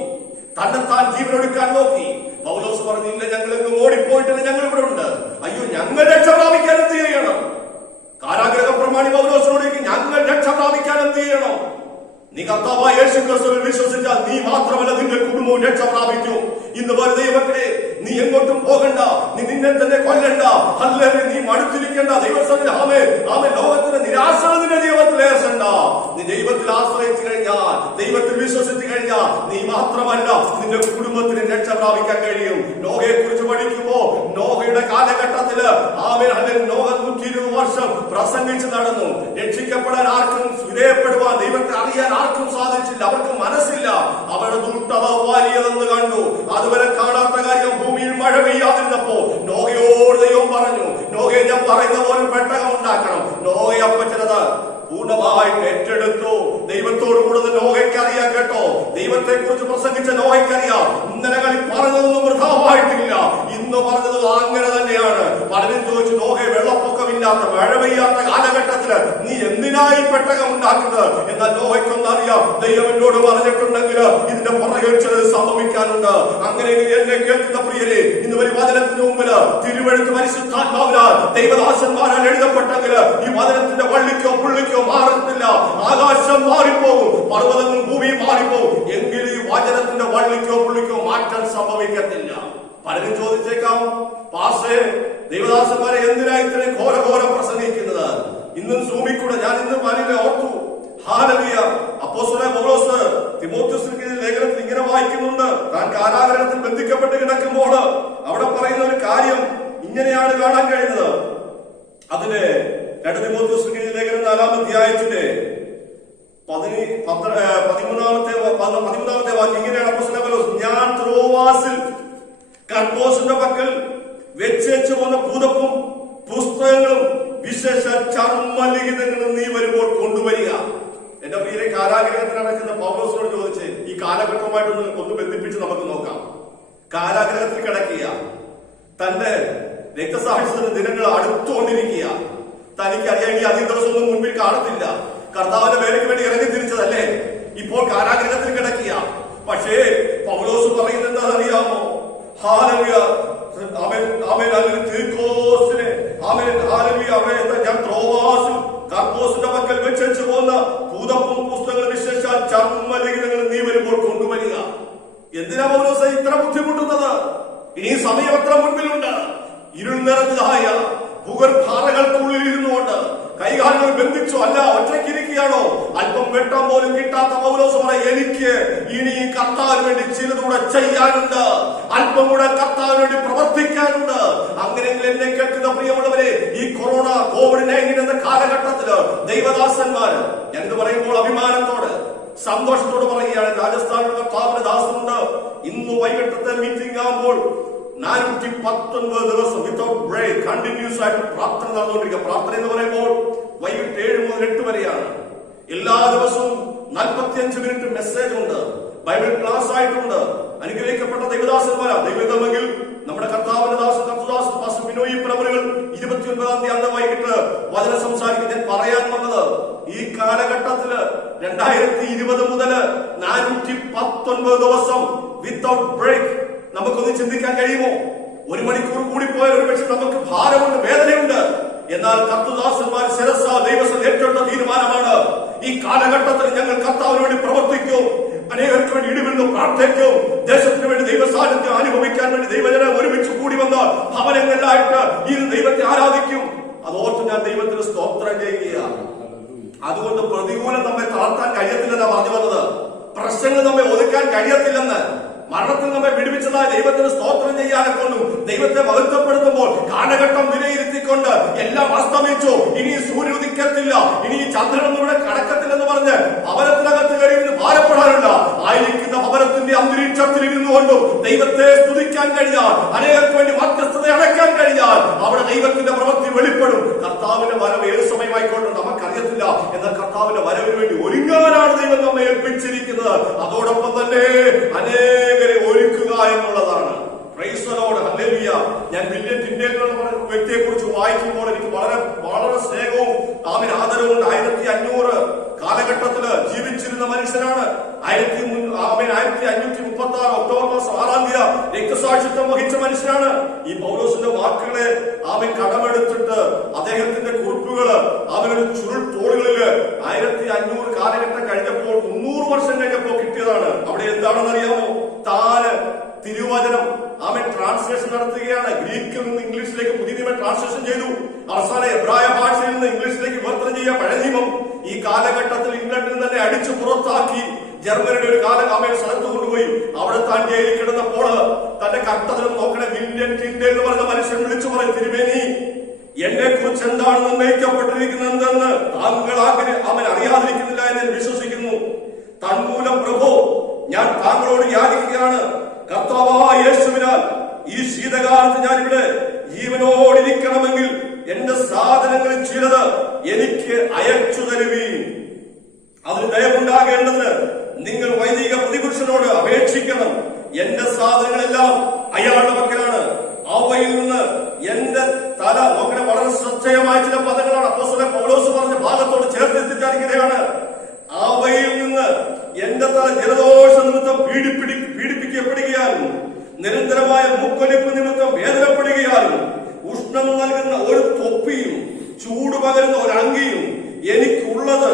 തന്നെത്താൻ ജീവനൊടുക്കാൻ നോക്കി. പൗലോസ് പറഞ്ഞില്ല, ഞങ്ങളെങ്ങും ഓടിപ്പോയിട്ടില്ല, ഞങ്ങൾ ഇവിടെ ഉണ്ട്. അയ്യോ, ഞങ്ങൾ രക്ഷ പ്രാപിക്കാൻ എന്ത് ചെയ്യണം? കാരാഗ്രഹ പ്രമാണി പൗലോസിനോട് ഞങ്ങൾ രക്ഷ പ്രാപിക്കാൻ എന്ത് ചെയ്യണം? നീ കർത്താവായ യേശു ക്രിസ്തുവിൽ വിശ്വസിച്ചാൽ നീ മാത്രമല്ല നിന്റെ കുടുംബവും രക്ഷ പ്രാപിക്കും. ഇന്ന് പോലെ ദൈവത്തിനെ നീ എങ്ങോട്ടും പോകണ്ട, നീ നിന്നെ തന്നെ കൊല്ലണ്ട, അല്ലെങ്കിൽ നീ മടുത്തിരിക്കേണ്ട. ദൈവസന്നിധി ആമേ ലോകത്തിന്റെ നിരാശ നിന്റെ ദൈവത്തിൽ ഏർച്ചണ്ട. നീ ദൈവത്തിൽ ആശ്രയിച്ചു കഴിഞ്ഞാൽ, ദൈവത്തിൽ വിശ്വസിച്ചു കഴിഞ്ഞാൽ നീ മാത്രമല്ല നിന്റെ കുടുംബത്തിന് രക്ഷ പ്രാപിക്കാൻ കഴിയും. നോഹയെ കുറിച്ച് പഠിക്കുമ്പോ നോഹയുടെ കാലഘട്ടത്തില് നോഹ 120 വർഷം പ്രസംഗിച്ച് നടന്നു. രക്ഷിക്കപ്പെടാൻ ആർക്കും, വിധേയപ്പെടുവാൻ, ദൈവത്തെ അറിയാൻ ആർക്കും സാധിച്ചില്ല. അവർക്ക് മനസ്സില്ല. അവരുടെ ദുഷ്ടത വലിയതെന്ന് കണ്ടു. അതുവരെ കാണാത്ത കാര്യം, ഭൂമിയിൽ മഴ പെയ്യാതിരുന്നപ്പോ നോഹയോട് ദൈവം പറഞ്ഞു, നോഹയെ ഞാൻ പറയുന്ന പോലെ പെട്ടകം ഉണ്ടാക്കണം. നോഹയെ അപ്പച്ചനത് പൂർണ്ണമായിട്ട് ഏറ്റെടുത്തു. ദൈവത്തോട് കൂടെ നോഹയ്ക്ക് അറിയാൻ കേട്ടോ. ദൈവത്തെ കുറിച്ച് പ്രസംഗിച്ച നോഹയ്ക്കറിയാം, ഇന്നലകളിൽ പറഞ്ഞതൊന്നും വൃഥാവായിട്ടില്ല, ഇന്ന് പറഞ്ഞത് അങ്ങനെ തന്നെയാണ്. പലരും ചോദിച്ചു, നോഹയെ വെള്ളപ്പൊക്കമില്ലാത്ത, മഴ പെയ്യാത്ത കാലഘട്ടത്തില് നീ എന്തിനായി പെട്ടകം ഉണ്ടാക്കുന്നത്? എന്നാൽ നോഹയ്ക്കൊന്നറിയാം, ദൈവം എന്നോട് പറഞ്ഞിട്ടുണ്ടെങ്കിൽ ഇതിന്റെ പുറകെ ചിലത് സംഭവിക്കാനുണ്ട്. അങ്ങനെയെങ്കിൽ എന്നെ കേൾക്കുന്ന പ്രിയരെ, ഇന്ന് ഒരു വചനത്തിന് മുമ്പില് തിരുവെഴുത്ത് പരിശുദ്ധാത്മാവിനാൽ ദൈവദാസന്മാരാൽ എഴുതപ്പെട്ടെങ്കിൽ ഈ വചനത്തിന്റെ വള്ളിക്കോ പുള്ളിക്കോ മാറത്തില്ല. ആകാശം മാറിപ്പോകും, പർവ്വതങ്ങളും ഭൂമിയും മാറിപ്പോകും, എങ്കിൽ ഈ വചനത്തിന്റെ വള്ളിക്കോ പുള്ളിക്കോ മാറ്റം സംഭവിക്കത്തില്ല. പലരും ചോദിച്ചേക്കാം, പാസ്റ്റേ ദൈവദാസന്മാരെ എന്തിനാ ഇത്രയും ഘോരഘോരം പ്രസംഗിക്കുന്നത്? ഇന്നും സൂമിക്കൂടെ ഞാൻ ഇന്ന് പലരെ ഓർത്തു. ഹല്ലേലൂയ. അപ്പോസ്തലനായ പൗലോസ് തിമോഥെയോസിന്റെ ലേഖനത്തിൽ ഇങ്ങനെ വായിക്കുന്നുണ്ട്, താൻ കാരാഗ്രഹത്തിൽ ബന്ധിക്കപ്പെട്ട് കിടക്കുമ്പോൾ അവിടെ പറയുന്ന ഒരു കാര്യം ഇങ്ങനെയാണ് കാണാൻ കഴിയുന്നത്. അതിന് 2 തിമോഥെയോസിന്റെ ലേഖനം 4-ാം അധ്യായത്തിന്റെ 13-ാമത്തെ വാക്യം ഇങ്ങനെയാണ് അപ്പോസ്തലനായ പൗലോസ്, ഞാൻ ത്രോവാസിൽ കർപ്പോസിന്റെ പക്കൽ വെച്ചേച്ചു പോന്ന ഭൂതപ്പും പുസ്തകങ്ങളും വിശേഷ ചർമ്മലിഖിതങ്ങളും നീ വരുമ്പോൾ കൊണ്ടുവരിക. എന്റെ പ്രിയരെ, കാരാഗ്രഹത്തിൽ നടക്കുന്ന പൗലോസിനോട് ചോദിച്ച് ഈ കാലഘട്ടവുമായിട്ടൊന്ന് ബന്ധിപ്പിച്ച് നമുക്ക് നോക്കാം. കാരാഗ്രഹത്തിൽ കിടക്കുക, തന്റെ രക്തസാക്ഷിത്വത്തിന്റെ ദിനങ്ങൾ അടുത്തുകൊണ്ടിരിക്കുക, തനിക്കറിയാൻ ഈ അധിക ദിവസമൊന്നും മുൻപിൽ കാണത്തില്ല. കർത്താവിന്റെ വേലയ്ക്ക് വേണ്ടി ഇറങ്ങി തിരിച്ചതല്ലേ, ഇപ്പോൾ കാരാഗ്രഹത്തിൽ കിടക്കുക. പക്ഷേ പൗലോസ് പറയുന്നത് എന്താണെന്നറിയാമോ? ഹാലലുയ, ഞാൻ ത്രോവാസും കർപ്പോസിന്റെ പക്കൽ വെച്ചു പോകുന്ന ഭൂതപ്പും പുസ്തകങ്ങളും വിശേഷാൽ ചർമ്മലിഖിതങ്ങളും നീ വരുമ്പോൾ കൊണ്ടുവരിക. എന്തിനാ പൗലോസ് ഇത്ര ബുദ്ധിമുട്ടുന്നത്? ഇനി സമയം എത്ര മുൻപിലുണ്ട്? ഇരുൾ നിറഞ്ഞതായ ഭൂഗർഭാറകൾക്കുള്ളിൽ ഇരുന്നുകൊണ്ട് കൈകാലുകൾ ബന്ധിച്ചോ അല്ല ഒറ്റയ്ക്കിരിക്കുകയാണോ? അല്പം വെട്ടാൻ പോലും കിട്ടാത്ത പൗലോസ് പറയും, എനിക്ക് ഇനി കർത്താവിന് വേണ്ടി ചിലതുകൂടെ ചെയ്യാനുണ്ട്, അല്പം കൂടെ കർത്താവിന് വേണ്ടി പ്രവർത്തിക്കാനുണ്ട്. അങ്ങനെയെങ്കിൽ എന്നെ കേൾക്കുന്ന പ്രിയമുള്ളവരെ, ഈ കോവിഡ്-19 എന്ന കാലഘട്ടത്തില് ദൈവദാസന്മാര്, എന്ന് പറയുമ്പോൾ അഭിമാനത്തോട് സന്തോഷത്തോട് പറയുകയാണ്, രാജസ്ഥാനിൽ കർത്താവിന്റെ ദാസനുണ്ട്. ഇന്ന് വൈകിട്ടത്തെ മീറ്റിംഗ് ആകുമ്പോൾ 419 ദിവസം വിത്തൗട്ട് ബ്രേക്ക് കണ്ടിന്യൂസ് ആയിട്ട് പ്രാർത്ഥന നടന്നുകൊണ്ടിരിക്കുക. പ്രാർത്ഥന എന്ന് പറയുമ്പോൾ വൈകിട്ട് 7 മുതൽ 8 വരെയാണ്. എല്ലാ ദിവസവും 45 മിനിറ്റ് മെസ്സേജ് ഉണ്ട്, ബൈബിൾ ക്ലാസ് ആയിട്ടുണ്ട്. അനുഗ്രഹിക്കപ്പെട്ട ദൈവദാസന്മാരാ. ദൈവമെങ്കിൽ നമ്മുടെ കർത്താവിന്റെ ദാസൻ കർത്തദാസൻ പാസ്റ്റർ ബിനോയ് പ്രവറുകൾ 29-ാം തീയതി അന്ന് വൈകിട്ട് വചനം സംസാരിക്കും. ഞാൻ പറയാൻ വന്നത്, ഈ കാലഘട്ടത്തില് 2020 മുതൽ 419 ദിവസം വിത്തൗട്ട് ബ്രേക്ക് നമുക്കൊന്ന് ചിന്തിക്കാൻ കഴിയുമോ? 1 മണിക്കൂർ കൂടി പോയാൽ ഒരു പക്ഷെ നമുക്ക് ഭാരമുണ്ട്, വേദനയുണ്ട്. എന്നാൽ കർത്തദാസന്മാർ ശിരസാ ദൈവസം ഏറ്റെടുത്ത തീരുമാനമാണ്, ഈ കാലഘട്ടത്തിൽ ഞങ്ങൾ കർത്താവിന് വേണ്ടി പ്രവർത്തിക്കും, അനേകർക്ക് വേണ്ടി ഇടിവിടുന്ന് പ്രാർത്ഥിക്കും, ദേശത്തിന് വേണ്ടി ദൈവ സാന്നിധ്യം അനുഭവിക്കാൻ വേണ്ടി ദൈവജനം ഒരുമിച്ച് കൂടി വന്ന് ഭവനങ്ങളിലായിട്ട് ഈ ദൈവത്തെ ആരാധിക്കും. അതോർത്ത് ഞാൻ ദൈവത്തിന് സ്തോത്രം ചെയ്യുകയാണ്. അതുകൊണ്ട് പ്രതികൂലം നമ്മെ തളർത്താൻ കഴിയത്തില്ലെന്നാ പറഞ്ഞു വന്നത്. പ്രശ്നങ്ങൾ നമ്മെ ഒതുക്കാൻ കഴിയത്തില്ലെന്ന്, മരണത്തിൽ നമ്മെ വിടുവിച്ചതായ ദൈവത്തിന് സ്തോത്രം ചെയ്യാനെ കൊണ്ടും ദൈവത്തെ മഹത്വപ്പെടുത്തുമ്പോൾ കാലഘട്ടം വിലയിരുത്തിക്കൊണ്ട് എല്ലാം അസ്തമിച്ചു, ഇനി സൂര്യൻ ഉദിക്കത്തില്ല, ഇനി ചന്ദ്രനൊന്നും ഇവിടെ കടക്കത്തില്ലെന്ന് പറഞ്ഞ് ഭവനത്തിനകത്ത് കഴിയുന്ന ഭാരപ്പെടാറില്ല. ആയിരിക്കുന്ന ഭവനത്തിന്റെ അന്തരീക്ഷത്തിൽ ഇരുന്നുകൊണ്ടും ദൈവത്തെ സ്തുതിക്കാൻ കഴിഞ്ഞാൽ, അനേകർക്ക് വേണ്ടി മധ്യസ്ഥത അടയ്ക്കാൻ കഴിഞ്ഞാൽ അവിടെ ദൈവത്തിന്റെ പ്രവൃത്തി വെളിപ്പെടും. കർത്താവിന്റെ വരവ് ഏത് സമയമായിക്കോട്ടെ നമുക്കറിയത്തില്ല. എന്നാൽ കർത്താവിന്റെ വരവിന് വേണ്ടി ഒരുങ്ങാനാണ് ദൈവം നമ്മെ ഏൽപ്പിച്ചിരിക്കുന്നത്. അതോടൊപ്പം തന്നെ അനേകരെ ഒരുക്കുക എന്നുള്ളതാണ്. Price the Lord, hallelujah. ഞാൻ വില്യം ടിൻഡേൽ എന്ന വ്യക്തിയെ കുറിച്ച് വായിക്കുമ്പോൾ എനിക്ക് വളരെ സ്നേഹവും ആദരവും ഉണ്ട്. 1500 കാലഘട്ടത്തില് ജീവിച്ചിരുന്ന മനുഷ്യനാണ്. 1536 ഒക്ടോബർ മാസം 6-ാം തീയതി രക്തസാക്ഷിത്വം വഹിച്ച മനുഷ്യനാണ്. ഈ പൗലോസിന്റെ വാക്കുകളെ കടമെടുത്തിട്ട് അദ്ദേഹത്തിന്റെ കുറിപ്പുകള് അവരുടെ ചുരുൾ തോളുകളില് 1500 കാലഘട്ടം കഴിഞ്ഞപ്പോൾ 300 വർഷം കഴിഞ്ഞപ്പോൾ കിട്ടിയതാണ്. അവിടെ എന്താണെന്ന് അറിയാമോ? താന് തിരുവചനം ട്രാൻസ്ലേഷൻ നടത്തുകയാണ്. ഗ്രീക്കിൽ നിന്ന് ഇംഗ്ലീഷിലേക്ക് പുതിയ നിയമം ട്രാൻസ്ലേഷൻ ചെയ്തു. അവസാന എബ്രായ ഭാഷയിൽ നിന്ന് ഇംഗ്ലീഷിലേക്ക് വിവർത്തനം ചെയ്യുക പഴയ നിയമം. ഈ കാലഘട്ടത്തിൽ ഇംഗ്ലണ്ടിൽ തന്നെ അടിച്ചു പുറത്താക്കി ജർമ്മനിയുടെ ഒരു സ്ഥലത്ത് കൊണ്ടുപോയി. അവിടെ താൻ ജയിലിൽ കിടന്നപ്പോൾ തന്റെ കർത്തവ്യം നോക്കണേ, വില്യം ടിൻഡേൽ എന്ന് പറയുന്ന മനുഷ്യൻ വിളിച്ചു പറയും, തിരുമേനി, എന്നെ കുറിച്ച് എന്താണ് നിർണയിക്കപ്പെട്ടിരിക്കുന്നതെന്ന് താങ്കൾ അവൻ അറിയാതിരിക്കുന്നില്ല എന്ന് വിശ്വസിക്കുന്നു. തന്മൂലം പ്രഭു, ഞാൻ താങ്കളോട് യാചിക്കുകയാണ്, കർത്താവായ യേശുവിനാൽ ഈ ശീതകാലത്ത് ഞാനിവിടെ ജീവനോടിരിക്കണമെങ്കിൽ എന്റെ സാധനങ്ങളിൽ ചിലത് എനിക്ക് അയച്ചു തരുവീൻ. അതിന് ദയവുണ്ടാകേണ്ടതിന് നിങ്ങൾ വൈദിക പ്രതിപുരുഷനോട് അപേക്ഷിക്കണം. എന്റെ സാധനങ്ങളെല്ലാം അയാളുടെ പക്കലാണ്. അവയിൽ നിന്ന് എന്റെ തല നോക്കണേ. വളരെ ശ്രദ്ധേയമായ ചില പദങ്ങളാണ് അപ്പോസ്തലൻ പൗലോസ് പറഞ്ഞ ഭാഗത്തോട് ചേർത്തെത്തിച്ചായിരിക്കുകയാണ്. അവയിൽ നിന്ന് എന്റെ തല ജലദോഷ നിമിത്തം പീഡിപ്പിക്കപ്പെടുകയാലും നിരന്തരമായ മൂക്കൊലിപ്പ് നിമിത്തം വേദനപ്പെടുകയാലും ഉഷ്ണം നൽകുന്ന ഒരു തൊപ്പിയും ചൂട് പകരുന്ന ഒരു അങ്കിയും എനിക്കുള്ളത്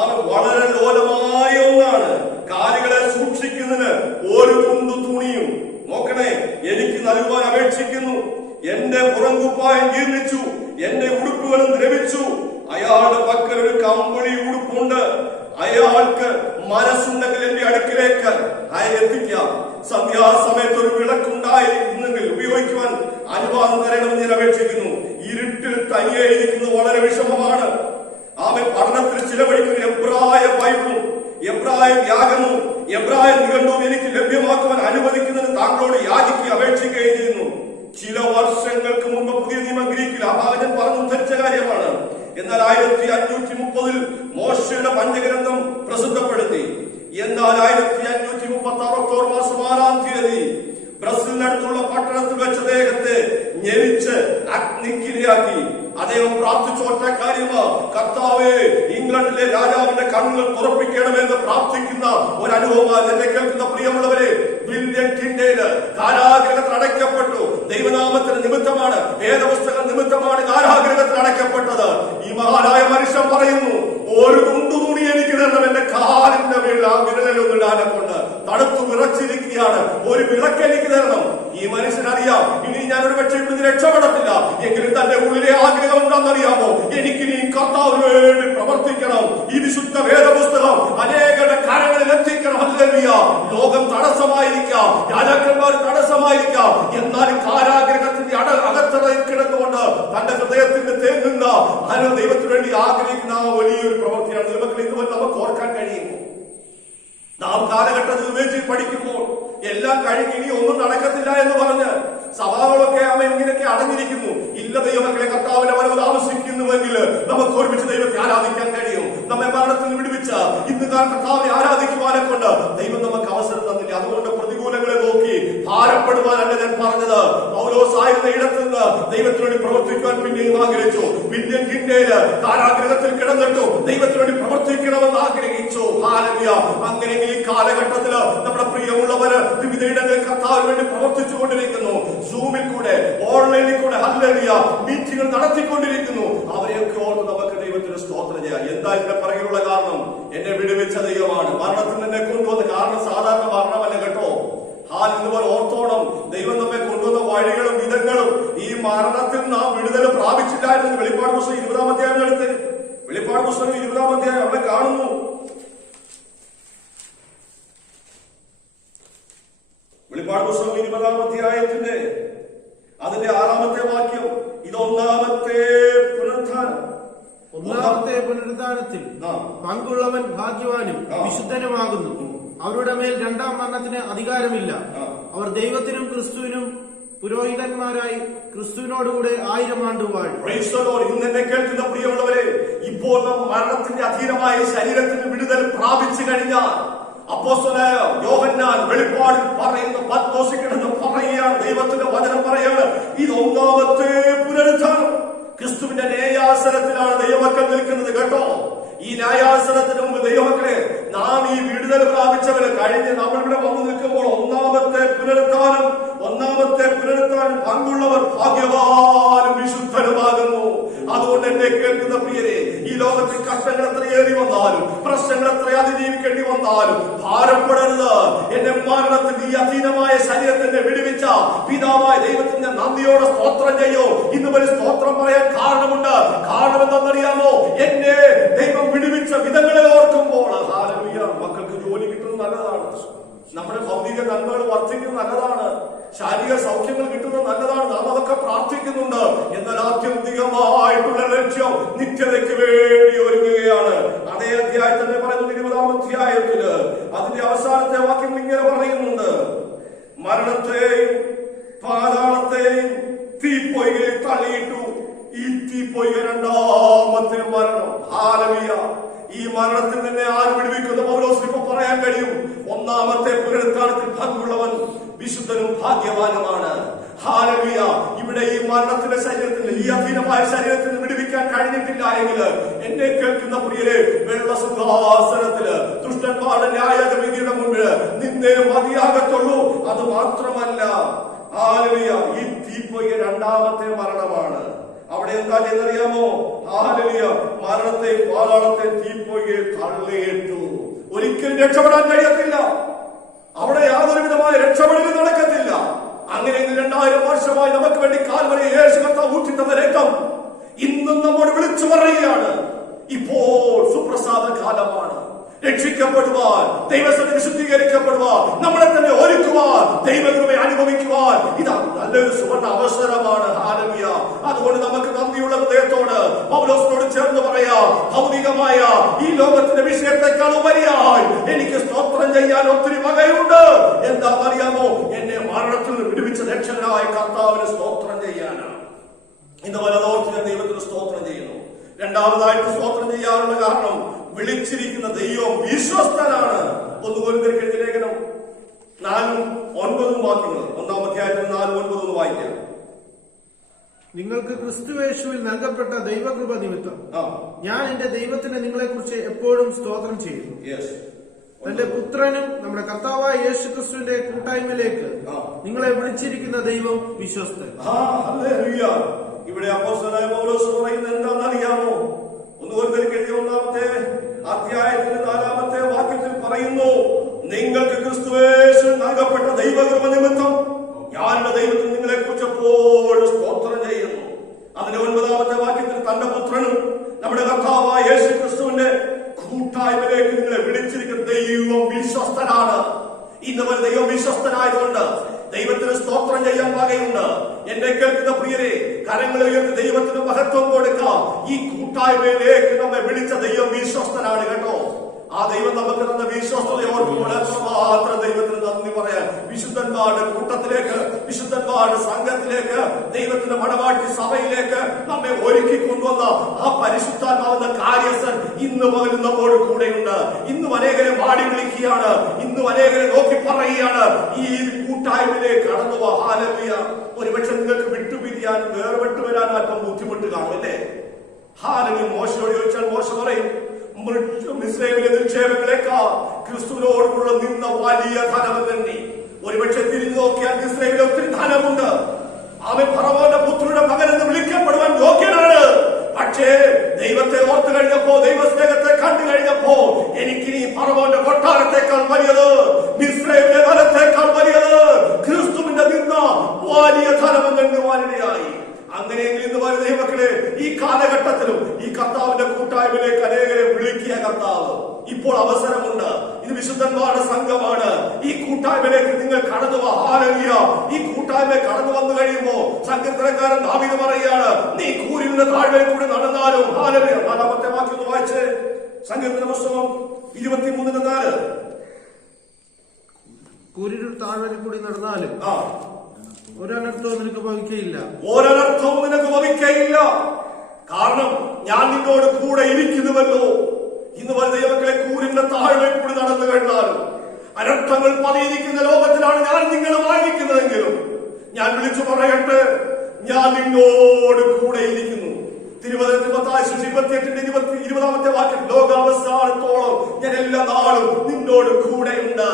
അവൻ വളരെ ലോലമായ ഒന്നാണ്. കാലുകളെ സൂക്ഷിക്കുന്നതിന് ഒരു തുണ്ടു തുണിയും നോക്കണേ എനിക്ക് നൽകുവാൻ അപേക്ഷിക്കുന്നു. എന്റെ പുറംകുപ്പായം ജീർണിച്ചു, എന്റെ ഉടുപ്പുകളും ദ്രവിച്ചു. അയാളുടെ പക്കൽ ഒരു കമ്പിളി ഉടുപ്പുണ്ട്. അയാൾക്ക് മനസ്സുണ്ടെങ്കിൽ എന്റെ അടുക്കിലേക്ക് എത്തിക്കാം. സന്ധ്യാസമയത്ത് ഒരു വിളക്കുണ്ടായിരുന്നെങ്കിൽ ഉപയോഗിക്കുവാൻ അനുവാദം തരണമെന്ന് ഞാൻ അപേക്ഷിക്കുന്നു. ഇരുട്ടിൽ തനിയെ ഇരിക്കുന്നത് വളരെ വിഷമമാണ്. പഠനത്തിൽ ചിലവഴിക്കുന്ന എബ്രായ ബൈബിളും എബ്രായ വ്യാകരണവും എബ്രായ നിഘണ്ടുവും എനിക്ക് ലഭ്യമാക്കുവാൻ അനുവദിക്കുന്നതിന് താങ്കളോട് യാചിക്കുകയും അപേക്ഷിക്കുകയും ചെയ്യുന്നു. ചില വർഷങ്ങൾക്ക് മുമ്പ് പുതിയ നിയമം ഗ്രീക്കിൽ ഞാൻ പറഞ്ഞു ഉദ്ധരിച്ച കാര്യമാണ്. എന്നാൽ 1530 മോശയുടെ പഞ്ചഗ്രന്ഥം 6 തീയതി ബ്രസീലിനടുത്തുള്ള പട്ടണത്തിൽ വെച്ച് അദ്ദേഹത്തെ ഞെരിച്ച് അഗ്നിക്കിരയാക്കി. അദ്ദേഹം പ്രാർത്ഥിച്ച ഒറ്റ കാര്യമാ, കർത്താവേ ഇംഗ്ലണ്ടിലെ രാജാവിന്റെ കണ്ണുകൾ തുറപ്പിക്കണമെന്ന് പ്രാർത്ഥിക്കുന്ന ഒരു അനുഭവമാണ് എന്നെ കേൾക്കുന്ന പ്രിയമുള്ളവരെ. വില്യം കിൻഡേല് കാരാഗ്രഹത്തിൽ അടയ്ക്കപ്പെട്ടു. ദൈവനാമത്തിന് നിമിത്തമാണ്, വേദപുസ്തകം നിമിത്തമാണ് കാരാഗ്രഹത്തിൽ അടയ്ക്കപ്പെട്ടത്. ഈ മഹാനായ മനുഷ്യൻ പറയുന്നു, ഒരു തുണ്ടു തുണി എനിക്ക് തരണം, എന്റെ കാലിന്റെ മേൽ ആ വിരലൊന്നിടാനെ കൊണ്ട് തണുത്തു വിറച്ചിരിക്കുകയാണ്, ഒരു വിളക്ക് എനിക്ക് തരണം. ഈ മനുഷ്യനറിയാം, ഇനി ഞാനൊരു പക്ഷേ ഇവിടുന്ന് രക്ഷപ്പെടത്തില്ല, എങ്കിലും തന്റെ ഉള്ളിലെ ആഗ്രഹം എന്താണെന്നറിയാമോ, എനിക്കിനി കർത്താവിന് വേണ്ടി പ്രവർത്തിക്കണം. ഈ വിശുദ്ധ വേദപുസ്തകം അനേകരുടെ കരങ്ങളിൽ എത്തിക്കണം. ഹല്ലേലൂയ. ലോകം തടസ്സമായിരിക്കാം, രാജാക്കന്മാർ തടസ്സമായിരിക്കാം, എന്നാലും കാരാഗ്രഹത്തിന്റെ അകത്തറയിൽ കിടന്നുകൊണ്ട് തന്റെ ഹൃദയത്തിന്റെ തേങ്ങുന്ന ദൈവത്തിന് വേണ്ടി ആഗ്രഹിക്കുന്ന ആ വലിയൊരു പ്രവൃത്തിയാണ്. നമുക്ക് ഇതുപോലെ നമുക്ക് ഓർക്കാൻ കഴിയുമോ? നാം കാലഘട്ടത്തിൽ ഉപയോഗിച്ച് പഠിക്കുമ്പോൾ എല്ലാം കഴിഞ്ഞ് ഇനി ഒന്നും നടക്കത്തില്ല എന്ന് പറഞ്ഞ് സഭകളൊക്കെ ഇങ്ങനെയൊക്കെ അടഞ്ഞിരിക്കുന്നു. ഇല്ല, ദൈവമക്കളെ, കർത്താവിന്റെ വരവ് താമസിക്കുന്നുവെങ്കിൽ നമുക്ക് ഒരുമിച്ച് ദൈവത്തെ ആരാധിക്കാൻ കഴിയും. നമ്മെ മരണത്തിൽ വിടുവിച്ച ഇന്ന് കർത്താവിനെ ആരാധിക്കുവാനെ കൊണ്ട് ദൈവം നമുക്ക് അവസരം തന്നില്ല. അതുകൊണ്ട് പ്രതികൂലങ്ങളെ നോക്കി ഭാരപ്പെടുവാനല്ല ഞാൻ പറഞ്ഞത്. പൗലോസ് ആയിരുന്ന ഇടത്ത് നിന്ന് ദൈവത്തിന് വേണ്ടി പ്രവർത്തിക്കുവാൻ പിന്നെയും ആഗ്രഹിച്ചു. വില്യം കിൻഡേല് കാരാഗ്രഹത്തിൽ കിടന്നിട്ടു ദൈവത്തിന് വേണ്ടി പ്രവർത്തിക്കണമെന്ന് ആഗ്രഹിച്ചു. ഹല്ലേലൂയ. അങ്ങനെയെങ്കിൽ ഈ കാലഘട്ടത്തില് നമ്മുടെ പ്രിയമുള്ളവര് വിവിധയിടങ്ങളിൽ കർത്താവിന് വേണ്ടി പ്രവർത്തിച്ചു കൊണ്ടിരിക്കുന്നു. സൂമിൽ കൂടെ, ഓൺലൈനിൽ കൂടെ ഹല്ലേലൂയ മീറ്റിംഗുകൾ നടത്തിക്കൊണ്ടിരിക്കുന്നു. അവരെയൊക്കെ ഓർത്ത് നമുക്ക് ദൈവത്തിന് സ്തോത്രം ചെയ്യാം. എന്താ ഇതിന്റെ പിറകിലുള്ള കാരണം? എന്നെ വിടുവിച്ച ദൈവമാണ്. മരണത്തിൽ എന്നെ കൊണ്ടുവന്ന കാരണം സാധാരണ മരണമല്ല കേട്ടോ. ഇതുപോലെ ഓർത്തോണം, ദൈവം നമ്മെ കൊണ്ടുവന്ന വഴികളും വിധങ്ങളും ഈ മരണത്തിൽ നാം വിടുതൽ പ്രാപിച്ചില്ലായിരുന്നു. വെളിപ്പാട് പുസ്തകം 20-ാം അധ്യായം എടുത്ത്, വെളിപ്പാട് പുസ്തകം 20-ാം അധ്യായം അവിടെ കാണുന്നു. വെളിപ്പാട് പുസ്തകം 20-ാം അധ്യായത്തിന്റെ അതിന്റെ 6-ാമത്തെ വാക്യം, ഇത് ഒന്നാമത്തെ പുനരുദ്ധാനത്തിൽ പങ്കുള്ളവൻ ഭാഗ്യവാനും വിശുദ്ധനുമാകുന്നു. അവരുടെ മേൽ രണ്ടാം മരണത്തിന് അധികാരമില്ല. അവർ ദൈവത്തിനും ക്രിസ്തുവിനും പുരോഹിതന്മാരായി ക്രിസ്തുവിനോടുകൂടെ 1000 ആണ്ട് വാഴും. ഇന്നെ കേൾക്കുന്ന പ്രിയമുള്ളവരെ, ഇപ്പോൾ നാം മരണത്തിന്റെ അധീനമായ ശരീരത്തിന് വിടുതൽ പ്രാപിച്ചു കഴിഞ്ഞാൽ അപ്പോസ്തലനായ യോഹന്നാൻ വെളിപ്പാടിൽ പറയുന്ന പത്മോസിക്കണമെന്ന് പറയുകയാണ്. ദൈവത്തിന്റെ വചനം പറയാണ്, ഇത് ഒന്നാമത്തെ പുനരുദ്ധാനം. ക്രിസ്തുവിന്റെ ന്യായാസനത്തിലാണ് ദൈവമക്കൾ നിൽക്കുന്നത് കേട്ടോ. ഈ ന്യായാസനത്തിന് മുമ്പ് ദൈവമക്കളെ, നാം ഈ വിടുതൽ പ്രാപിച്ചവര് കഴിഞ്ഞ് നമ്മളിവിടെ വന്നു നിൽക്കുമ്പോൾ ഒന്നാമത്തെ പുനരുദ്ധാനം പങ്കുള്ളവർ ഭാഗ്യവാനും വിശുദ്ധനുമാകുന്നു. അതുകൊണ്ട് എന്നെ കേൾക്കുന്ന പ്രിയരെ, ഈ ലോകത്തിൽ കഷ്ടങ്ങൾ എത്രയേറി വന്നാലും, പ്രശ്നങ്ങൾ എത്ര അതിജീവിക്കേണ്ടി വന്നാലും ഭാരപ്പെടരുത്. എന്നെ മരണത്തിന്റെ ഈ അധീനമായ ശരീരത്തിന്റെ വിടുവിച്ച പിതാവായ ദൈവത്തിന്റെ നന്ദിയോടെ സ്തോത്രം ചെയ്യോ. ഇന്ന് ഒരു സ്തോത്രം പറയാൻ കാരണമുണ്ട്. കാരണം എന്താണെന്നറിയാമോ? എന്നെ ദൈവം വിടുവിച്ച വിധങ്ങളെ ഓർക്കുമ്പോൾ ഹല്ലേലൂയ. മക്കൾക്ക് ജോലി കിട്ടുന്നത് നല്ലതാണ്, നമ്മുടെ ഭൗതിക നന്മകൾ വർദ്ധിക്കുന്നത് നല്ലതാണ്, ശാരീരിക സൗഖ്യങ്ങൾ കിട്ടുന്നത് നല്ലതാണ്, നാം അതൊക്കെ പ്രാർത്ഥിക്കുന്നുണ്ട്. എന്നാൽ ആത്യന്തികമായിട്ടുള്ള ലക്ഷ്യം നിത്യതയ്ക്ക് വേണ്ടി ഒരുങ്ങുകയാണ്. അതേ അധ്യായം തന്നെ പറയുന്നത് 20-ാം അധ്യായത്തില് അതിന്റെ അവസാനത്തെ വാക്യം ഇങ്ങനെ പറയുന്നുണ്ട്, മരണത്തെയും പാതാളത്തെയും തീപ്പൊയ്കയിൽ തള്ളിയിട്ടു. ഈ തീപ്പൊയ്ക രണ്ടാമത്തെ മരണം. ഹല്ലേലൂയ. ഈ മരണത്തിൽ നിന്നെ ആര് വിടുവിക്കുന്ന പൗലോസിന് ഇപ്പൊ പറയാൻ കഴിയും? ഒന്നാമത്തെ പുനരുദ്ധാനത്തിൽ പങ്കുള്ളവൻ വിശുദ്ധനും ഭാഗ്യവാനുമാണ്. ഹല്ലേലൂയ. ഇവിടെ ഈ മരണത്തിന്റെ ശരീരത്തിന്, ഈ അധീനമായ ശരീരത്തിന് വിടുവിക്കാൻ കഴിഞ്ഞിട്ടില്ല എങ്കിൽ എന്നെ കേൾക്കുന്ന പ്രിയരെ, വെള്ള സിംഹാസനത്തില് ദുഷ്ടന്മാരുടെ ന്യായവിധിയുടെ മുൻപിൽ നിന്നേ മതിയാകത്തുള്ളൂ. അത് മാത്രമല്ല, ഹല്ലേലൂയ, ഈ തീപ്പൊയ്ക രണ്ടാമത്തെ മരണമാണ്. അവിടെ എന്താ ചെയ്യുന്നറിയാമോ? ഹല്ലേലൂയ, മരണത്തെ പാതാളത്തെ തീപ്പൊയ്കയിൽ തള്ളിയിട്ടു. ഒരിക്കലും രക്ഷപ്പെടാൻ കഴിയത്തില്ല. അവിടെ യാതൊരു വിധമായ രക്ഷപ്പെടലും നടക്കത്തില്ല. അങ്ങനെയെങ്കിൽ 2000 വർഷമായി നമുക്ക് വേണ്ടി കാൽവരി യേശു കർത്താവ് ഊറ്റിത്തന്ന രക്തം ഇന്നും നമ്മോട് വിളിച്ചു പറയുകയാണ്, ഇപ്പോൾ സുപ്രസാദ കാലമാണ്. രക്ഷിക്കപ്പെടുവാൻ, ദൈവസന്നിധി വിശുദ്ധീകരിക്കപ്പെടുവാൻ, നമ്മളെ തന്നെ ഒരുക്കുവാൻ, ദൈവകൃപയെ അനുഭവിക്കുവാൻ ഇതാ നല്ലൊരു സുവർണ അവസരമാണ്. ഹല്ലേലൂയ. അതുകൊണ്ട് നമുക്ക് നന്ദിയുള്ള ഹൃദയത്തോട് പൗലോസിനോട് ചേർന്ന് പറയാം, ഭൗതികമായ ഈ ലോകത്തിന്റെ വിഷയത്തെക്കാൾ ഉപരിയായി എനിക്ക് സ്തോത്രം ചെയ്യാൻ ഒത്തിരി വകയുണ്ട്. എന്താണെന്നറിയാമോ? എന്നെ മരണത്തിൽ നിന്ന് വിടുവിച്ച രക്ഷകനായ കർത്താവിന് സ്തോത്രം ചെയ്യാനാണ്. ഇന്ന് വലതോർത്ത് ഞാൻ ദൈവത്തിന് സ്തോത്രം ചെയ്യുന്നു. രണ്ടാമതായിട്ട് സ്തോത്രം ചെയ്യാനുള്ള കാരണം, വിളിച്ചിരിക്കുന്ന ദൈവം വിശ്വസ്തനാണ്. 1 കൊരിന്ത്യർ എഴുതിയ ലേഖനം 4-9 വാക്യങ്ങൾ. 1-ാം അധ്യായത്തിൽ 4-9 വായിക്കാം. നിങ്ങൾക്ക് ക്രിസ്തുയേശുവിൽ നൽകപ്പെട്ട ദൈവകൃപ നിമിത്തം ഞാൻ എന്റെ ദൈവത്തിന് നിങ്ങളെക്കുറിച്ച് എപ്പോഴും സ്തോത്രം ചെയ്യുന്നു. തന്റെ പുത്രനും നമ്മുടെ കർത്താവായ യേശു ക്രിസ്തുവിന്റെ കൂട്ടായ്മയിലേക്ക് നിങ്ങളെ വിളിച്ചിരിക്കുന്ന ദൈവം വിശ്വസ്തൻ. ഇവിടെ അപ്പോസ്തലനായ പൗലോസ് പറയുന്നത് എന്താണെന്നറിയാമോ? 1 കൊരിന്ത്യർ 1-ാമത്തെ അധ്യായത്തിന്റെ 4-ാമത്തെ വാക്യത്തിൽ പറയുന്നു, നിങ്ങൾക്ക് ക്രിസ്തുയേശുവിൽ നൽകപ്പെട്ട ദൈവകൃപ നിമിത്തം ഞാൻ എന്റെ ദൈവത്തിന് നിങ്ങളെ കുറിച്ച് എപ്പോഴും സ്തോത്രം ചെയ്യുന്നു. അതിന്റെ 9-ാമത്തെ വാക്യത്തിൽ തന്റെ പുത്രനും നമ്മുടെ കർത്താവായ യേശു ക്രിസ്തുവിന്റെ കൂട്ടായ്മയിലേക്ക് നിങ്ങളെ വിളിച്ചിരിക്കുന്ന ദൈവം വിശ്വസ്തനാണ്. ഇന്ന് വരെ ദൈവം വിശ്വസ്തനായതുകൊണ്ട് ദൈവത്തിന് സ്തോത്രം ചെയ്യാൻ വകയുണ്ട്. എന്നെ കേൾക്കുന്ന പ്രിയരെ, കരങ്ങൾ ഉയർത്തി ദൈവത്തിന് മഹത്വം കൊടുക്കാം. ഈ കൂട്ടായ്മയിലേക്ക് നമ്മെ വിളിച്ച ദൈവം വിശ്വസ്തനാണ് കേട്ടോ. ആ ദൈവം നമുക്ക് തന്ന വിശ്വസ്തത ഓർക്കുമ്പോൾ എത്രമാത്രം ദൈവത്തിന് നന്ദി പറയാൻ. വിശുദ്ധന്മാരുടെ കൂട്ടത്തിലേക്ക്, വിശുദ്ധന്മാരുടെ സംഘത്തിലേക്ക്, ദൈവത്തിന്റെ മണവാട്ടി സഭയിലേക്ക് നമ്മെ ഒരുക്കി കൊണ്ടുവന്ന ആ പരിശുദ്ധാത്മാവെന്ന കാര്യസ്ഥൻ ഇന്ന് പകലും നമ്മോട് കൂടെയുണ്ട്. ഇന്നും അനേകരെ പാടി വിളിക്കുകയാണ്, ഇന്നും അനേകരെ നോക്കി പറയുകയാണ്, ഈ കൂട്ടായ്മയിലേക്ക് കടന്നു പോവാ. ഹല്ലേലൂയ. ഒരുപക്ഷെ നിങ്ങൾക്ക് വിട്ടുപിരിയാൻ, വേർപെട്ടു വരാൻ അല്പം ബുദ്ധിമുട്ട് കാണും അല്ലേ? ഹല്ലേലൂയ. മോശയോട് ചോദിച്ചാൽ മോശ പറയും, ഇസ്രായേലിലെ നിക്ഷേപങ്ങളേക്കാൾ ക്രിസ്തുവിനോടുള്ള നിന്ന വലിയ ധനം തന്നെ. ഒരുപക്ഷെ തിരിഞ്ഞു നോക്കിയാൽ ഇസ്രായേലിൽ ഒത്തിരി ധനമുണ്ട്. അവൻ ഫറവോന്റെ പുത്രയുടെ മകനെന്ന് വിളിക്കപ്പെടുവാൻ യോഗ്യനാണ്. പക്ഷേ ദൈവത്തെ ഓർത്തു കഴിഞ്ഞപ്പോ, ദൈവസ്നേഹത്തെ കണ്ടു കഴിഞ്ഞപ്പോ, എനിക്കിനി ഫറവോന്റെ കൊട്ടാരത്തെക്കാൾ വലിയത്, ഇസ്രായേലിന്റെ ധനത്തെക്കാൾ വലിയത് ക്രിസ്തുവിന്റെ നിന്ന വലിയ ധനമെന്നുവാനിടയായി. അങ്ങനെയെങ്കിൽ ഇന്ന് വരെ ദൈവമക്കളെ, ഈ കാലഘട്ടത്തിലും ഈ കർത്താവിന്റെ കൂട്ടായ്മയിലേക്ക് അനേകരെ വിളിക്കിയ കർത്താവ് ഇപ്പോൾ അവസരമുണ്ട്. ഇത് വിശുദ്ധന്മാരുടെ സംഘമാണ്. ഈ കൂട്ടായ്മയിലേക്ക് നിങ്ങൾ കടന്നു വാ. ഹല്ലേലൂയ. ഈ കൂട്ടായ്മ കടന്നു വന്നു കഴിയുമ്പോ സങ്കീർത്തനക്കാരൻ ദാവീദ് പറയുകയാണ്, നീ കൂരിന്റെ താഴ്വരയിൽ കൂടി നടന്നാലും. ഹല്ലേലൂയ. 4-ാമത്തെ വാക്യം ഒന്ന് വായിച്ച്. സങ്കീർത്തന പുസ്തകം 23:4. കൂരിരുൾ താഴ്വരയിൽ കൂടി നടന്നാലും ഒരനർത്ഥവും നിനക്ക് ഭവിക്കയില്ല. ഒരനർത്ഥവും നിനക്ക് ഭവിക്കയില്ല. കാരണം ഞാൻ നിന്നോട് കൂടെ ഇരിക്കുന്നുവല്ലോ. ഇന്ന് വരെ ദൈവമക്കളെ, കൂരിന്റെ താഴ്വരയിൽ കൂടി നടന്നു കഴിഞ്ഞാലും അനർത്ഥങ്ങൾ പതിയിരിക്കുന്ന ലോകത്തിലാണ് ഞാൻ നിങ്ങളുമായിരിക്കുന്നതെങ്കിലും ഞാൻ വിളിച്ചു പറയട്ടെ, ഞാൻ നിന്നോട് കൂടെ ഇരിക്കുന്നു. തിരുവചനത്തിൽ 28:20 വാക്യം, ലോകാവസാനത്തോളം ഞാൻ എല്ലാ നാളും നിന്നോട് കൂടെയുണ്ട്.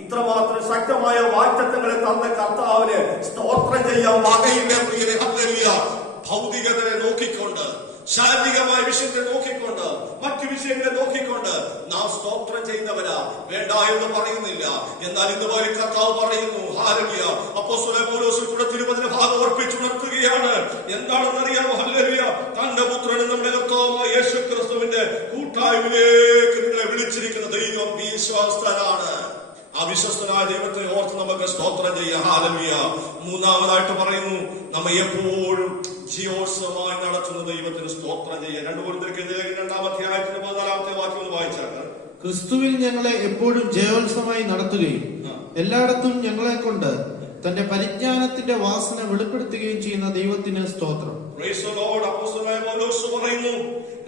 ഇത്രമാത്രം ശക്തമായ വാഗ്ദത്തങ്ങളെ തന്ന കർത്താവിന് സ്തോത്രം ചെയ്യാൻ വകയില്ല പ്രിയരെ. ഹല്ലേലൂയ. ഭൗതികതയെ നോക്കിക്കൊണ്ട്, ശാരീരികമായ വിഷയത്തെ നോക്കിക്കൊണ്ട്, മറ്റു വിഷയങ്ങളെ നോക്കിക്കൊണ്ട് നാം സ്തോത്രം ചെയ്യുന്നവരാ. വേണ്ട എന്ന് പറയുന്നില്ല. എന്നാൽ ഇന്ന് പോലെ കർത്താവ് പറയുന്നു, ഹല്ലേലൂയ. അപ്പോസ്തലനായ പൗലോസ് കൂടെ തിരുവചന ഭാഗം ഓർപ്പിച്ചുണർത്തുകയാണ്. എന്താണെന്നറിയാമോ? ഹല്ലേലൂയ. തന്റെ പുത്രനും നമ്മുടെ കർത്താവായ യേശു ക്രിസ്തുവിന്റെ കൂട്ടായ്മയിലേക്ക് നിങ്ങളെ വിളിച്ചിരിക്കുന്ന ദൈവം വിശ്വസ്തനാണ്. ആ വിശ്വസ്തനായ ദൈവത്തെ ഓർത്ത് നമുക്ക് സ്തോത്രം ചെയ്യാം. ഹല്ലേലൂയ. 3-ാമതായിട്ട് പറയുന്നു, നമ്മെ എപ്പോഴും ജിയോത്സവമായി നടത്തുന്ന ദൈവത്തിന് സ്തോത്രം ചെയ്യാം. 2 കൊരിന്ത്യർ 2-ാം അധ്യായത്തിന്റെ 14-ാമത്തെ വാക്യം ഒന്ന് വായിച്ചാൽ, ക്രിസ്തുവിൽ ഞങ്ങളെ എപ്പോഴും ജയോത്സവമായി നടത്തുകയും എല്ലായിടത്തും ഞങ്ങളെ കൊണ്ട് തന്റെ പരിജ്ഞാനത്തിന്റെ വാസന വെളിപ്പെടുത്തുകയും ചെയ്യുന്ന ദൈവത്തിന് സ്തോത്രം. Praise the Lord. അപ്പോസ്തലനായ പൗലോസ് പറയുന്നു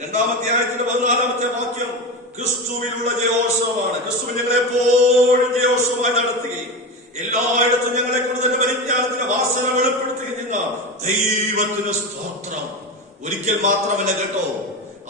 2-ാം അധ്യായത്തിന്റെ 14-ാമത്തെ വാക്യം, ക്രിസ്തുവിലുള്ള ജയോത്സവമാണ്. ക്രിസ്തുവിൽ ഞങ്ങളെ എപ്പോഴും ജയോത്സവമായി നടത്തുകയും എല്ലായിടത്തും ഞങ്ങളെ കൊണ്ട് തന്നെ പരിജ്ഞാനത്തിന്റെ വാസന വെളിപ്പെടുത്തുകയും ചെയ്യുന്ന ദൈവത്തിന് സ്തോത്രം. ഒരിക്കൽ മാത്രമല്ല കേട്ടോ.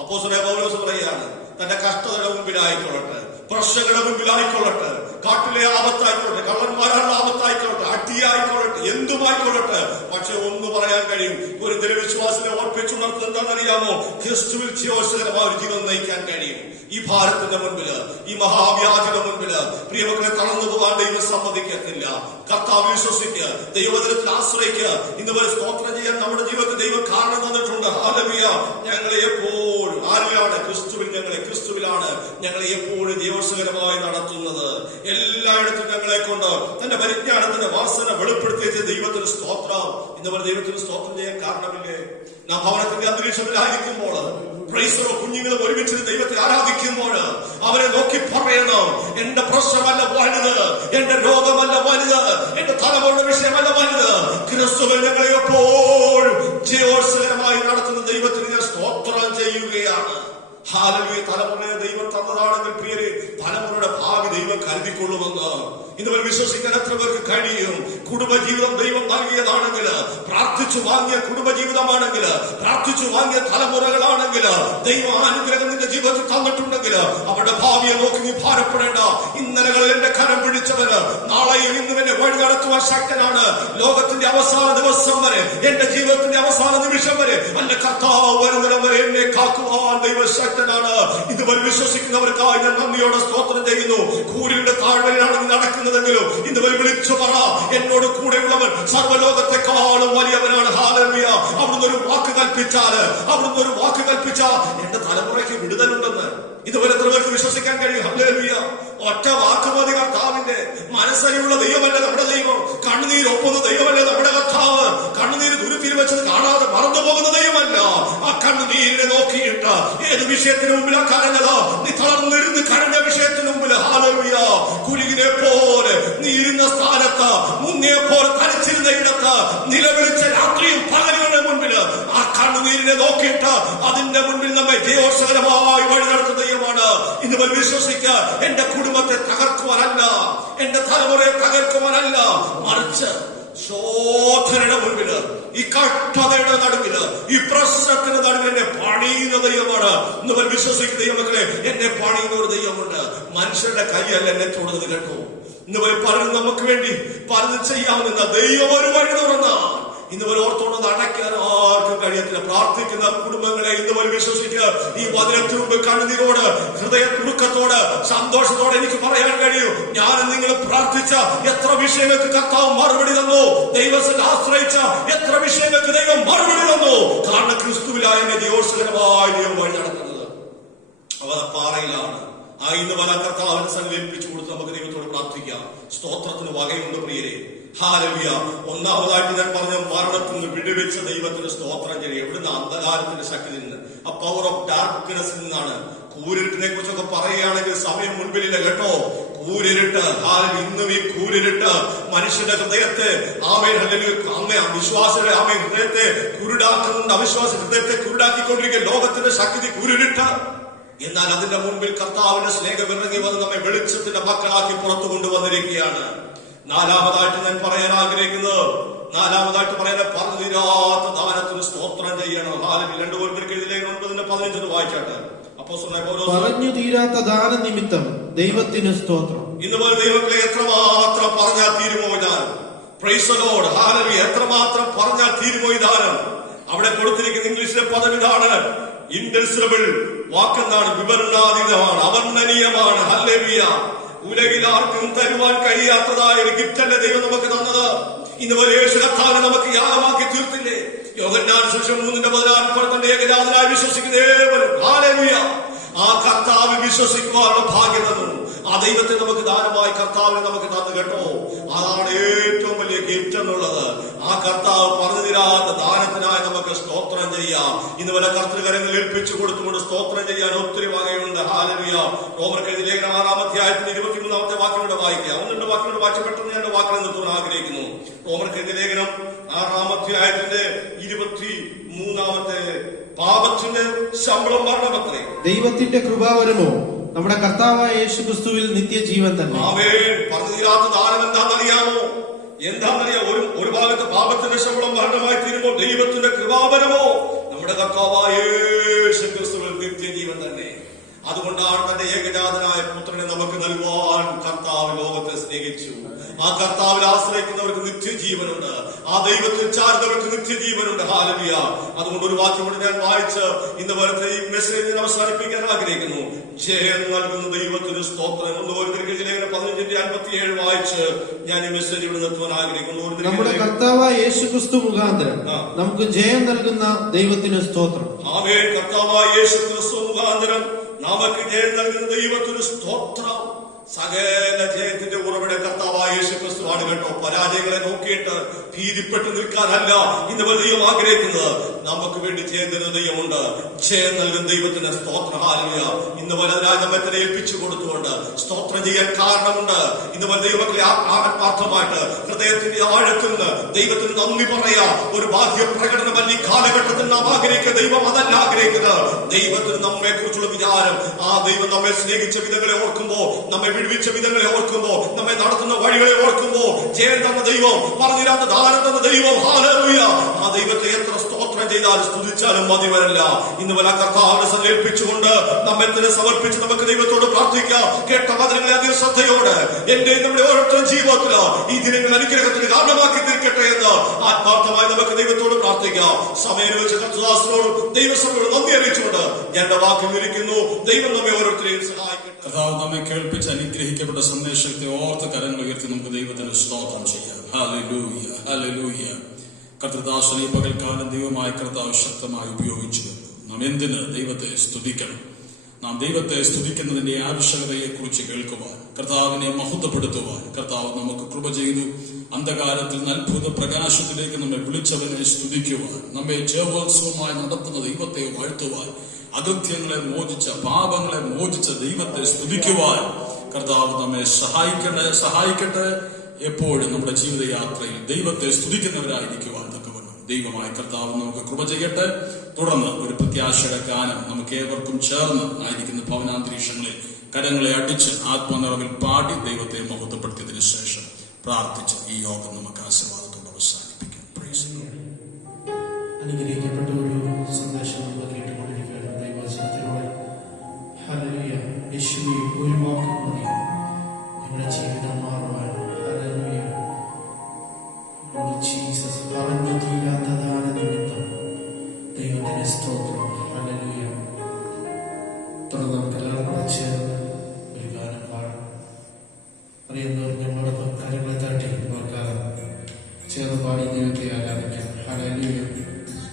അപ്പോസ്തലനായ പൗലോസ് പറയുകയാണ്, തന്റെ കഷ്ടതയുടെ മുമ്പിലായിക്കൊള്ളട്ടെ, പ്രശ്നങ്ങളുടെ മുമ്പിലായിക്കൊള്ളട്ടെ, കാട്ടിലെ ആപത്തായിക്കൊള്ളട്ടെ, കള്ളന്മാരുടെ ആപത്തായിക്കൊള്ളട്ടെ, അടിയായിക്കൊള്ളട്ടെ, എന്തുമായിക്കൊള്ളട്ടെ, പക്ഷെ ഒന്ന് പറയാൻ കഴിയും, ഒരു വിശ്വാസത്തെ ഓർപ്പിച്ചുണർത്തുന്നത് എന്താണെന്നറിയാമോ? ക്രിസ്തുവിൽ ജയോത്സവമായ ഒരു ജീവിതം നയിക്കാൻ കഴിയും. ഈ ഭാരത്തിന്റെ മുൻപില്, ഈ മഹാവ്യാധിയുടെ മുൻപില് പ്രിയമക്കളെ തളർന്നു പോകാൻ ദൈവം സമ്മതിക്കത്തില്ല. കർത്താവ് വിശ്വസിക്കുക, ദൈവവചനത്തിൽ ആശ്രയിക്കുക. ഇന്ന് വരെ സ്തോത്രം ചെയ്യാൻ നമ്മുടെ ജീവിതത്തിൽ ദൈവം കാരണം തന്നിട്ടുണ്ട്. ഹല്ലേലൂയ. ഞങ്ങളെ എപ്പോഴും ആരിലാണ്? ക്രിസ്തുവിലാണ് ഞങ്ങളെ എപ്പോഴും ജയോത്സവകരമായി നടത്തുന്നത്. എല്ലായിടത്തും ഞങ്ങളെ കൊണ്ട് തന്റെ പരിജ്ഞാനത്തിന്റെ വാസന വെളിപ്പെടുത്തിയ ദൈവത്തിന് സ്തോത്രം. ഇന്ന് വരെ ദൈവത്തിന് സ്തോത്രം ചെയ്യാൻ കാരണമില്ലേ? നാം ഭവനത്തിന്റെ അന്തരീക്ഷത്തിലായിരിക്കുമ്പോൾ, കുഞ്ഞുങ്ങളും ഒരുമിച്ച് ദൈവത്തെ ആരാധിക്കുമ്പോൾ അവരെ നോക്കി പറയണം, എന്റെ പ്രശ്നമല്ല വലുത്, എന്റെ രോഗമല്ല വലുത്, എന്റെ തലമുറയുടെ വിഷയമല്ല വലുത്, ക്രിസ്തുവിൽ ഞങ്ങളെ എപ്പോഴും ജയോത്സവകരമായി നടത്തുന്ന ദൈവത്തിന് ഞാൻ സ്തോത്രം ചെയ്യുകയാണ്. ഹല്ലേലൂയ. തലമുറയെ ദൈവം തന്നതാണെങ്കിൽ പ്രിയരെ, തലമുറയുടെ ഭാവി ദൈവം കരുതിക്കൊള്ളുമെന്ന് ഇന്നുവരെ വിശ്വസിക്കാൻ എത്ര പേർക്ക് കഴിയും? കുടുംബജീവിതം ദൈവം നൽകിയതാണെങ്കിൽ, പ്രാർത്ഥിച്ചു വാങ്ങിയ കുടുംബജീവിതമാണെങ്കിൽ, പ്രാർത്ഥിച്ചു വാങ്ങിയ തലമുറകളാണെങ്കിൽ, ദൈവം അനുഗ്രഹം നിന്റെ ജീവിതത്തിൽ തന്നിട്ടുണ്ടെങ്കിൽ അവരുടെ ഭാവിയെ നോക്കി നീ ഭാരപ്പെടേണ്ട. ഇന്നലകളിൽ എന്റെ കരം പിടിച്ചവന് നാളെയും ഇന്നും എന്നെ വഴി നടത്തുവാൻ ശക്തനാണ്. ലോകത്തിന്റെ അവസാന ദിവസം വരെ, എന്റെ ജീവിതത്തിന്റെ അവസാന നിമിഷം വരെ, എന്റെ കർത്താവ് വരുന്നിടം വരെ എന്നെ കാക്കുവാൻ ദൈവം ശക്തനാണ്. ഇതുവരെ വിശ്വസിക്കുന്നവർക്കായി ഞാൻ നന്ദിയോടെ സ്തോത്രം ചെയ്യുന്നു. കൂരിയുടെ താഴ്വരയിലാണ് നീ നടക്കുന്നതെങ്കിലും ഇതുവരെ വിളിച്ചു പറ, എന്നോട് കൂടെയുള്ളവൻ സർവ്വലോകത്തെക്കാളും വലിയവനാണ്. ഹല്ലേലൂയ. അവിടുന്ന് ഒരു വാക്ക് കൽപ്പിച്ചാല്, അവിടുന്ന് ഒരു വാക്ക് കൽപ്പിച്ചാൽ എന്റെ തലമുറയ്ക്ക് വിടുതലുണ്ടെന്ന് ഇതുവരെ എത്ര പേർക്ക് വിശ്വസിക്കാൻ കഴിയും? ഹല്ലേലൂയ. ഒറ്റ വാക്ക് മതി. കർത്താവിന്റെ മനസ്സരിയുള്ള ദൈവമല്ലേ നമ്മുടെ ദൈവം. കണ്ണുനീരൊപ്പുന്ന ദൈവമല്ലേ നമ്മുടെ കർത്താവ്. കണ്ണുനീര് ദുരിത്തിൽ വെച്ചത് കാണാതെ മറന്നു പോകുന്ന ദൈവമല്ല. ആ കണ്ണുനീരിനെ നോക്കിയിട്ട് ഏത് വിഷയത്തിന് മുമ്പിലാ കരഞ്ഞത്? നീ തളർന്നിരുന്ന് കരഞ്ഞ വിഷയത്തിന് മുമ്പിൽ ഹല്ലേലൂയ. കുരുകിനെ പോലെ നീ ഇരുന്ന സ്ഥാനത്ത്, മുങ്ങിയെ പോലെ തനിച്ചിരുന്ന ഇടത്ത് നിലവിളിച്ച രാത്രിയും പകലുകളുടെ മുൻപിൽ ആ കണ്ണുനീരിനെ നോക്കിയിട്ട് അതിന്റെ മുൻപിൽ നമ്മെ ജയോത്സവകരമായി വഴി നടത്തുന്ന ദൈവമാണ്. ഇതുപോലെ വിശ്വസിക്കുക. എന്റെ കുടുംബത്തെ തകർക്കുവാനല്ല, എന്റെ തലമുറയെ തകർക്കുവാനല്ല, മറിച്ച് ശോധനയുടെ മുൻപില്, ഈ കഷ്ടതയുടെ നടുവില്, ഈ പ്രശ്നത്തിന്റെ നടുവിൽ എന്നെ പണിയുന്ന ദൈവമാണ്. ഇന്നുപോലെ വിശ്വസിക്കുന്ന ദൈവമക്കളെ, എന്നെ പണിയുന്ന ഒരു ദൈവമുണ്ട്. മനുഷ്യരുടെ കൈയല്ല എന്നെ തൊടുന്നത് കേട്ടോ. ഇന്നുപോലെ പലരും നമുക്ക് വേണ്ടി പലതും ചെയ്യാമെന്ന ദൈവം ഒരു വഴി തുറന്ന ഇന്നുപോലെ ഓർത്തോണ്ട് അടയ്ക്കാൻ ആർക്കും കഴിയത്തില്ല. പ്രാർത്ഥിക്കുന്ന കുടുംബങ്ങളെ ഇന്നുപോലെ വിശ്വസിക്കുക. ഈ വചനത്തിന് മുമ്പ് കണ്ണുനീരോട്, ഹൃദയ തുറുക്കത്തോട്, സന്തോഷത്തോടെ എനിക്ക് പറയാൻ കഴിയും, ഞാൻ നിങ്ങൾ പ്രാർത്ഥിച്ച എത്ര വിഷയങ്ങൾക്ക് കർത്താവ് മറുപടി തന്നു. ദൈവത്തിൽ ആശ്രയിച്ച എത്ര വിഷയങ്ങൾക്ക് ദൈവം മറുപടി തന്നു. കാരണം ക്രിസ്തുവിലായ ദൈവോത്സവകരമായ ദൈവം വഴി നടക്കുന്നത് അവ പാറയിലാണ്. ആ ഇന്ന് പല കർത്താവിനെ സങ്കല്പിച്ചു കൊടുത്ത് നമുക്ക് ദൈവത്തോട് പ്രാർത്ഥിക്കാം. സ്തോത്രത്തിന് വകയുണ്ട് പ്രിയരെ. ഹല്ലേലൂയ. ഒന്നാമതായിട്ട് ഞാൻ പറഞ്ഞ മരണത്തിൽ നിന്ന് വിടുവിച്ച ദൈവത്തിന് സ്തോത്രം ചെയ്യും. എവിടുന്ന്? അന്ധകാരത്തിന്റെ ശക്തി നിന്ന്, ആ പവർ ഓഫ് ഡാർക്ക്നെസ്സിൽ നിന്നാണ്. കൂരിരുട്ടിനെ കുറിച്ചൊക്കെ പറയുകയാണെങ്കിൽ സമയം മുൻപിലില്ല കേട്ടോ. കൂരിരുട്ട്, ഇന്നും ഈ കൂരിരുട്ട് മനുഷ്യന്റെ ഹൃദയത്തെ വിശ്വാസിയുടെ ഹൃദയത്തെ കുരുടാക്കുന്നുണ്ട്. അവിശ്വാസ ഹൃദയത്തെ കുരുടാക്കിക്കൊണ്ടിരിക്കുക ലോകത്തിന്റെ ശക്തി കൂരിരുട്ട്. എന്നാൽ അതിന്റെ മുൻപിൽ കർത്താവിന്റെ സ്നേഹം ഇറങ്ങി വന്ന് നമ്മെ വെളിച്ചത്തിന്റെ മക്കളാക്കി പുറത്തു കൊണ്ടുവന്നിരിക്കുകയാണ്. നാലാമതായിട്ട് ഞാൻ പറയാൻ ആഗ്രഹിക്കുന്നത്, നാലാമതായിട്ട് പറയാൻ പറഞ്ഞു തീരാത്ത ദാനത്തിന് സ്തോത്രം ചെയ്യണം. 2 Corinthians 9:15 വായിച്ചാട്ടെ. അപ്പോസ്തലനായ പൗലോസ് പറഞ്ഞു തീരാത്ത ദാന നിമിത്തം ദൈവത്തിന് സ്തോത്രം. ഇന്നുപോലെ ദൈവങ്ങളെ എത്രമാത്രം പറഞ്ഞാൽ തീരുമോ ദാനം? Price the Lord. ഹല്ലേലൂയ. എത്രമാത്രം പറഞ്ഞാൽ തീരുമോ ഈ ദാനം? അവിടെ കൊടുത്തിരിക്കുന്ന ഇംഗ്ലീഷിലെ പദം ഇതാണ്. ഇൻഡെൻസിബിൾ വാക്കെന്താണ്? വിവരണാതീതമാണ്, അവർണ്ണനീയമാണ്. ഹല്ലേലൂയ. ഉലകിൽ ആർക്കും തരുവാൻ കഴിയാത്തതായ ഒരു ഗിഫ്റ്റല്ലേ ദൈവം നമുക്ക് തന്നത്. ഇന്നുപോലെ യേശു കർത്താവിനെ നമുക്ക് യാഗമാക്കി തീർത്തില്ലേ? യോഹന്നാൻ സുവിശേഷം 3:16 തന്റെ ഏകജാതനായി വിശ്വസിക്കുന്ന ഏവരും ഹല്ലേലൂയ ആ കർത്താവ് വിശ്വസിക്കുവാനുള്ള ഭാഗ്യം തന്നു. ആ ദൈവത്തെ നമുക്ക് ദാനമായി കർത്താവിനെ നമുക്ക് തന്നു കേട്ടോ. അതാണ് ഏറ്റവും വലിയ ഗിഫ്റ്റ് എന്നുള്ളത്. ആ കർത്താവ് പറഞ്ഞു തീരാത്ത ദാനത്തിനായി നമുക്ക് സ്തോത്രം ചെയ്യാം. ഇന്ന് വല്ല കർത്തൃകരങ്ങൾ ഏൽപ്പിച്ചു കൊടുത്തുകൊണ്ട് സ്തോത്രം ചെയ്യാൻ ഒത്തിരി വകയുണ്ട്. ഹല്ലേലൂയ. റോമർക്ക് ലേഖനം 6-ാം അധ്യായത്തിന്റെ 23-ാമത്തെ വാക്യം വായിക്കുക. 1-2 വാക്യം വായിച്ച് പെട്ടെന്ന് ഞാൻ വാക്യം നിർത്തുവാൻ ആഗ്രഹിക്കുന്നു. റോമർക്ക് ലേഖനം 6-ാം അധ്യായത്തിന്റെ 23-ാമത്തെ പാപത്തിന്റെ ശമ്പളം മരണമത്രേ, ദൈവത്തിന്റെ കൃപാവരമോ നമ്മുടെ കർത്താവായ യേശുക്രിസ്തുവിൽ നിത്യജീവൻ തന്നെ. ആമേൻ. പറഞ്ഞു തീരാത്ത ദാനം എന്താണെന്നറിയാമോ? എന്താണെന്നറിയാമോ? ഒരു ഭാഗത്ത് പാപത്തിന്റെ ശമ്പളം മരണമായി തീരുമ്പോൾ ദൈവത്തിന്റെ കൃപാവരമോ നമ്മുടെ കർത്താവായ യേശുക്രിസ്തുവിൽ നിത്യജീവൻ തന്നെ. അതുകൊണ്ടാണ് തന്റെ ഏകജാതനായ പുത്രനെ നമുക്ക് നൽകുവാൻ കർത്താവ് ലോകത്തെ സ്നേഹിച്ചു. ആ കർത്താവിൽ ആശ്രയിക്കുന്നവർക്ക് നിത്യജീവനുണ്ട്. ആ ദൈവത്തിൽ ചാരുന്നവർക്ക് നിത്യജീവനുണ്ട്. ഹല്ലേലൂയ. അതുകൊണ്ട് ഒരു വാക്യം കൂടി ഞാൻ വായിച്ച് ഇന്ന് വരത്തെ ഈ മെസ്സേജ് അവസാനിപ്പിക്കാൻ ആഗ്രഹിക്കുന്നു. ജയം നൽകുന്ന ദൈവത്തിന് സ്തോത്രം. 1 Corinthians 15:57 വായിച്ച് ഞാൻ ഈ മെസ്സേജ് ഇവിടെ നിർത്തുവാൻ ആഗ്രഹിക്കുന്നു. നമ്മുടെ കർത്താവായ യേശുക്രിസ്തു മുഖാന്തരം നമുക്ക് ജയം നൽകുന്ന ദൈവത്തിന് സ്തോത്രം. ആമേൻ. കർത്താവായ യേശുക്രിസ്തു മുഖാന്തരം നമുക്ക് ജയം നൽകുന്ന ദൈവത്തിന് സ്തോത്രം. സകല ജയത്തിന്റെ ഉറവിട കർത്താവായ യേശുക്രിസ്തു ദൈവമാണ് കേട്ടോ. പരാജയങ്ങളെ നോക്കിയിട്ട് ഭീതിപ്പെട്ടു നിൽക്കാനല്ല ഇന്ന് ദൈവം ആഗ്രഹിക്കുന്നത്. നമുക്ക് വേണ്ടി ജയം തരുന്ന ദൈവമുണ്ട്. ജയം നൽകുന്ന ദൈവത്തിന് സ്തോത്രം. ഹല്ലേലൂയ. ഇന്ന് പോലെ രാജമത്തിനെ ഏൽപ്പിച്ചു കൊടുത്തുകൊണ്ട് സ്തോത്രം ചെയ്യാൻ കാരണമുണ്ട്. ഇന്ന് പോലെ ദൈവമക്കളെ ആത്മാർത്ഥമായിട്ട് ഹൃദയത്തിന്റെ ആഴത്തിൽ നിന്ന് ദൈവത്തിന് നന്ദി പറയാ ഒരു ബാഹ്യ പ്രകടനമല്ല ഈ കാലഘട്ടത്തിൽ നാം ആഗ്രഹിക്കുന്ന. ദൈവം അതല്ല ആഗ്രഹിക്കുന്നത്. ദൈവത്തിന് നമ്മെ കുറിച്ചുള്ള വിചാരം, ആ ദൈവം നമ്മെ സ്നേഹിച്ച വിധങ്ങളെ ഓർക്കുമ്പോ, നമ്മെ വിടുവിച്ച വിധങ്ങളെ ഓർക്കുമ്പോ, നമ്മെ നടത്തുന്ന വഴികളെ ഓർക്കുമ്പോ, ജയം തന്ന ദൈവം, പറഞ്ഞിരാത്ത ദാനം തന്ന ദൈവം, ഹല്ലേലൂയ, ആ ദൈവത്തെ എത്ര സ്തോത്രം ചെയ്താലും സ്തുതിച്ചാലും മതി വരില്ല. ഇന്ന് വല്ല കർത്താവിനെ സമർപ്പിച്ചുകൊണ്ട് നമ്മെ തന്നെ സമർപ്പിച്ച് നമുക്ക് ദൈവത്തോട് പ്രാർത്ഥിക്കാം. കേട്ട വചനങ്ങളെ അധികം ശ്രദ്ധയോടെ എന്റെ നമ്മുടെ ഓരോരുത്തരും ജീവിതത്തില് ഈ ദിനങ്ങൾ അനുഗ്രഹത്തിന് കാരണമാക്കി തീർക്കട്ടെ എന്ന് ആത്മാർത്ഥമായി നമുക്ക് ദൈവത്തോട് പ്രാർത്ഥിക്കാം. സമയം വെച്ച് കർത്തദാസനോടും ദൈവസഭയോട് നന്ദി അറിയിച്ചുകൊണ്ട് എന്റെ വാക്കിൽ ഇരിക്കുന്നു. ദൈവം നമ്മെ ഓരോരുത്തരെയും സഹായിക്കട്ടെ. കർത്താവ് നമ്മെ കേൾപ്പിച്ച് അനുഗ്രഹിക്കപ്പെട്ട സന്ദേശത്തെ ഓർത്ത് കരങ്ങൾ ഉയർത്തി നമുക്ക് ദൈവത്തിന് സ്തോത്രം ചെയ്യാം. Hallelujah, hallelujah. കർത്തദാസനെ ഈ പകൽക്കാലം ദൈവമായ കർത്താവ് ശക്തമായി ഉപയോഗിച്ചു. നാം എന്തിന് ദൈവത്തെ സ്തുതിക്കണം? നാം ദൈവത്തെ സ്തുതിക്കുന്നതിന്റെ ആവശ്യകതയെ കുറിച്ച് കേൾക്കുവാൻ, കർത്താവിനെ മഹത്വപ്പെടുത്തുവാൻ കർത്താവ് നമുക്ക് കൃപ ചെയ്തു. അന്ധകാരത്തിൽ നിന്ന് അത്ഭുത പ്രകാശത്തിലേക്ക് നമ്മെ വിളിച്ചവനെ സ്തുതിക്കുവാൻ, നമ്മെ ജയോത്സവമായി നടത്തുന്ന ദൈവത്തെ വാഴ്ത്തുവാൻ, അകൃത്യങ്ങളെ മോചിച്ച, പാപങ്ങളെ മോചിച്ച ദൈവത്തെ സ്തുതിക്കുവാൻ കർത്താവ് നമ്മെ സഹായിക്കട്ടെ. എപ്പോഴും നമ്മുടെ ജീവിതയാത്രയിൽ ദൈവത്തെ സ്തുതിക്കുന്നവരായിരിക്കുവാൻ തക്കവണ്ണം ദൈവമായ കർത്താവ് നമുക്ക് കൃപ ചെയ്യട്ടെ. തുടർന്ന് ഒരു പ്രത്യാശയുടെ ഗാനം നമുക്ക് ഏവർക്കും ചേർന്ന് ആയിരിക്കുന്ന ഭവനാന്തരീക്ഷങ്ങളിൽ കരങ്ങളെ അടിച്ച് ആത്മനിറവിൽ പാടി ദൈവത്തെ മഹത്വപ്പെടുത്തിയതിനു ശേഷം പ്രാർത്ഥിച്ച് ഈ യോഗം നമുക്ക് ആശീർവാദത്തോടെ അവസാനിപ്പിക്കാം. Price the Lord. അനുഗ്രഹിക്കപ്പെട്ട ഒരു സന്ദേശം നമ്മൾ കേട്ടുകൊണ്ടിരിക്കുകയാണ് ദൈവവചനത്തിലൂടെ. ഹല്ലേലൂയ. യേശുവേ, ഒരു വാക്ക് മതി ഞങ്ങളുടെ ജീവിതം മാറുവാൻ. ഹല്ലേലൂയ. ജീസസ് പറഞ്ഞു തീരാത്തതാന നിമിത്തം ദൈവത്തിന്റെ സ്തോത്രം. ഹല്ലേലൂയ. തുടർന്ന് നമുക്ക് എല്ലാവരും ചേർന്ന് ഒരു ഗാനം പാടാം. അറിയുന്നവർ ഞങ്ങളുടെ കാര്യങ്ങളെ തട്ടി നോക്കാതെ ചേർന്ന് പാടി ദൈവത്തെ ആരാധിക്കാം. ഹല്ലേലൂയ. ഒരു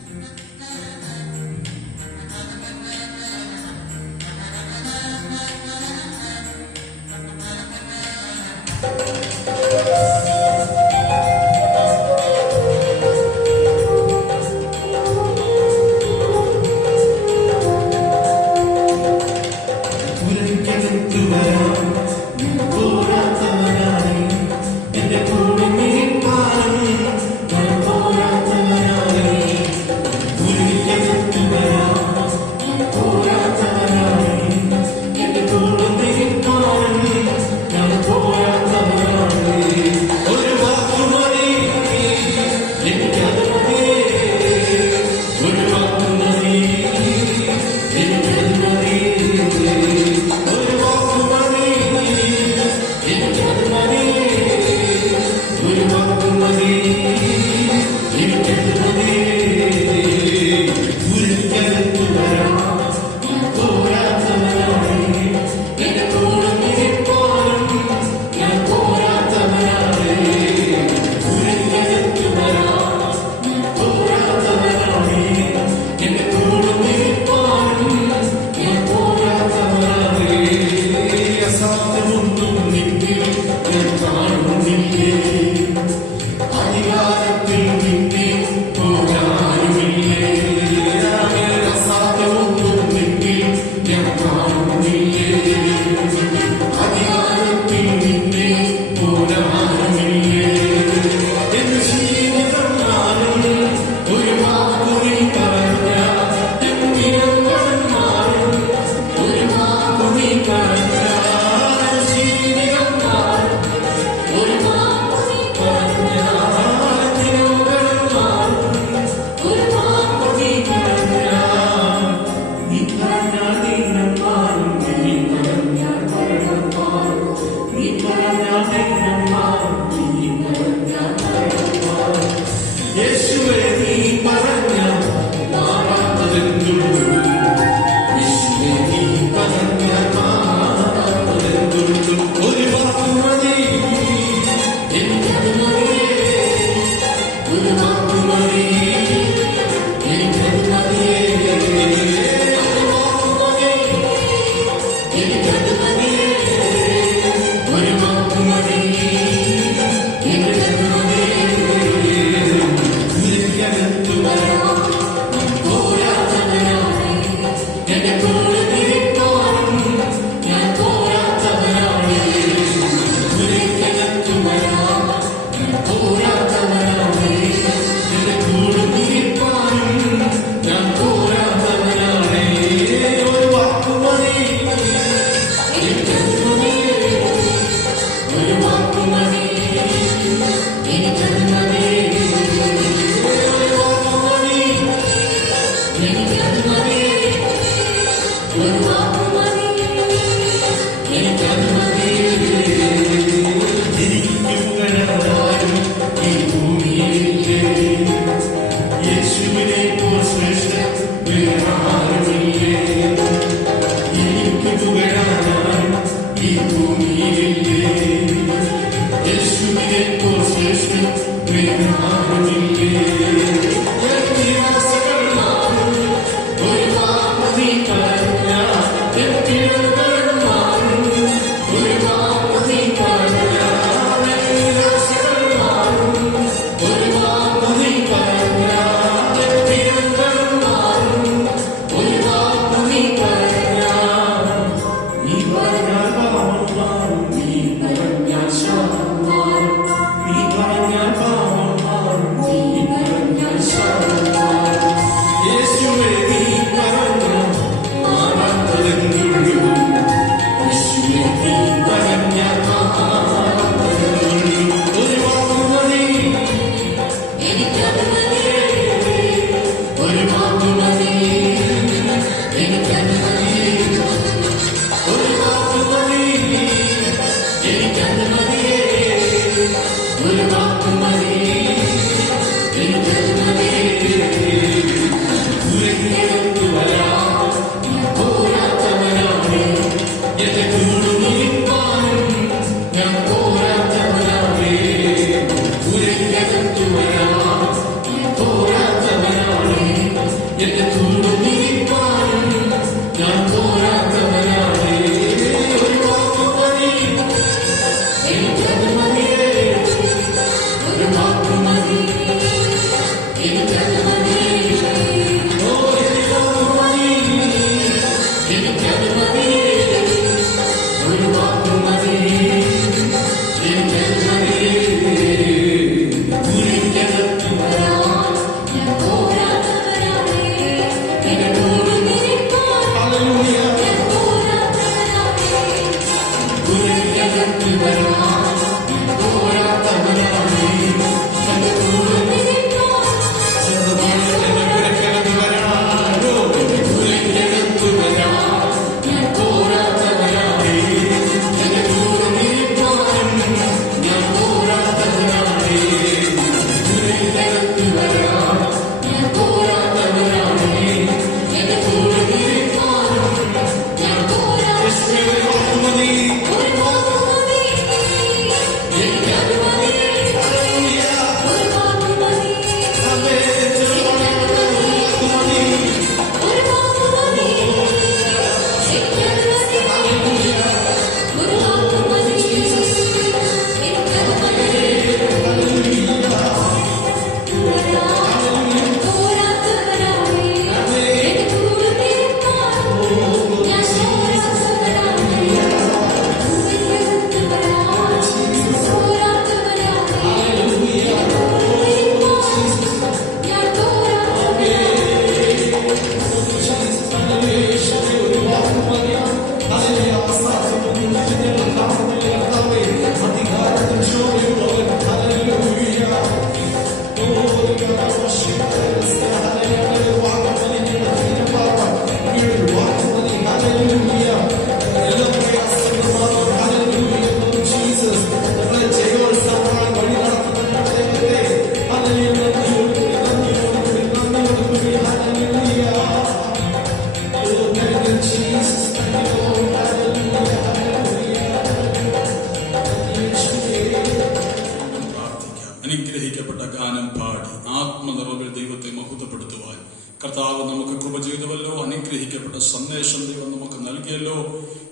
അനുഗ്രഹിക്കപ്പെട്ട ഗാനം പാടി ആത്മനിറവിൽ ദൈവത്തെ മഹത്വപ്പെടുത്തുവാൻ കർത്താവ് നമുക്ക് കൃപ ചെയ്തുവല്ലോ. അനുഗ്രഹിക്കപ്പെട്ട സന്ദേശം ദൈവം നമുക്ക് നൽകിയല്ലോ.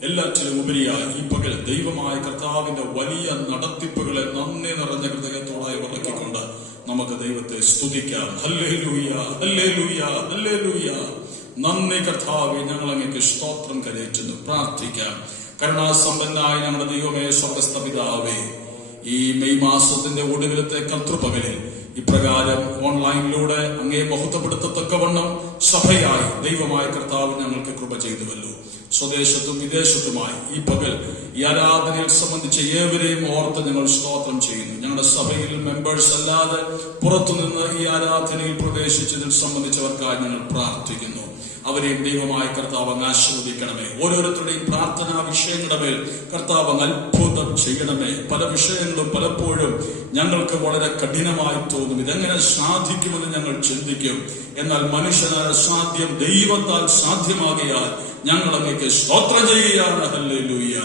എല്ലാറ്റിലും ഉപരിയായി ഈ പകൽ ദൈവമായ കർത്താവിന്റെ വലിയ നടത്തിപ്പുകളെ നന്ദി നിറഞ്ഞ ഹൃദയത്തോടായി ഉറക്കിക്കൊണ്ട് നമുക്ക് ദൈവത്തെ സ്തുതിക്കാം. ഹല്ലേലൂയ, ഹല്ലേലൂയ, ഹല്ലേലൂയ. നന്ദി കർത്താവേ, ഞങ്ങൾ അങ്ങേക്ക് സ്തോത്രം കരേറ്റുന്നു. പ്രാർത്ഥിക്കാം. കരുണാസമ്പന്നായ ഞങ്ങളുടെ ദൈവമേ, സ്വർഗ്ഗസ്ഥ പിതാവേ, ഈ മെയ് മാസത്തിന്റെ ഒടുവിലത്തെ കർത്തൃപകലിൽ ഇപ്രകാരം ഓൺലൈനിലൂടെ അങ്ങേ മഹത്വപ്പെടുത്തത്തക്കവണ്ണം സഭയായി ദൈവമായ കർത്താവ് ഞങ്ങൾക്ക് കൃപ ചെയ്തുവല്ലോ. സ്വദേശത്തും വിദേശത്തുമായി ഈ പകൽ ഈ ആരാധനയിൽ സംബന്ധിച്ച ഏവരെയും ഓർത്ത് ഞങ്ങൾ സ്തോത്രം ചെയ്യുന്നു. ഞങ്ങളുടെ സഭയിൽ മെമ്പേഴ്സ് അല്ലാതെ പുറത്തുനിന്ന് ഈ ആരാധനയിൽ പ്രവേശിച്ചതിൽ സംബന്ധിച്ചവർക്കായി ഞങ്ങൾ പ്രാർത്ഥിക്കുന്നു. അവരെയും ദൈവമായ കർത്താവ് അങ്ങ് ആശീർവദിക്കണമേ. ഓരോരുത്തരുടെയും പ്രാർത്ഥനാ വിഷയങ്ങളുടെ മേൽ കർത്താവ് അങ്ങ് അത്ഭുതം ചെയ്യണമേ. പല വിഷയങ്ങളും പലപ്പോഴും ഞങ്ങൾക്ക് വളരെ കഠിനമായി തോന്നും. ഇതെങ്ങനെ സാധിക്കുമെന്ന് ഞങ്ങൾ ചിന്തിക്കും. എന്നാൽ മനുഷ്യനാൽ സാധ്യം ദൈവത്താൽ സാധ്യമാകിയാൽ ഞങ്ങൾ അങ്ങേക്ക് സ്തോത്രം ചെയ്യുകയാണ്. ഹല്ലേലൂയ.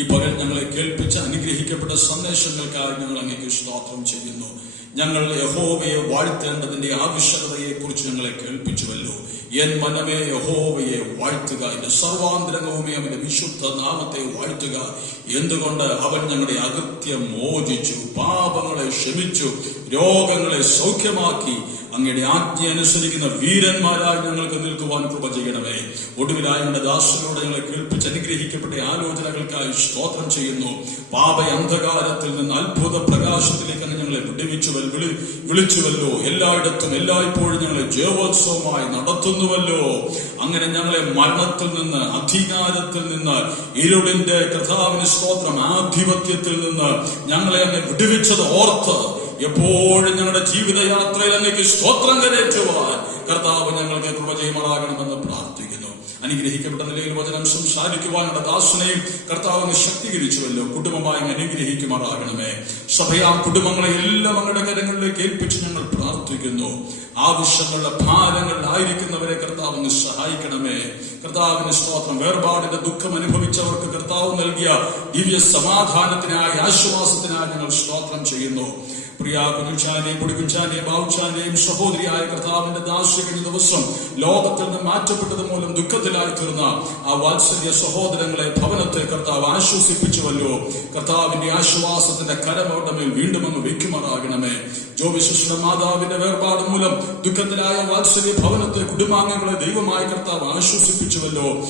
ഈ പകൽ ഞങ്ങളെ കേൾപ്പിച്ച അനുഗ്രഹിക്കപ്പെട്ട സന്ദേശങ്ങൾക്കായി ഞങ്ങൾ അങ്ങേക്ക് സ്തോത്രം ചെയ്യുന്നു. ഞങ്ങൾ യഹോവയെ വാഴ്ത്തേണ്ടതിന്റെ ആവശ്യകതയെ കുറിച്ച് ഞങ്ങളെ കേൾപ്പിച്ചുവല്ലോ. എൻ മനമേ യഹോവയെ വാഴ്ത്തുക, എന്റെ സർവാന്തരംഗവുമേ അവന്റെ വിശുദ്ധ നാമത്തെ വാഴ്ത്തുക. എന്തുകൊണ്ട്? അവൻ ഞങ്ങളുടെ അകൃത്യം മോചിച്ചു, പാപങ്ങളെ ക്ഷമിച്ചു, രോഗങ്ങളെ സൗഖ്യമാക്കി. അങ്ങയുടെ ആജ്ഞ അനുസരിക്കുന്ന വീരന്മാരായി ഞങ്ങൾക്ക് നിൽക്കുവാൻ കൃപ ചെയ്യണമേ. ഒടുവിലായ ഞങ്ങളുടെ ദാസനോട് ഞങ്ങളെ കേൾപ്പിച്ച് അനുഗ്രഹിക്കപ്പെട്ട ആലോചനകൾക്കായി സ്തോത്രം ചെയ്യുന്നു. പാപ അന്ധകാരത്തിൽ നിന്ന് അത്ഭുത പ്രകാശത്തിലേക്ക് അങ്ങ് ഞങ്ങളെ വിളിച്ചുവല്ലോ. എല്ലായിടത്തും എല്ലായ്പ്പോഴും ഞങ്ങളെ ജയോത്സവമായി നടത്തുന്നുവല്ലോ. അങ്ങനെ ഞങ്ങളെ മരണത്തിൽ നിന്ന്, അധികാരത്തിൽ നിന്ന്, ഇരുളിന്റെ കർത്താവിന് സ്തോത്രം, ആധിപത്യത്തിൽ നിന്ന് ഞങ്ങളെ അങ്ങ് വിടുവിച്ചത് ഓർത്ത് എപ്പോഴും ഞങ്ങളുടെ ജീവിതയാത്രയിൽ അങ്ങേക്ക് സ്തോത്രം കരേറ്റുവാൻ കർത്താവ് ഞങ്ങൾക്ക് കൃപ ചെയ്യുമാറാകണമെന്ന് പ്രാർത്ഥിക്കുന്നു. അനുഗ്രഹിക്കപ്പെട്ട നിലയിൽ വചനം സംസാരിക്കുവാനുള്ള ദാസനെയും കർത്താവിനെ ശക്തീകരിച്ചുവല്ലോ. കുടുംബമായി അനുഗ്രഹിക്കുമാറാകണമേ. സഭയാ കുടുംബങ്ങളെ എല്ലാം അങ്ങയുടെ കരങ്ങളിലേക്ക് ഏൽപ്പിച്ച് ഞങ്ങൾ പ്രാർത്ഥിക്കുന്നു. ആവശ്യമുള്ള ഭാരങ്ങളിലായിരിക്കുന്നവരെ കർത്താവിന് സഹായിക്കണമേ. കർത്താവിന് സ്തോത്രം. വേർപാടിന്റെ ദുഃഖം അനുഭവിച്ചവർക്ക് കർത്താവ് നൽകിയ ദിവ്യ സമാധാനത്തിനായി, ആശ്വാസത്തിനായി ഞങ്ങൾ സ്തോത്രം ചെയ്യുന്നു. പ്രിയ കുഞ്ഞുച്ചാനെയും പൊടിക്കുഞ്ഞാനെയും ബാവുച്ചാനെയും സഹോദരിയായ കർത്താവിന്റെ ദാസി കഴിഞ്ഞ ദിവസം ലോകത്തിൽ നിന്ന് മാറ്റപ്പെട്ടത് മൂലം ദുഃഖത്തിലായി തീർന്ന ആ വാത്സല്യ സഹോദരങ്ങളെ, ഭവനത്തെ കർത്താവ് ആശ്വസിപ്പിച്ചുവല്ലോ. കർത്താവിന്റെ ആശ്വാസത്തിന്റെ കരം അവരുടെ മേൽ വീണ്ടും അങ്ങ് വയ്ക്കുമാറാകണമേ. ജോബിശുശ്ര മാതാവിന്റെ വേർപാട് മൂലം ദുഃഖത്തിലായ വാത്സല്യ ഭവനത്തെ, കുടുംബാംഗങ്ങളെ ദൈവമായി കർത്താവ് ആശ്വസിപ്പിച്ചുവല്ലോ.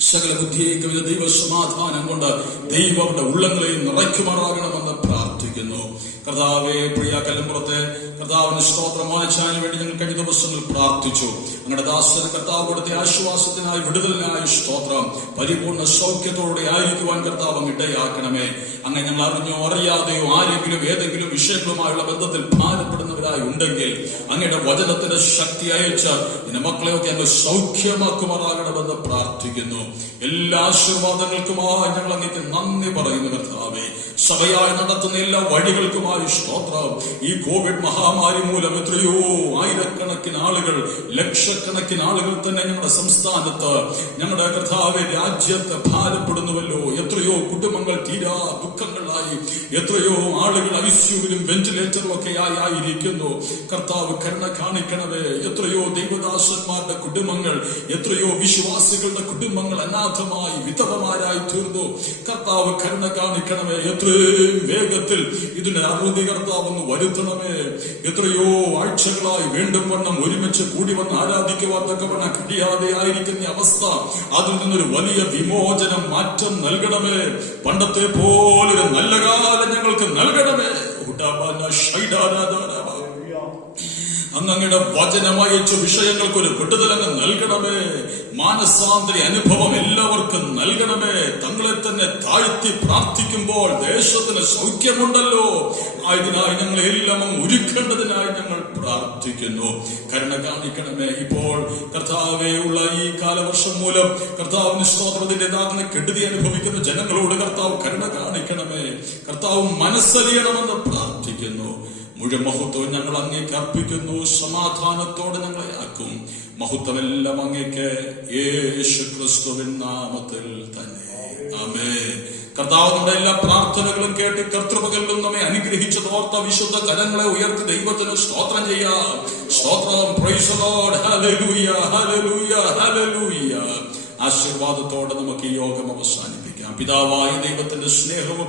സകല ബുദ്ധിയേക്ക് ദൈവ സമാധാനം കൊണ്ട് ദൈവം അവരുടെ ഉള്ളങ്ങളെയും നിറയ്ക്കുമാറാകണമെന്ന് പ്രാർത്ഥിക്കുന്നു. കർത്താവെ, പ്രിയ കലമ്പുറത്തെ കർത്താവിന് സ്തോത്രം വായിച്ചാൻ വേണ്ടി ഞങ്ങൾ കഴിഞ്ഞ ദിവസങ്ങൾ പ്രാർത്ഥിച്ചു. ഞങ്ങളുടെ ദാസന് കർത്താവ് കൊടുത്ത ആശ്വാസത്തിനായി, വിടുതലിനായി സ്തോത്രം. പരിപൂർണ്ണ സൗഖ്യത്തോടെ ആയിരിക്കുവാൻ കർത്താവ് ഇടയാക്കണമേ. അങ്ങനെ ഞങ്ങൾ അറിഞ്ഞോ അറിയാതെയോ ആരെങ്കിലും ഏതെങ്കിലും വിഷയങ്ങളുമായുള്ള ബന്ധത്തിൽ ഭാരപ്പെടുന്നവരായി ഉണ്ടെങ്കിൽ അങ്ങയുടെ വചനത്തിന്റെ ശക്തി അയച്ച് നിന്റെ മക്കളെയൊക്കെ അങ്ങ് സൗഖ്യമാക്കുമാറാകണമെന്ന് പ്രാർത്ഥിക്കുന്നു. എല്ലാ ആശീർവാദങ്ങൾക്കുമായി ഞങ്ങൾ അങ്ങേക്ക് നന്ദി പറയുന്നു കർത്താവേ. സഭയായി നടത്തുന്ന എല്ലാ വഴികൾക്കുമായി സ്തോത്രം. ഈ കോവിഡ് മഹാമാരി മൂലം എത്രയോ ആയിരക്കണക്കിന് ആളുകൾ, ലക്ഷക്കണക്കിന് ആളുകൾ തന്നെ ഞങ്ങളുടെ സംസ്ഥാനത്ത്, ഞങ്ങളുടെ കർത്താവെ രാജ്യത്ത് ഭാരപ്പെടുന്നുവല്ലോ. എത്രയോ കുടുംബങ്ങൾ തീരാ ദുഃഖങ്ങളായി, എത്രയോ ആളുകൾ ഐസിയുവിലും വെന്റിലേറ്ററും ഒക്കെ ആയിരിക്കുന്നു. കർത്താവ് കരുണ കാണിക്കണമേ. എത്രയോ ദൈവദാസന്മാരുടെ കുടുംബങ്ങൾ, എത്രയോ വിശ്വാസികളുടെ കുടുംബങ്ങൾ അനാഥമായി, വിധവമാരായി തീർന്നു. കർത്താവ് കരുണ കാണിക്കണമേ. എത്രയും വേഗത്തിൽ ഇതിന്റെ അറുതി കർത്താവെന്ന് വരുത്തണമേ. എത്രയോ ആഴ്ചകളായി വീണ്ടും വണ്ണം ഒരുമിച്ച് കൂടി വന്ന് ആരാധിക്കുവാൻ തക്കവണ്ണം കഴിയാതെ ആയിരിക്കുന്ന അവസ്ഥ, അതിൽ നിന്നൊരു വലിയ വിമോചനം, മാറ്റം നൽകണമേ. പണ്ടത്തെ പോലൊരു നല്ല കാലം ഞങ്ങൾക്ക് നൽകണമേ. അങ്ങയുടെ വചനം അയച്ച വിഷയങ്ങൾക്കൊരു വിടുതലങ്ങ് നൽകണമേ. മാനസാന്തര അനുഭവം എല്ലാവർക്കും നൽകണമേ. തങ്ങളെ തന്നെ താഴ്ത്തി പ്രാർത്ഥിക്കുമ്പോൾ ദേശത്തിന് സൗഖ്യമുണ്ടല്ലോ. ആയതിനായി ഞങ്ങളെ എല്ലാം ഒരുക്കേണ്ടതിനായി ഞങ്ങൾ പ്രാർത്ഥിക്കുന്നു. കരുണ കാണിക്കണമേ. ഇപ്പോൾ കർത്താവെ ഉള്ള ഈ കാലവർഷം മൂലം കർത്താവിന് സ്തോത്രത്തിന്റെ നാഥനെ കെടുതി അനുഭവിക്കുന്ന ജനങ്ങളോട് കർത്താവ് കരുണ കാണിക്കണമേ. കർത്താവ് മനസ്സറിയണമെന്ന് പ്രാർത്ഥിക്കുന്നു. മുഴുവൻ മഹത്വം ഞങ്ങൾ അങ്ങേക്ക് അർപ്പിക്കുന്നു. സമാധാനത്തോടെ ഞങ്ങളെ ആക്കും. മഹത്വമെല്ലാം അങ്ങേക്ക് യേശു ക്രിസ്തുവിൻ നാമത്തിൽ തന്നെ. ആമേൻ. കർത്താവ് നമ്മുടെ എല്ലാ പ്രാർത്ഥനകളും കേട്ട് കർത്തൃപകലിലും നമ്മെ അനുഗ്രഹിച്ചതോർത്ത വിശുദ്ധ കരങ്ങളെ ഉയർത്തി ദൈവത്തിന് സ്തോത്രം ചെയ്യാം. സ്തോത്രം. Praise the Lord. ഹല്ലേലൂയ, ഹല്ലേലൂയ, ഹല്ലേലൂയ. ആശീർവാദത്തോടെ നമുക്ക് ഈ യോഗം അവസാനിപ്പിക്കാം. പിതാവായ ദൈവത്തിന്റെ സ്നേഹവും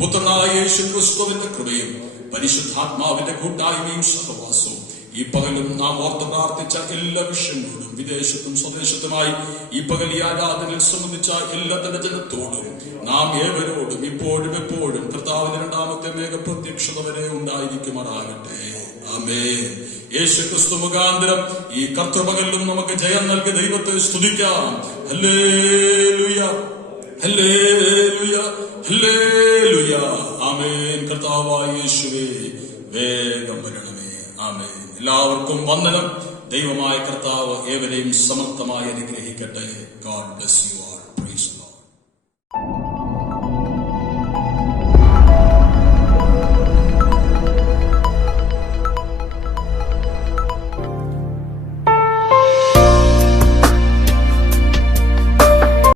പുത്രനായ യേശു ക്രിസ്തുവിന്റെ കൃപയും പരിശുദ്ധാത്മാവിന്റെ കൂട്ടായ്മയും സഹവാസവും ഈ പകലും നാം ഓർത്ത് പ്രാർത്ഥിച്ച എല്ലാ വിഷയങ്ങളോടും, വിദേശത്തും സ്വദേശത്തുമായി ഈ പകൽ ഈ ആരാധനയിൽ സംബന്ധിച്ച എല്ലാ തന്റെ ജനത്തോടും നാം ഏവരോടും ഇപ്പോഴും എപ്പോഴും കർത്താവിന്റെ രണ്ടാമത്തെ മേഘപ്രത്യക്ഷത വരെ ഉണ്ടായിരിക്കുമാറാകട്ടെ. ആമേൻ. യേശു ക്രിസ്തു മുഖാന്തരം ഈ കർത്തൃപകലിലും നമുക്ക് ജയം നൽകി ദൈവത്തെ സ്തുതിക്കാം. ഹല്ലേലൂയ, ഹല്ലേലൂയ, ഹല്ലേലൂയ. ആമേൻ. കർത്താവായ യേശുവേ, വേഗം വരണമേ. ആമേൻ. എല്ലാവർക്കും വന്ദനം. ദൈവമായ കർത്താവ് ഏവരെയും സമർത്ഥമായി അനുഗ്രഹിക്കട്ടെ. God bless you.